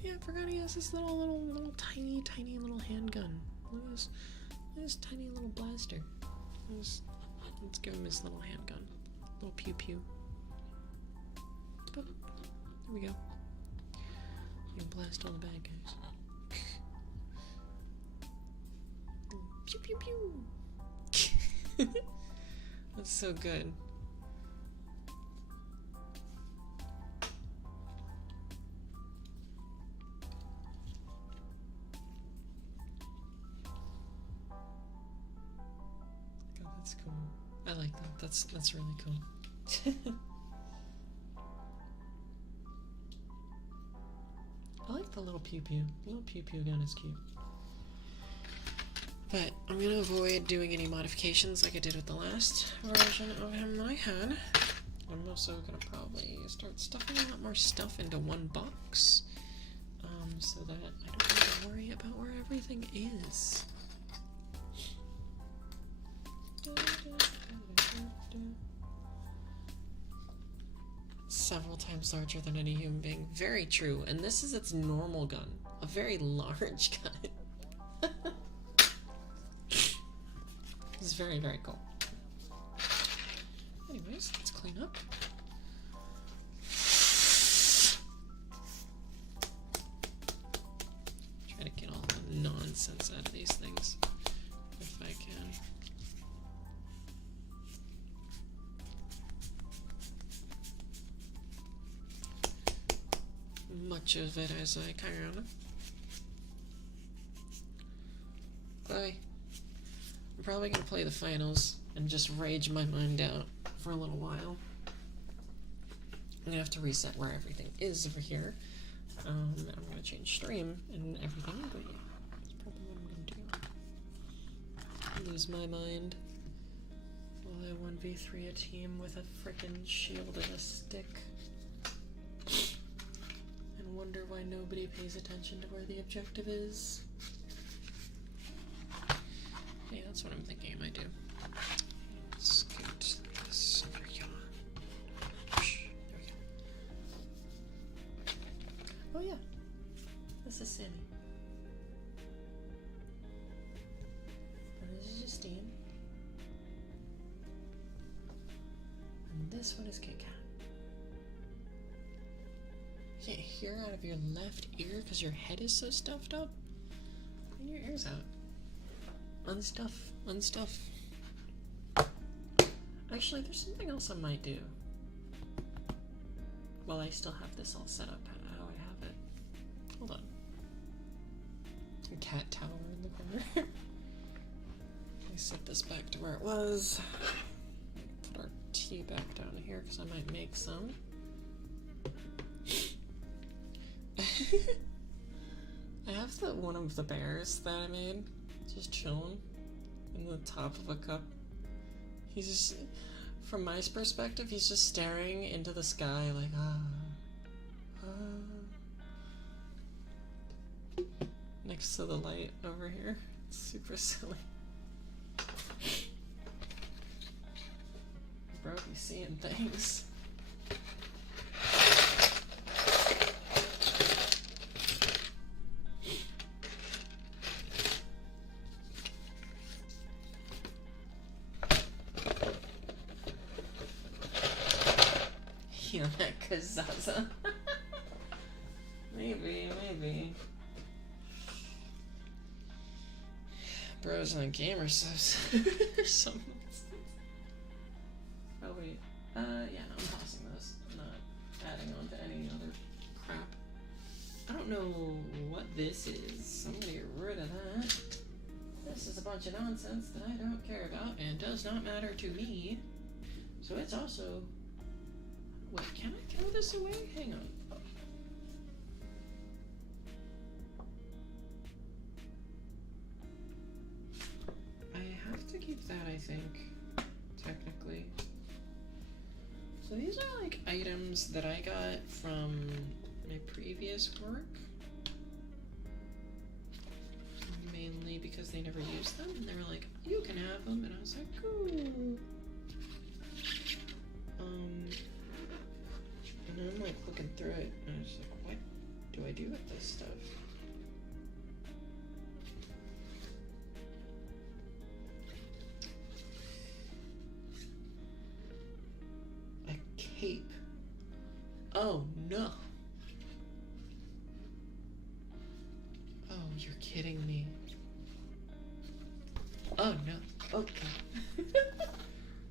yeah, I forgot he has this little tiny little handgun. Look at this tiny little blaster. Let's give him his little handgun. Little pew pew. Boop. There we go. You can blast all the bad guys. Pew pew pew. That's so good. God, that's cool. I like that. That's really cool. I like the little pew pew. The little pew pew gun is cute. But I'm gonna avoid doing any modifications like I did with the last version of him that I had. I'm also gonna probably start stuffing a lot more stuff into one box, so that I don't have to worry about where everything is. Several times larger than any human being. Very true. And this is its normal gun. A very large gun. This is very, very cool. Anyways, let's clean up. Try to get all the nonsense out of these things if I can. Much of it as I can. Chloe, I'm probably gonna play the finals and just rage my mind out for a little while. I'm gonna have to reset where everything is over here. I'm gonna change stream and everything, but yeah, that's probably what I'm gonna do. Lose my mind while I 1v3 a team with a frickin' shield and a stick. And wonder why nobody pays attention to where the objective is. Yeah, that's what I'm thinking I might do. Let's get this over here. There we go. Oh yeah, this is Sammy. And this is Justine. And this one is Kit Kat. You can't hear out of your left ear because your head is so stuffed up? Clean your ears out. Unstuff. Actually, there's something else I might do. Well, I still have this all set up how I have it. Hold on. A cat tower in the corner. Let me set this back to where it was. Put our tea back down here because I might make some. I have one of the bears that I made. Just chilling in the top of a cup. He's just, from my perspective, he's just staring into the sky like, next to the light over here. It's super silly. Bro, be seeing things. Zaza. Maybe. Bros on camera says some. Oh wait. Yeah, no, I'm tossing those. I'm not adding on to any other crap. I don't know what this is. I'm gonna get rid of that. This is a bunch of nonsense that I don't care about and does not matter to me. So it's also. Wait, can I throw this away? Hang on. I have to keep that, I think, technically. So these are like items that I got from my previous work. Mainly because they never used them, and they were like, you can have them, and I was like, cool. And I'm like looking through it, and I was like, what? do I do with this stuff? A cape. Oh no. Oh, you're kidding me. Oh no. Okay.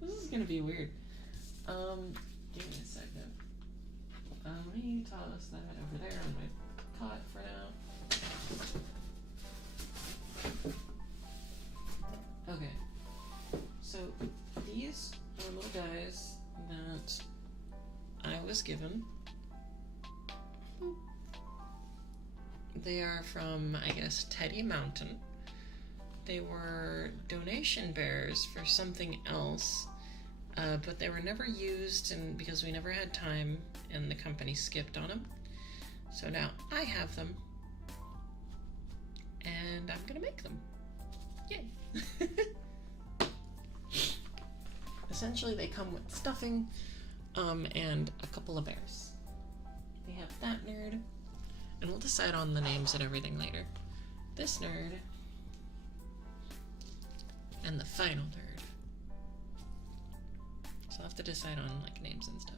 This is gonna be weird. Give me a second. Let me toss that over there on my cot for now. Okay. So these are little guys that I was given. They are from, I guess, Teddy Mountain. They were donation bears for something else, but they were never used, and because we never had time and the company skipped on them. So now I have them, and I'm gonna make them. Yay! Essentially, they come with stuffing, and a couple of bears. They have that nerd, and we'll decide on the names and everything later. This nerd, and the final nerd. So I'll have to decide on like names and stuff.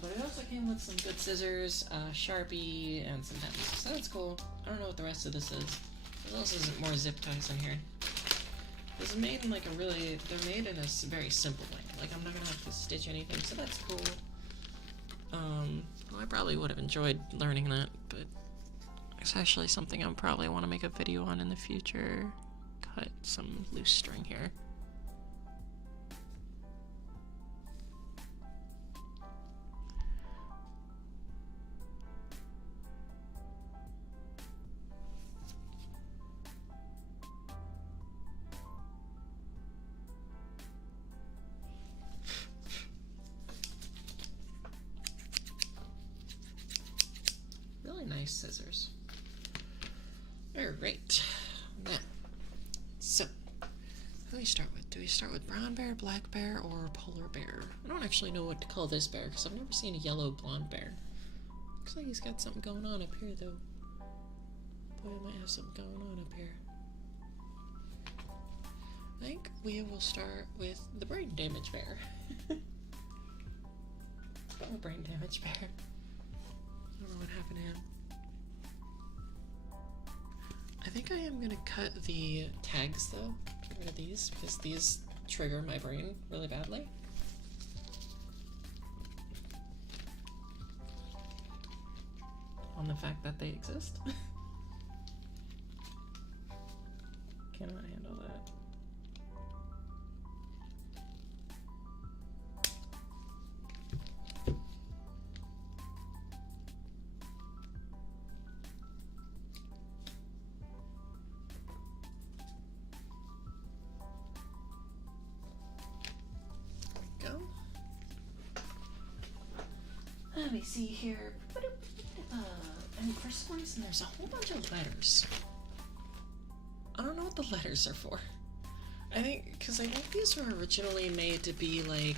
But it also came with some good scissors, Sharpie, and some pens. So that's cool. I don't know what the rest of this is. There's also more zip ties in here. This is made in like they're made in a very simple way. Like I'm not gonna have to stitch anything, so that's cool. Well, I probably would have enjoyed learning that, but it's actually something I probably want to make a video on in the future. Cut some loose string here. Really nice scissors. Alright, now, so, who do we start with? Do we start with brown bear, black bear, or polar bear? I don't actually know what to call this bear, because I've never seen a yellow blonde bear. Looks like he's got something going on up here, though. Boy, I might have something going on up here. I think we will start with the brain damage bear. Oh, brain damage bear. I don't know what happened to him. I think I am gonna cut the tags though, get rid of these, because these trigger my brain really badly. On the fact that they exist. Cannot handle that. Let me see here. And for some reason, there's a whole bunch of letters. I don't know what the letters are for. I think these were originally made to be like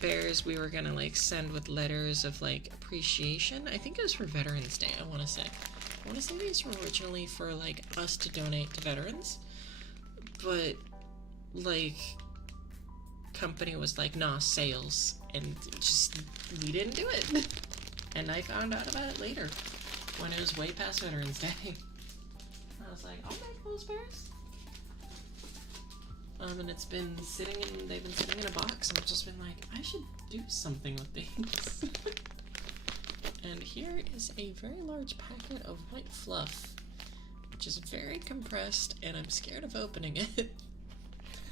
bears we were gonna like send with letters of like appreciation. I think it was for Veterans Day, I wanna say. I wanna say these were originally for like us to donate to veterans. But like company was like, nah, sales, and just we didn't do it. And I found out about it later when it was way past Veterans Day. I was like, I'll make those bears. And they've been sitting in a box, and I've just been like, I should do something with these. And here is a very large packet of white fluff, which is very compressed, and I'm scared of opening it.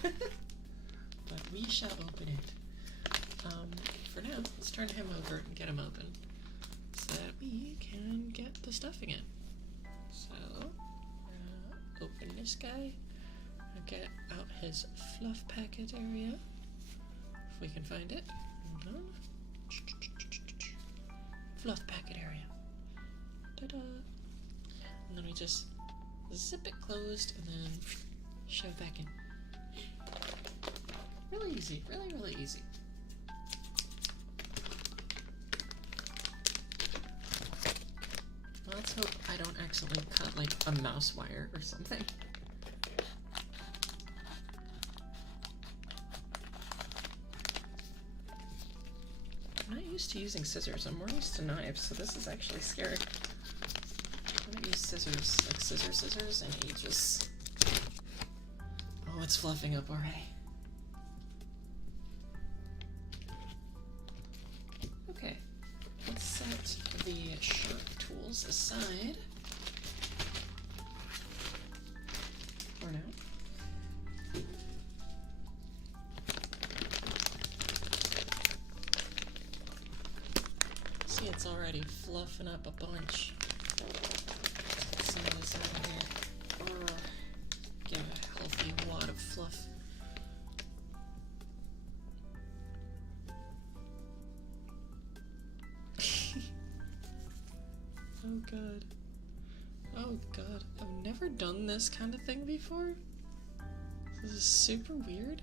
But we shall open it. For now, let's turn him over and get him open so that we can get the stuffing in. So, open this guy. Get out his fluff packet area, if we can find it. Fluff packet area. Ta-da! And then we just zip it closed and then shove back in. Really easy, really, really easy. Let's hope I don't accidentally cut like a mouse wire or something. I'm not used to using scissors. I'm more used to knives, so this is actually scary. I'm gonna use scissors, like scissors, and you just... Oh, it's fluffing up already. Okay, let's set the sharp tools aside for now. See, it's already fluffing up a bunch. Some of this out here. Give a healthy wad of fluff. Oh god. Oh god. I've never done this kind of thing before. This is super weird.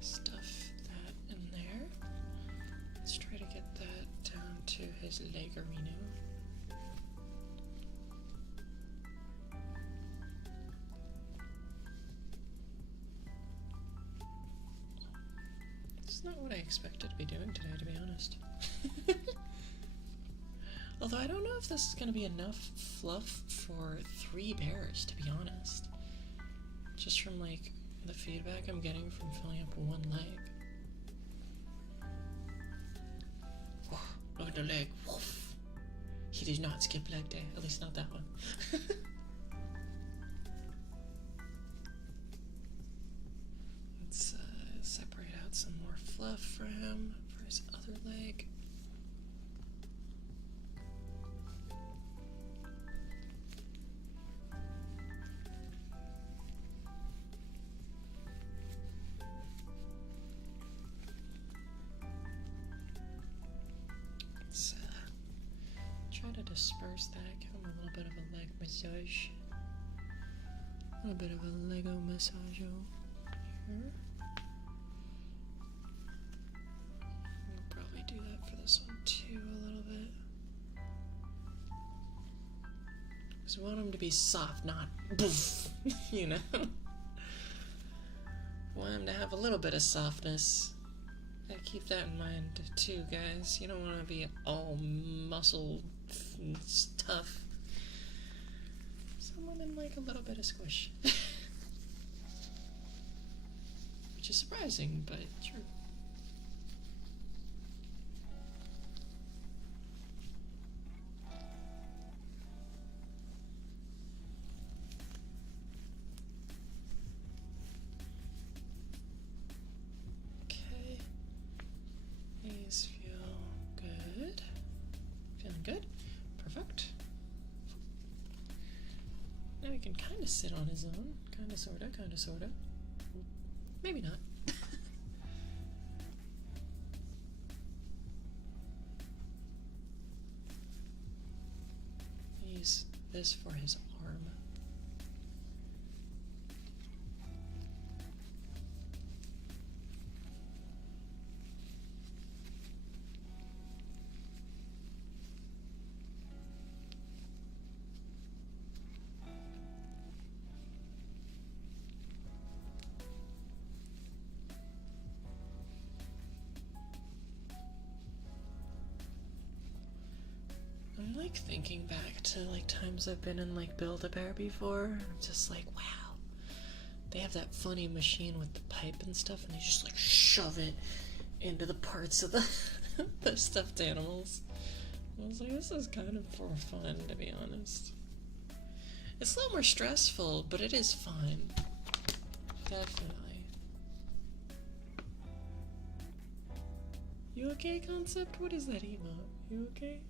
Stuff that in there. Let's try to get that down to his legarino. It's not what I expected to be doing today, to be honest. Although I don't know if this is going to be enough fluff for 3 bears, to be honest. Just from, like, the feedback I'm getting from filling up 1 leg. Oh, look at the leg. Woof. He did not skip leg day. At least not that one. Let's separate out some more fluff for him, for his other leg. Try to disperse that, give him a little bit of a leg massage. A little bit of a Lego massage here. We'll probably do that for this one too, a little bit. Because we want him to be soft, not boof, you know? We want him to have a little bit of softness. Gotta keep that in mind too, guys. You don't want to be all muscle tough. Some women like a little bit of squish. Which is surprising, but true. Okay. These feel good. Feeling good? Perfect. Now he can kind of sit on his own. Kind of, sorta. Maybe not. Use this for his arm. I'm like thinking back to like times I've been in like Build-A-Bear before. I'm just like, wow. They have that funny machine with the pipe and stuff, and they just like shove it into the parts of the the stuffed animals. I was like, this is kind of for fun, to be honest. It's a little more stressful, but it is fun. Definitely. You okay, Concept? What is that emote? You okay?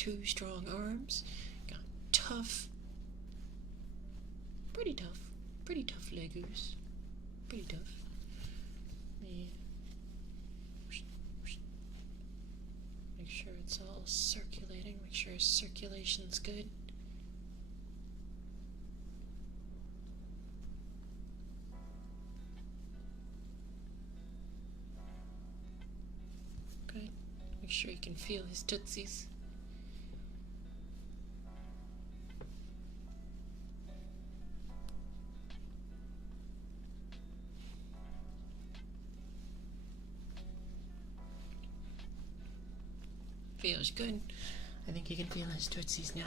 two strong arms, got tough, pretty tough legs. Pretty tough. Yeah. Make sure it's all circulating, make sure circulation's good. Good. Make sure you can feel his tootsies. Feels good. I think you can feel his tootsies now.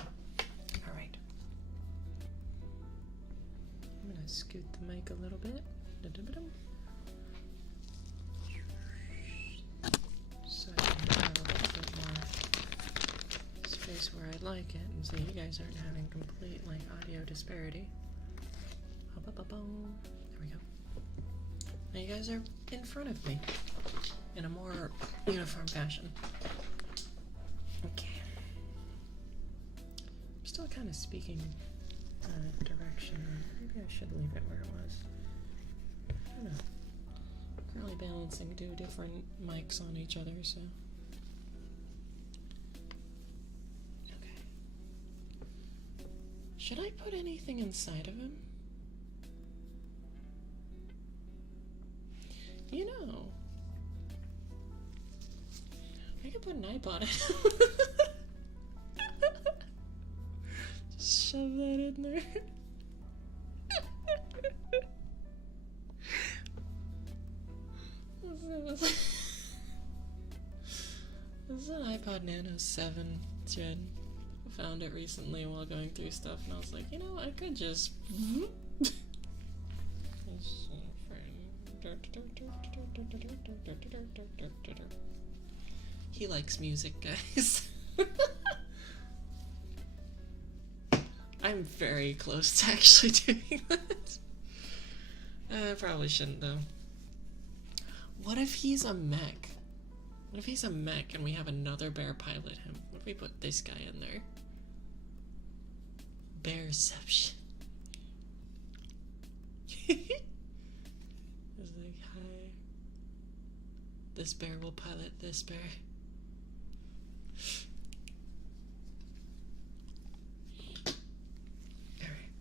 Alright. I'm gonna scoot the mic a little bit. So I can have a little bit more space where I like it, and so you guys aren't having complete audio disparity. There we go. Now you guys are in front of me in a more uniform fashion. Okay. I'm still kind of speaking direction. Maybe I should leave it where it was. I don't know. Currently balancing two different mics on each other, so. Okay. Should I put anything inside of him? You know, I could put an iPod in. Just shove that in there. This is an iPod Nano 7 Gen. I found it recently while going through stuff, and I was like, you know, I could just. He likes music, guys. I'm very close to actually doing that. I probably shouldn't, though. What if he's a mech? What if he's a mech and we have another bear pilot him? What if we put this guy in there? Bearception. It's like, hi. This bear will pilot this bear. Alright.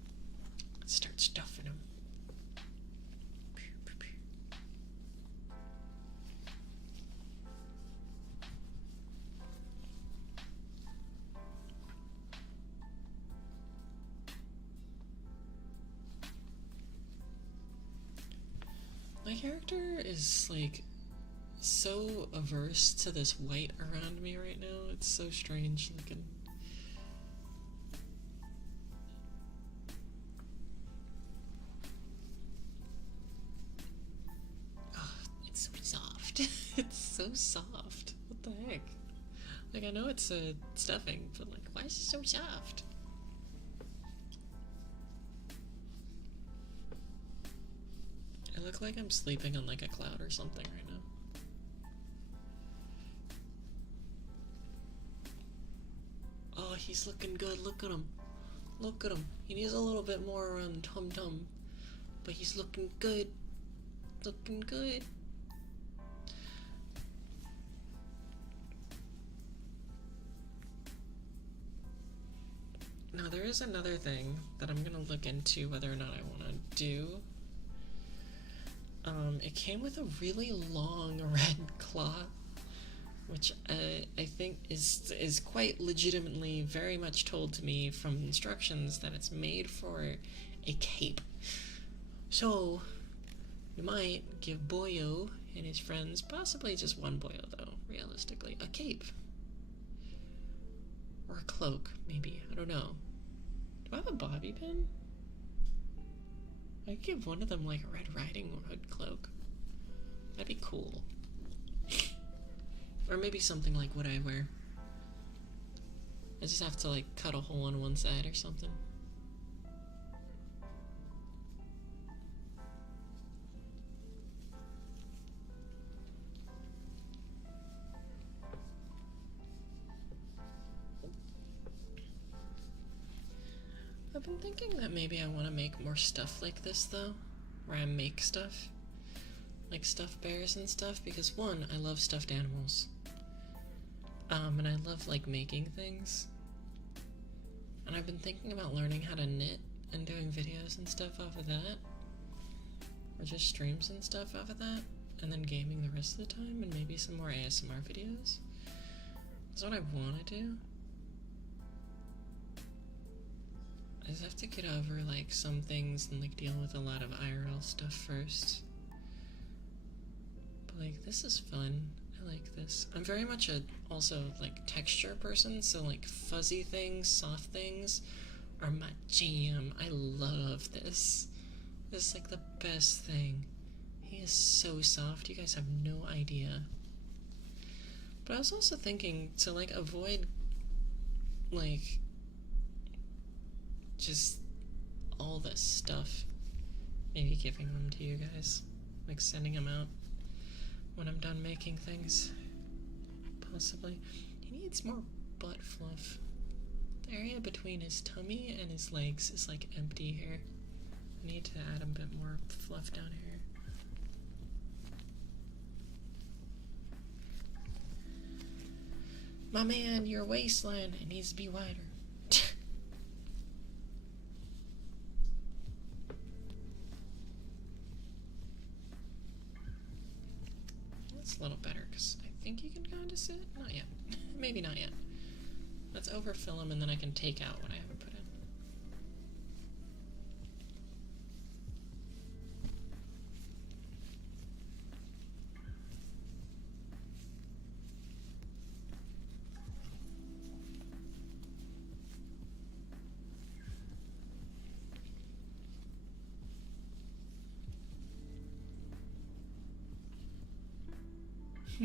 Let's start stuffing him. My character is like so averse to this white around me right now. It's so strange looking. Oh, it's so soft. It's so soft. What the heck? Like, I know it's a stuffing, but like, why is it so soft? I look like I'm sleeping on like a cloud or something right now. Oh, he's looking good. Look at him. Look at him. He needs a little bit more tum-tum. But he's looking good. Looking good. Now, there is another thing that I'm gonna look into whether or not I want to do. It came with a really long red claw, which I think is quite legitimately very much told to me from instructions that it's made for a cape. So, you might give Boyo and his friends, possibly just one Boyo though, realistically, a cape. Or a cloak, maybe, I don't know. Do I have a bobby pin? I could give one of them like a Red Riding Hood cloak. That'd be cool. Or maybe something like what I wear. I just have to like cut a hole on one side or something. I've been thinking that maybe I want to make more stuff like this, though, where I make stuff. Like stuffed bears and stuff, because one, I love stuffed animals. And I love, like, making things. And I've been thinking about learning how to knit and doing videos and stuff off of that. Or just streams and stuff off of that. And then gaming the rest of the time, and maybe some more ASMR videos. That's what I want to do. I just have to get over, like, some things and, like, deal with a lot of IRL stuff first. But, like, this is fun. I like this. I'm very much also, like, texture person, so, like, fuzzy things, soft things are my jam. I love this. This is, like, the best thing. He is so soft, you guys have no idea. But I was also thinking to, like, avoid, like, just all this stuff, maybe giving them to you guys, like sending them out when I'm done making things, possibly. He needs more butt fluff. The area between his tummy and his legs is like empty here. I need to add a bit more fluff down here. My man, your waistline, it needs to be wider. That's a little better, because I think you can kind of sit. Not yet. Maybe not yet. Let's overfill them, and then I can take out what I haven't put in. I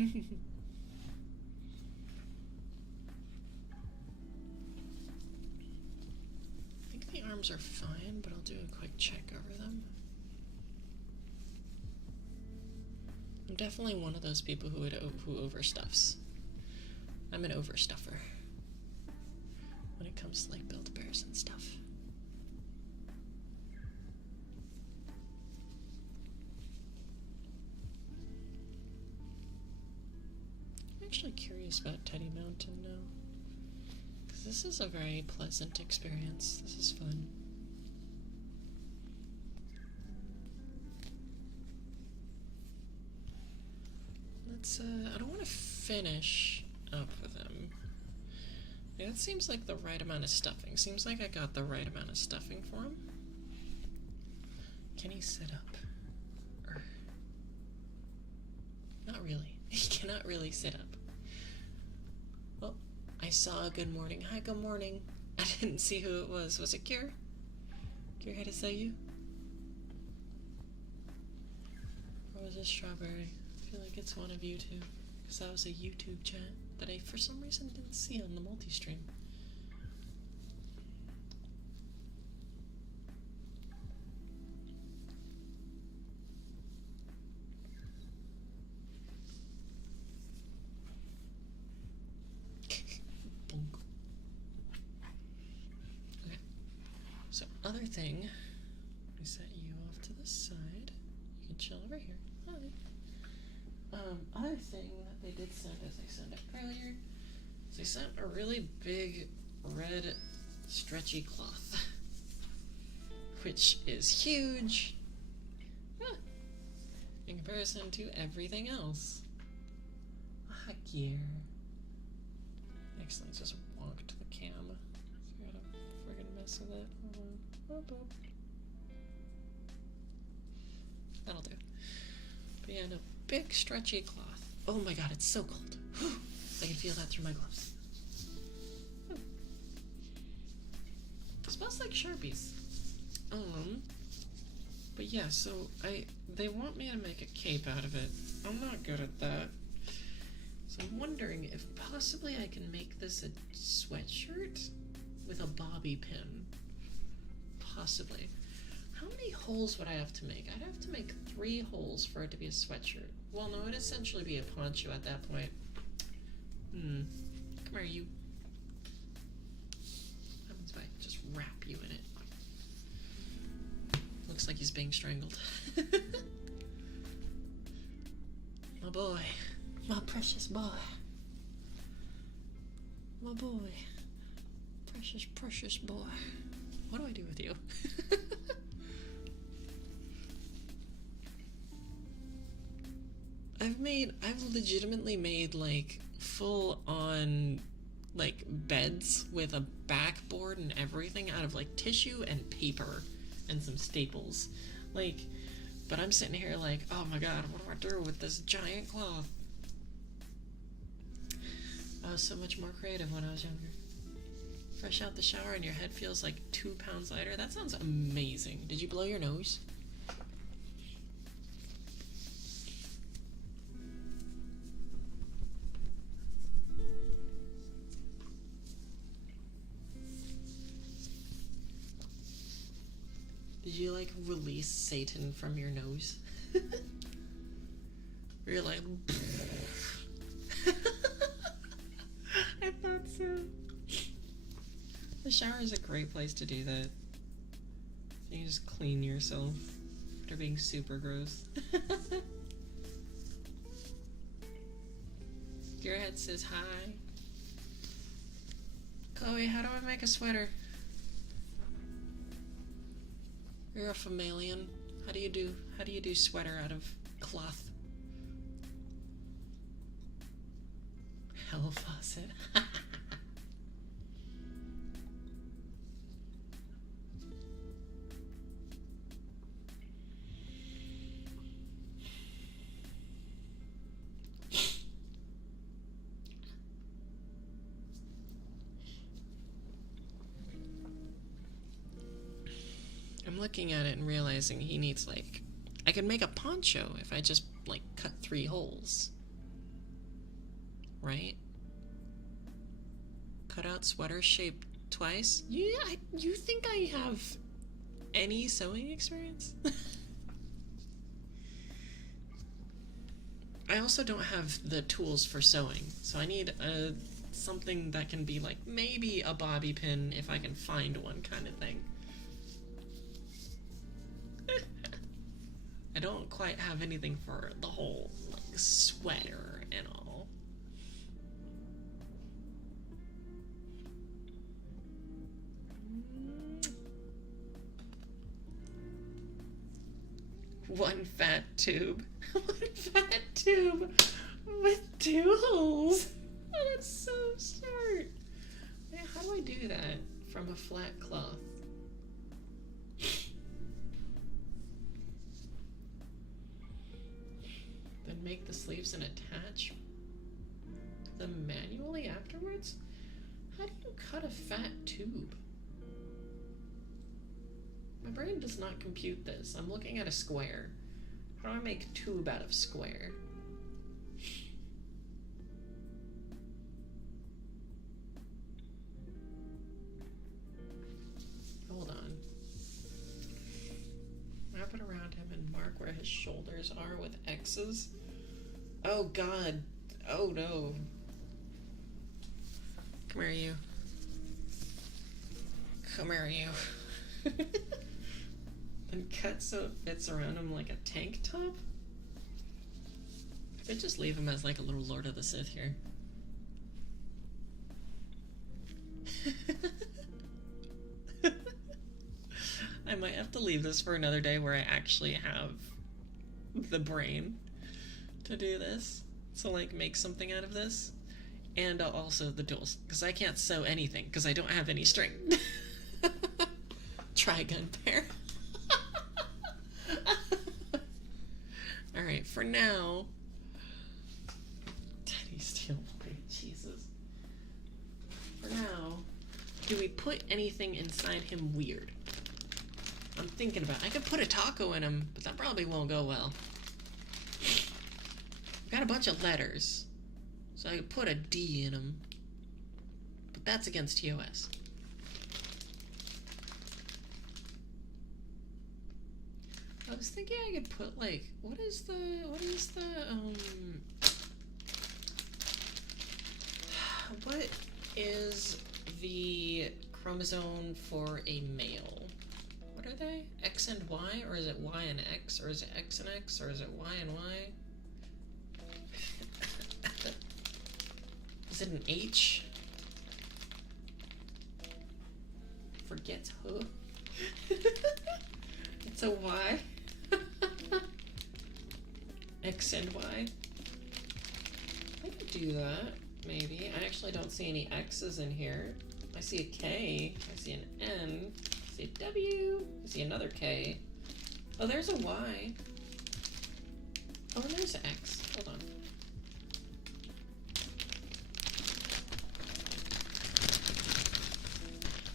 think the arms are fine, but I'll do a quick check over them. I'm definitely one of those people who overstuffs. I'm an overstuffer when it comes to like Build-A-Bears and stuff. I'm actually curious about Teddy Mountain now, because this is a very pleasant experience. This is fun. Let's, I don't want to finish up with him. Yeah, that seems like the right amount of stuffing. Seems like I got the right amount of stuffing for him. Can he sit up? Not really. He cannot really sit up. Well, I saw a good morning. Hi, good morning. I didn't see who it was. Was it Kier? Kier had to say you? Or was it Strawberry? I feel like it's one of you two. Because that was a YouTube chat that I, for some reason, didn't see on the multi-stream. Bonk. Okay. So, other thing, we set you off to the side. You can chill over here. Hi. Other thing that they did send, as I sent it earlier, is they sent a really big red stretchy cloth, which is huge in comparison to everything else. Ah, gear. Excellent, just wonked the cam. Forgot if we're gonna mess with it. Hold on. That'll do. But yeah, no. Big stretchy cloth. Oh my god, it's so cold. Whew. I can feel that through my gloves. It smells like Sharpies. But yeah, so they want me to make a cape out of it. I'm not good at that. So I'm wondering if possibly I can make this a sweatshirt with a bobby pin. Possibly. How many holes would I have to make? I'd have to make 3 holes for it to be a sweatshirt. Well, no, it'd essentially be a poncho at that point. Come here, you. What happens if I just wrap you in it? he's being strangled. My boy. My precious boy. My boy. Precious, precious boy. What do I do with you? I've legitimately made, like, full-on, like, beds with a backboard and everything out of, like, tissue and paper and some staples. Like, but I'm sitting here like, oh my god, what do I do with this giant cloth? I was so much more creative when I was younger. Fresh out the shower and your head feels like 2 pounds lighter? That sounds amazing. Did you blow your nose? Did you, like, release Satan from your nose? You're like... I thought so. The shower is a great place to do that. You can just clean yourself after being super gross. Gearhead says hi. Chloe, how do I make a sweater? You're a Femalian. How do you do sweater out of cloth? Hell faucet. I'm looking at it and realizing he needs, like... I could make a poncho if I just, like, cut 3 holes. Right? Cut out sweater shaped twice? Yeah, you think I have any sewing experience? I also don't have the tools for sewing, so I need something that can be, like, maybe a bobby pin if I can find one kind of thing. I don't quite have anything for the whole, like, sweater and all. One fat tube. One fat tube with 2 holes. Oh, that's so smart. Man, how do I do that from a flat cloth? Then make the sleeves and attach them manually afterwards? How do you cut a fat tube? My brain does not compute this. I'm looking at a square. How do I make tube out of square? Hold on. Wrap it around him and mark where his shoulders are with X's. Oh god. Oh no. Come here, you. Come here, you. And cut so it fits around him like a tank top? I could just leave him as like a little Lord of the Sith here. I might have to leave this for another day where I actually have the brain to do this. So like make something out of this. And also the tools. Because I can't sew anything because I don't have any string. Trigun pair. Alright, for now... Teddy Steelboy, Jesus. For now, do we put anything inside him weird? I'm thinking about it. I could put a taco in him, but that probably won't go well. I've got a bunch of letters, so I could put a D in him. But that's against TOS. I was thinking I could put, like, what is the, what is the chromosome for a male? What are they? X and Y? Or is it Y and X? Or is it X and X? Or is it Y and Y? Is it an H? Forget who? It's a Y? X and Y? I could do that, maybe. I actually don't see any X's in here. I see a K. I see an N. I see a W. I see another K. Oh, there's a Y. Oh, and there's an X. Hold on.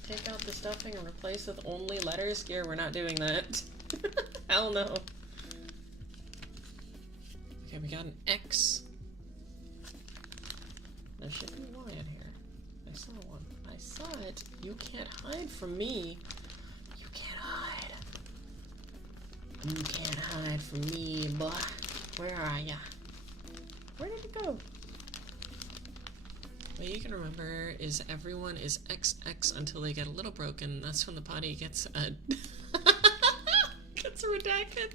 Take out the stuffing and replace with only letters? Here, we're not doing that. Hell no. Okay, we got an X. There should be a Y in here. I saw one. I saw it. You can't hide from me. You can't hide. You can't hide from me, boy. Where are ya? Where did it go? What you can remember is everyone is XX until they get a little broken. That's when the potty gets gets redacted.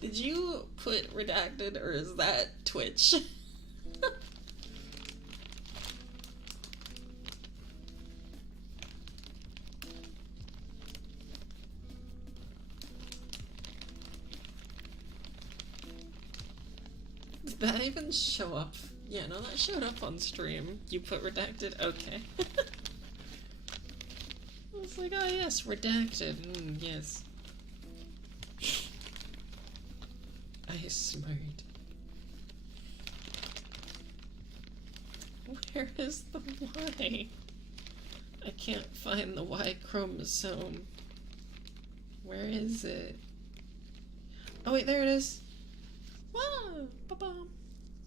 Did you put redacted or is that Twitch? Did that even show up? Yeah, no, that showed up on stream. You put redacted? Okay. I was like, oh yes, redacted. Yes. I smart. Where is the Y? I can't find the Y chromosome. Where is it? Oh wait, there it is. Wow, ba-bum.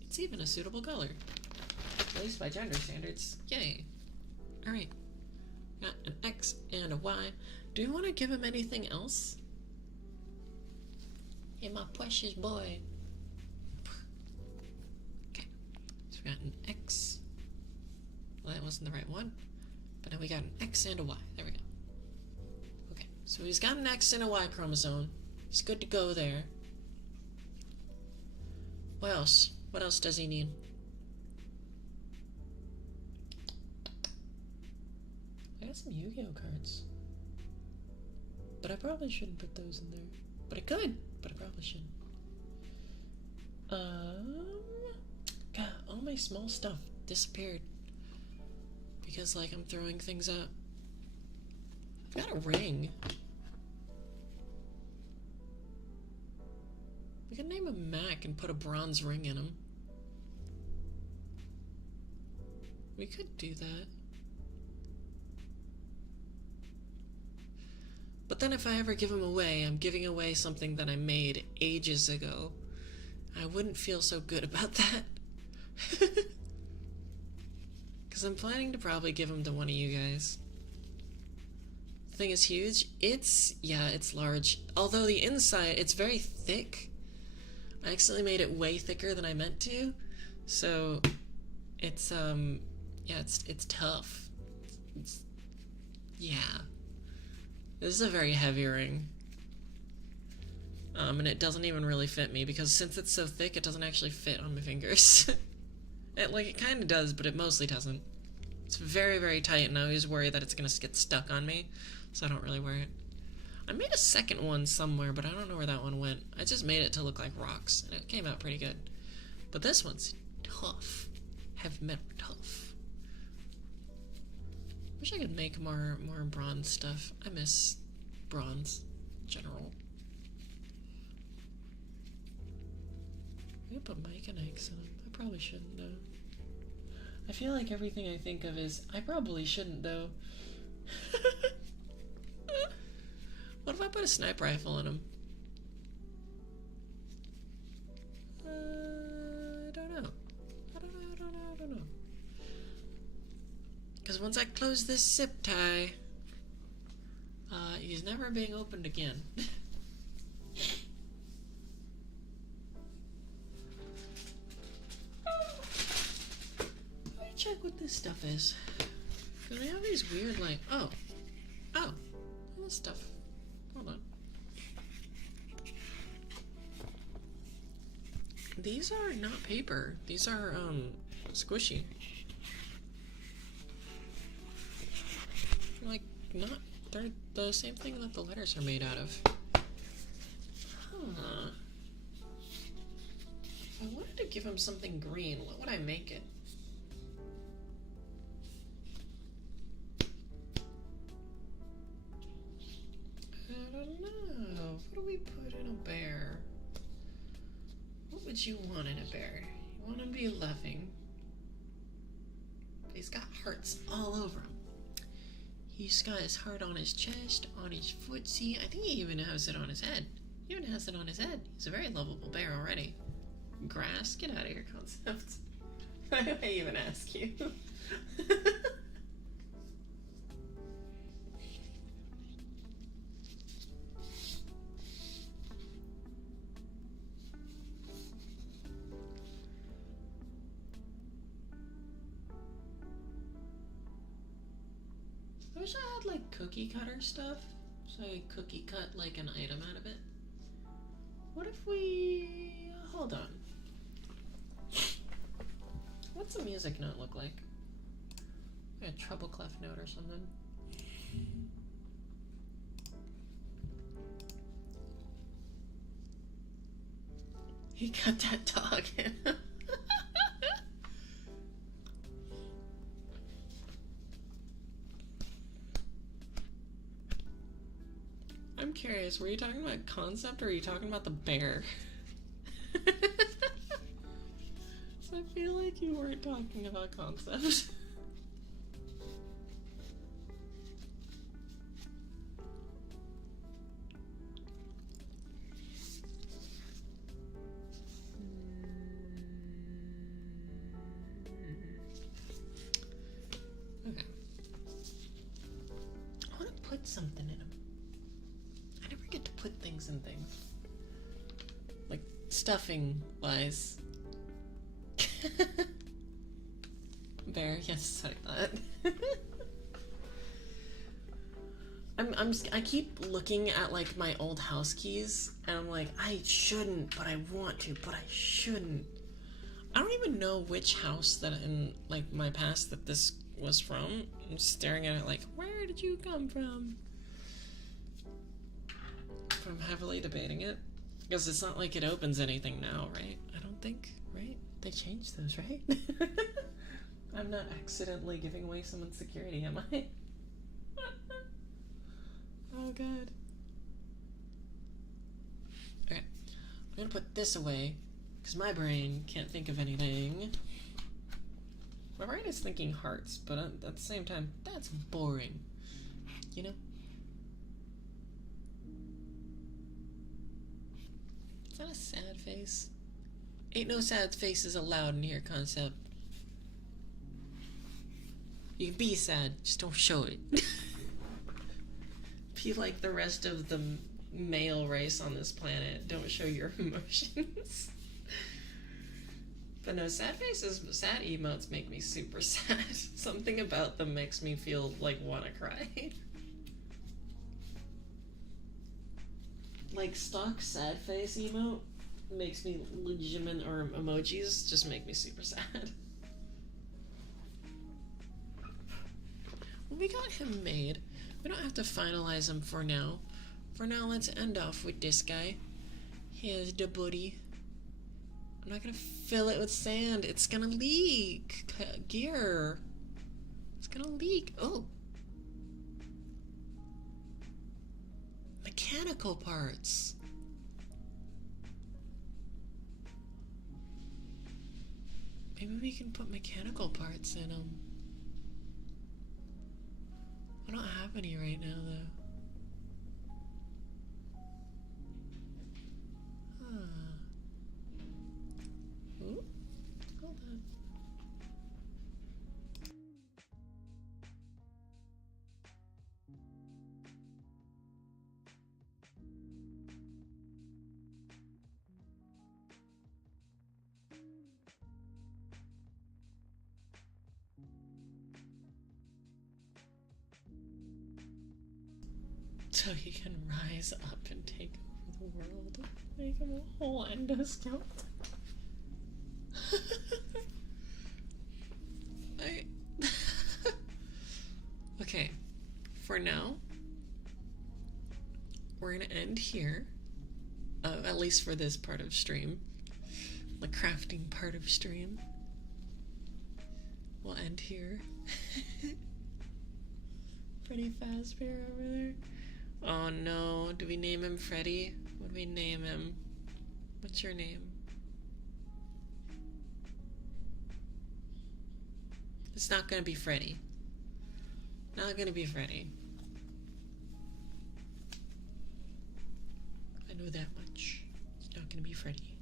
It's even a suitable color. At least by gender standards. Yay. Alright. Got an X and a Y. Do you want to give him anything else? Hey, my precious boy. Okay. So we got an X. Well, that wasn't the right one. But now we got an X and a Y. There we go. Okay. So he's got an X and a Y chromosome. He's good to go there. What else? What else does he need? I got some Yu-Gi-Oh cards. But I probably shouldn't put those in there. But I could, but I probably shouldn't. God, all my small stuff disappeared. Because, like, I'm throwing things up. I've got a ring. We could name him Mac and put a bronze ring in him. We could do that. But then if I ever give him away, I'm giving away something that I made ages ago. I wouldn't feel so good about that. Because I'm planning to probably give him to one of you guys. The thing is huge. Yeah, it's large. Although the inside, it's very thick. I accidentally made it way thicker than I meant to. So, it's, yeah, it's tough. Yeah. This is a very heavy ring. And it doesn't even really fit me, because since it's so thick, it doesn't actually fit on my fingers. It kind of does, but it mostly doesn't. It's very, very tight, and I always worry that it's gonna get stuck on me, so I don't really wear it. I made a second one somewhere, but I don't know where that one went. I just made it to look like rocks, and it came out pretty good. But this one's tough. Heavy metal tough. Wish I could make more bronze stuff. I miss bronze in general. I put Mike and X in them. I probably shouldn't though. I feel like everything I think of is I probably shouldn't though. What if I put a sniper rifle in him? I don't know. I don't know. Because once I close this zip tie, he's never being opened again. Let me check what this stuff is. Because we have these weird, like, oh, this stuff. Hold on. These are not paper. These are, squishy. Like, not... They're the same thing that the letters are made out of. Huh. If I wanted to give him something green, what would I make it? I don't know. What do we put in a bear? What would you want in a bear? You want to be loving. He's got hearts all over him. He's got his heart on his chest, on his footsie. I think he even has it on his head. He even has it on his head. He's a very lovable bear already. Grass? Get out of here, concept. Why do I even ask you? I wish I had like cookie cutter stuff, so I could cookie cut like an item out of it. What if we... hold on. What's a music note look like? Like a treble clef note or something. He got that dog in. I'm curious, were you talking about concept or are you talking about the bear? So I feel like you weren't talking about concept. Okay. I want to put something in him. I never get to put things in things. Like stuffing wise. Bear, yes, I thought. I keep looking at like my old house keys and I'm like, I shouldn't, but I want to, but I shouldn't. I don't even know which house that in like my past that this was from. I'm staring at it like, where did you come from? But I'm heavily debating it. Because it's not like it opens anything now, right? I don't think, right? They changed those, right? I'm not accidentally giving away someone's security, am I? Oh, God. Okay. I'm gonna put this away, because my brain can't think of anything. My brain is thinking hearts, but at the same time, that's boring. You know? Is that a sad face? Ain't no sad faces allowed in here, concept. You can be sad, just don't show it. Be like the rest of the male race on this planet. Don't show your emotions. But no, sad faces, sad emotes make me super sad. Something about them makes me feel like wanna cry. Like stock sad face emote makes me legitimate, or emojis just make me super sad. Well, we got him made. We don't have to finalize him for now. For now, let's end off with this guy. Here's the buddy. I'm not gonna fill it with sand. It's gonna leak. Gear. It's gonna leak. Oh. Mechanical parts. Maybe we can put mechanical parts in them. I don't have any right now, though. Huh. Ooh, hold on. so he can rise up and take over the world. Make him a whole endoskeleton. Okay, for now, we're gonna end here. At least for this part of stream. The crafting part of stream. We'll end here. Freddy Fazbear over there. Oh no, do we name him Freddy? What do we name him? What's your name? It's not gonna be Freddy. Not gonna be Freddy. I know that much. It's not gonna be Freddy.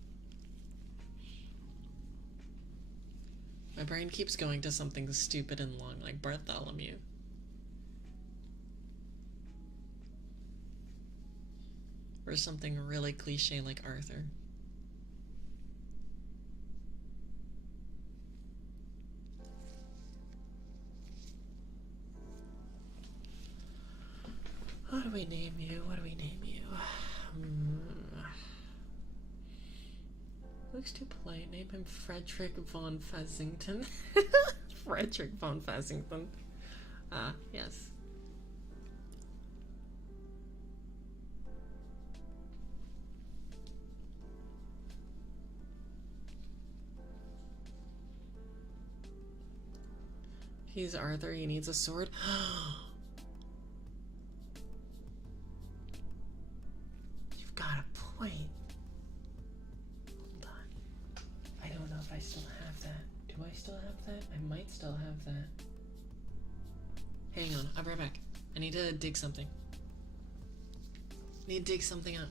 My brain keeps going to something stupid and long, like Bartholomew. Or something really cliche like Arthur. What do we name you? What do we name you? Looks too polite. Name him Frederick von Fazington. Frederick von Fazington. Ah, yes. He's Arthur. He needs a sword. You've got a point. Hold on. I don't know if I still have that. Do I still have that? I might still have that. Hang on. I'll be right back. I need to dig something. Need to dig something up.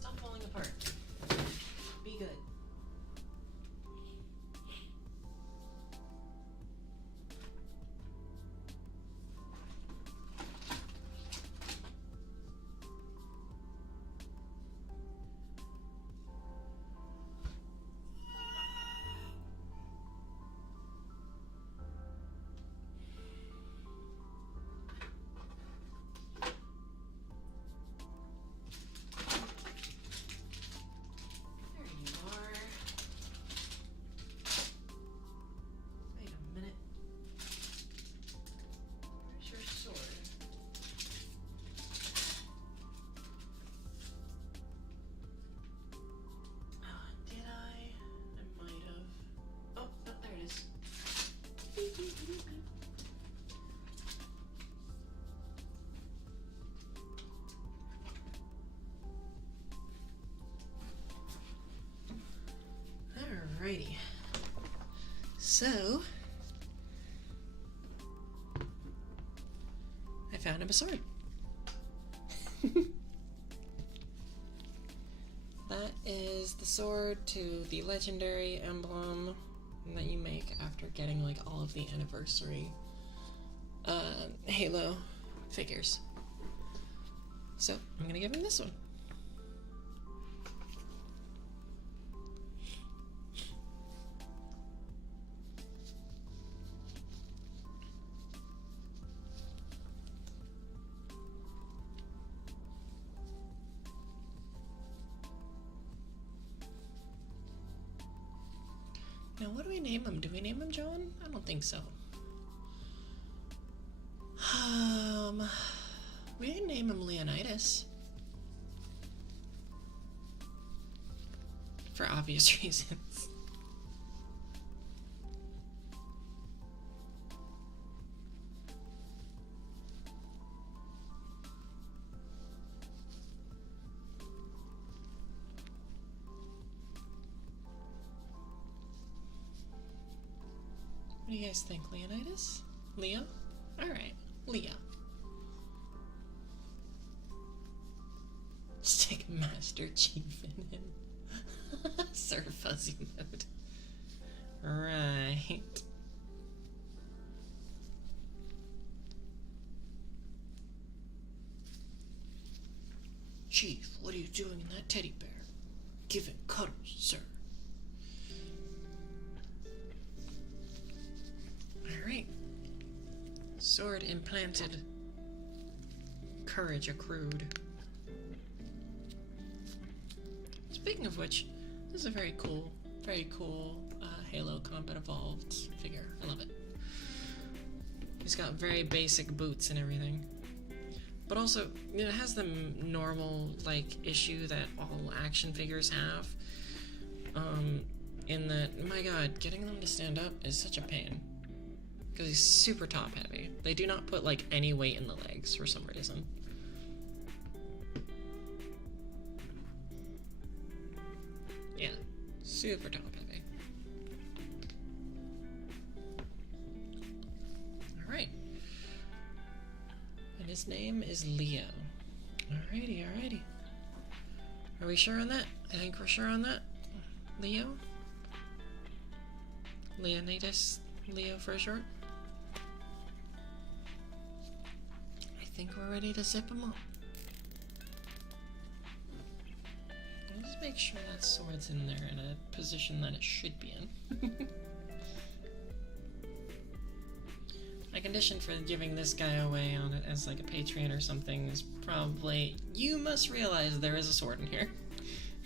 Stop falling apart. Be good. There you are. Wait a minute. Where's your sword? Did I? I might have. Oh, no, there it is. Alrighty. So, I found him a sword. That is the sword to the legendary emblem that you make after getting like all of the anniversary Halo figures. So, I'm gonna give him this one. Now, what do we name him? Do we name him John? I don't think so. We can name him Leonidas. For obvious reasons. What do you guys think, Leonidas? Leo? Alright, Leo. Stick Master Chief in him. Sir Fuzzy Mode. Right. Chief, what are you doing in that teddy bear? Giving cuddles, sir. Alright. Sword implanted. Courage accrued. Speaking of which, this is a very cool Halo Combat Evolved figure. I love it. He's got very basic boots and everything. But also, it has the normal, like, issue that all action figures have. In that, my god, getting them to stand up is such a pain. Because he's super top heavy. They do not put, like, any weight in the legs for some reason. Yeah, super top heavy. Alright. And his name is Leo. Alrighty, alrighty. Are we sure on that? I think we're sure on that. Leo? Leonidas? Leo for short? I think we're ready to zip him up. Let's make sure that sword's in there in a position that it should be in. My condition for giving this guy away on it as like a Patreon or something is probably, you must realize there is a sword in here.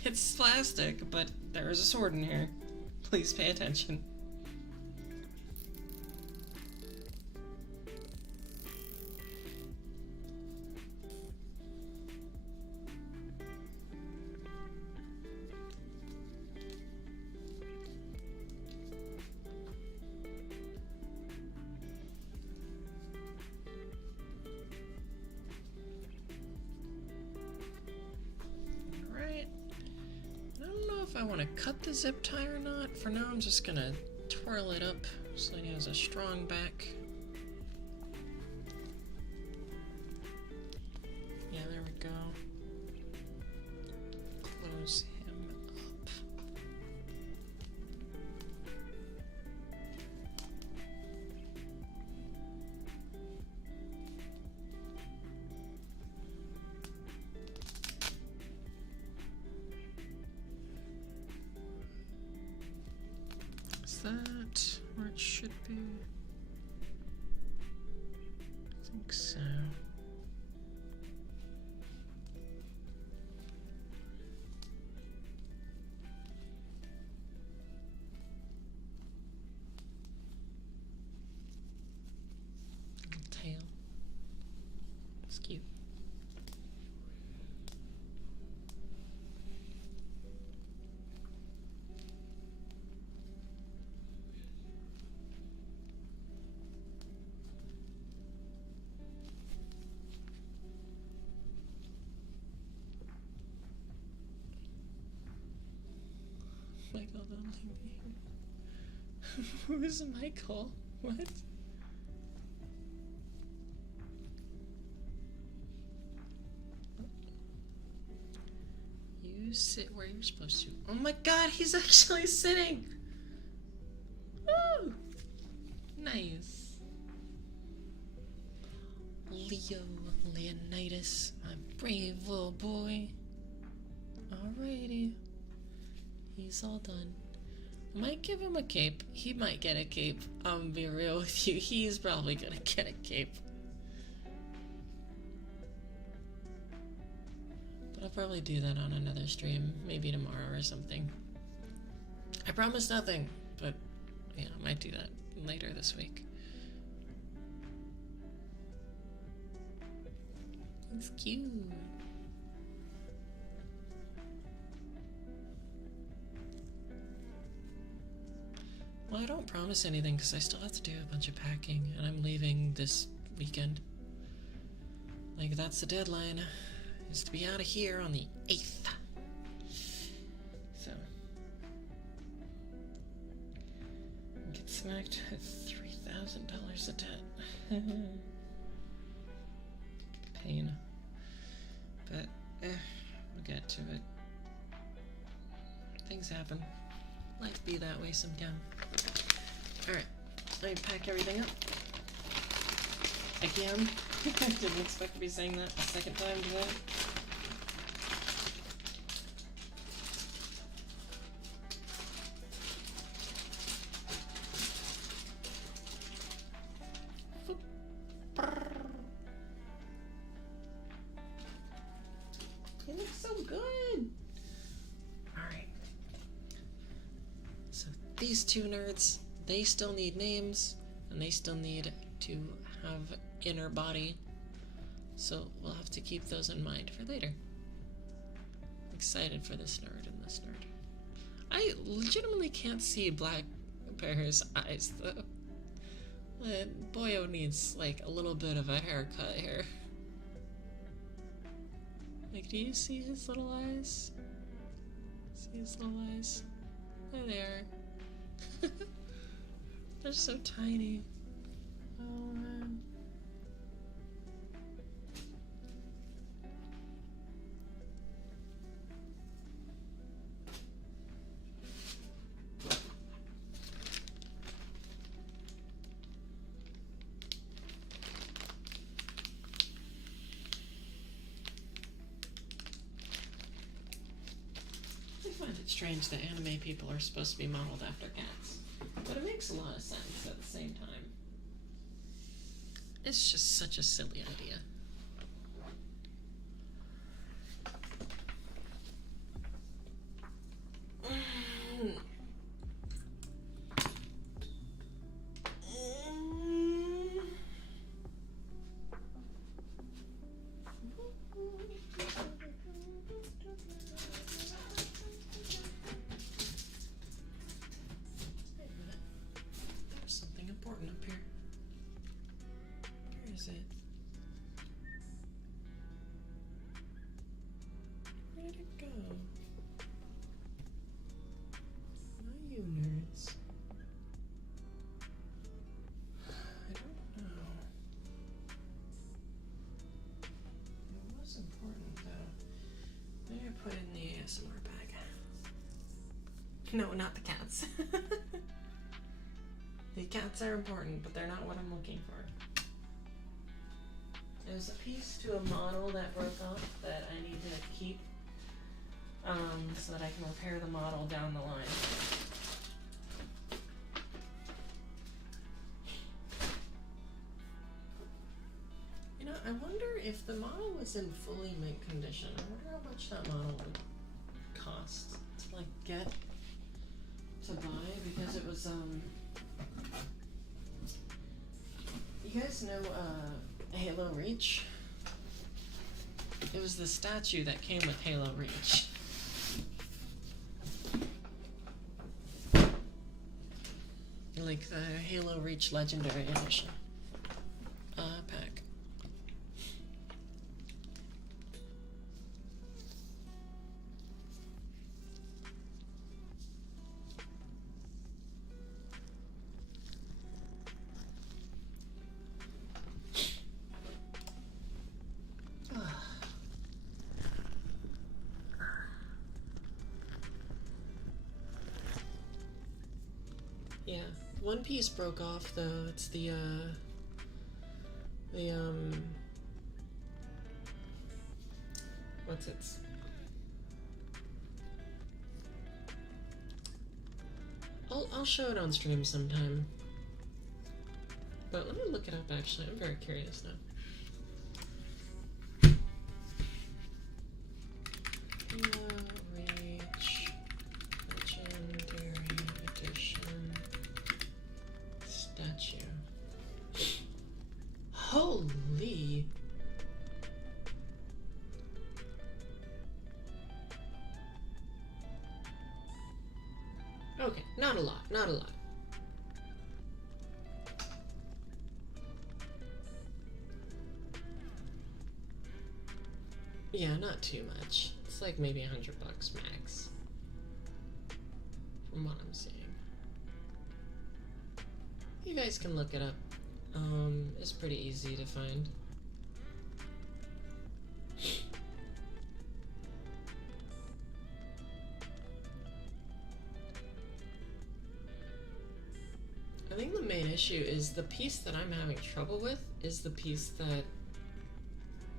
It's plastic, but there is a sword in here. Please pay attention. I want to cut the zip tie or not. For now, I'm just gonna twirl it up so he has a strong back. Yeah, there we go. Close him up. Is that where it should be? I think so. Little tail. It's cute. Michael, don't leave me here. Who is Michael? What? You sit where you're supposed to. Oh my god, he's actually sitting! Woo! Nice. Leo Leonidas, my brave little boy. Alrighty. He's all done. I might give him a cape. He might get a cape. I'm gonna be real with you. He's probably gonna get a cape. But I'll probably do that on another stream. Maybe tomorrow or something. I promise nothing. But, yeah, I might do that later this week. It's cute. Well, I don't promise anything because I still have to do a bunch of packing, and I'm leaving this weekend. Like, that's the deadline, is to be out of here on the 8th. So, get smacked at $3,000 a debt. Pain. But, we'll get to it. Things happen. Life be that way sometime. Alright, let me pack everything up. Again. I didn't expect to be saying that a second time today. these two nerds, they still need names, and they still need to have inner body. So we'll have to keep those in mind for later. Excited for this nerd and this nerd. I legitimately can't see Black Bear's eyes though. Boyo needs like a little bit of a haircut here. Like, do you see his little eyes? See his little eyes? There they are. They're so tiny. Oh man. I find it strange that anime people are supposed to be modeled after cats, but it makes a lot of sense at the same time. It's just such a silly idea. No, not the cats. The cats are important, but they're not what I'm looking for. There's a piece to a model that broke off that I need to keep so that I can repair the model down the line. You know, I wonder if the model was in fully mint condition. I wonder how much that model would cost to like get to buy, because it was you guys know Halo Reach? It was the statue that came with Halo Reach. Like the Halo Reach Legendary Edition pack. Yeah, one piece broke off though. It's the what's it? I'll show it on stream sometime. But let me look it up actually. I'm very curious now. Reach Legendary Edition statue. Holy! Okay, not a lot, not a lot. Yeah, not too much. It's like maybe $100 max. From what I'm seeing. You guys can look it up. It's pretty easy to find. I think the main issue is the piece that I'm having trouble with is the piece that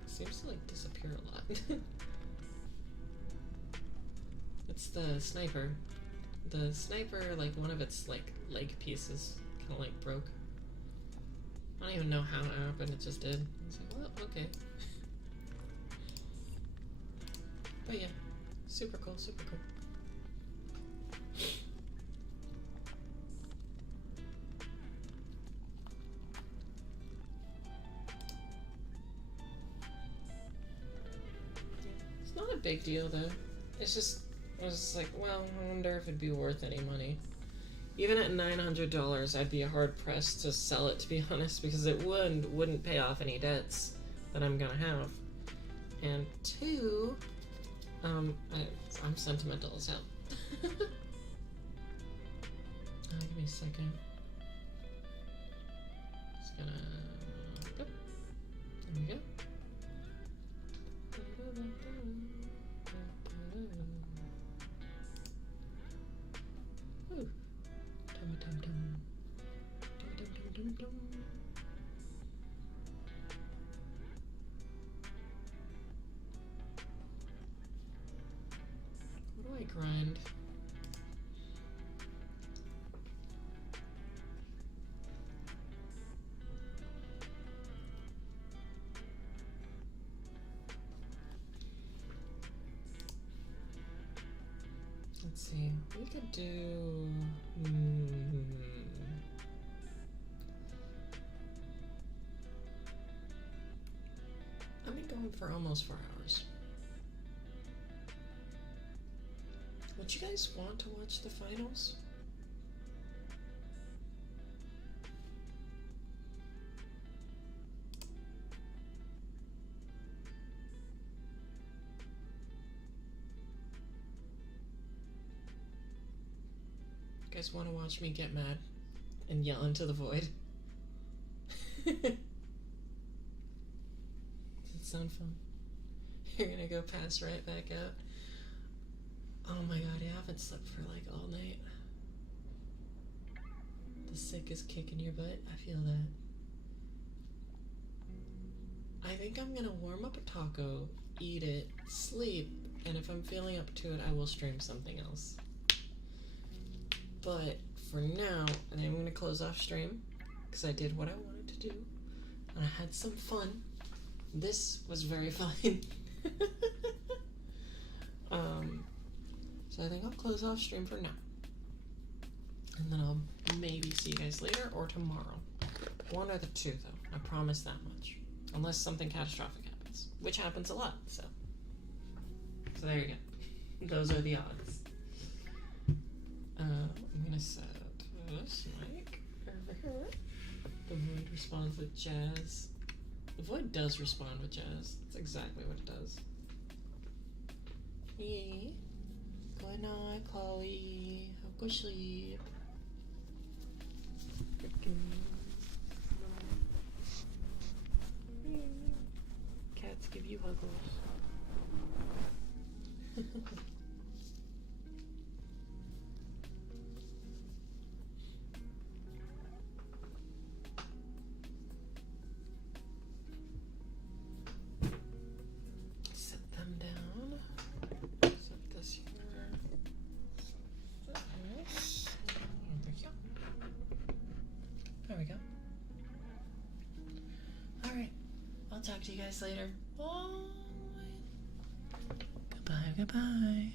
seems to like disappear a lot. It's the sniper. The sniper, like one of its like leg pieces kind of like broke. I don't even know how it happened, it just did. I was like, well, okay. But yeah, super cool, super cool. a big deal though. It's just, I was like, well, I wonder if it'd be worth any money. Even at $900, I'd be hard pressed to sell it, to be honest, because it wouldn't pay off any debts that I'm gonna have. And two, I'm sentimental as hell. Give me a second. Just gonna. There we go. Ooh. Dum dum dum. Dum dum dum dum dum. What do I grind? Let's see. We could do. I've been going for almost 4 hours. Would you guys want to watch the finals? You guys want to watch me get mad and yell into the void? Does it sound fun? You're gonna go pass right back out. Oh my god, I haven't slept for like all night. The sick is kicking your butt. I feel that. I think I'm gonna warm up a taco, eat it, sleep, and if I'm feeling up to it, I will stream something else. But for now, I'm gonna close off stream because I did what I wanted to do and I had some fun. This was very fun. So I think I'll close off stream for now. And then I'll maybe see you guys later or tomorrow. One or the two, though. I promise that much. Unless something catastrophic happens, which happens a lot, so. So there you go. Those are the odds. I'm gonna set this mic over here. The void responds with jazz. The void does respond with jazz. That's exactly what it does. Yeah. Good night, Chloe. Have a good sleep. Cats give you huggles. Set them down. Set this here. Set this over here. There we go. Alright. I'll talk to you guys later. Bye. Goodbye, goodbye.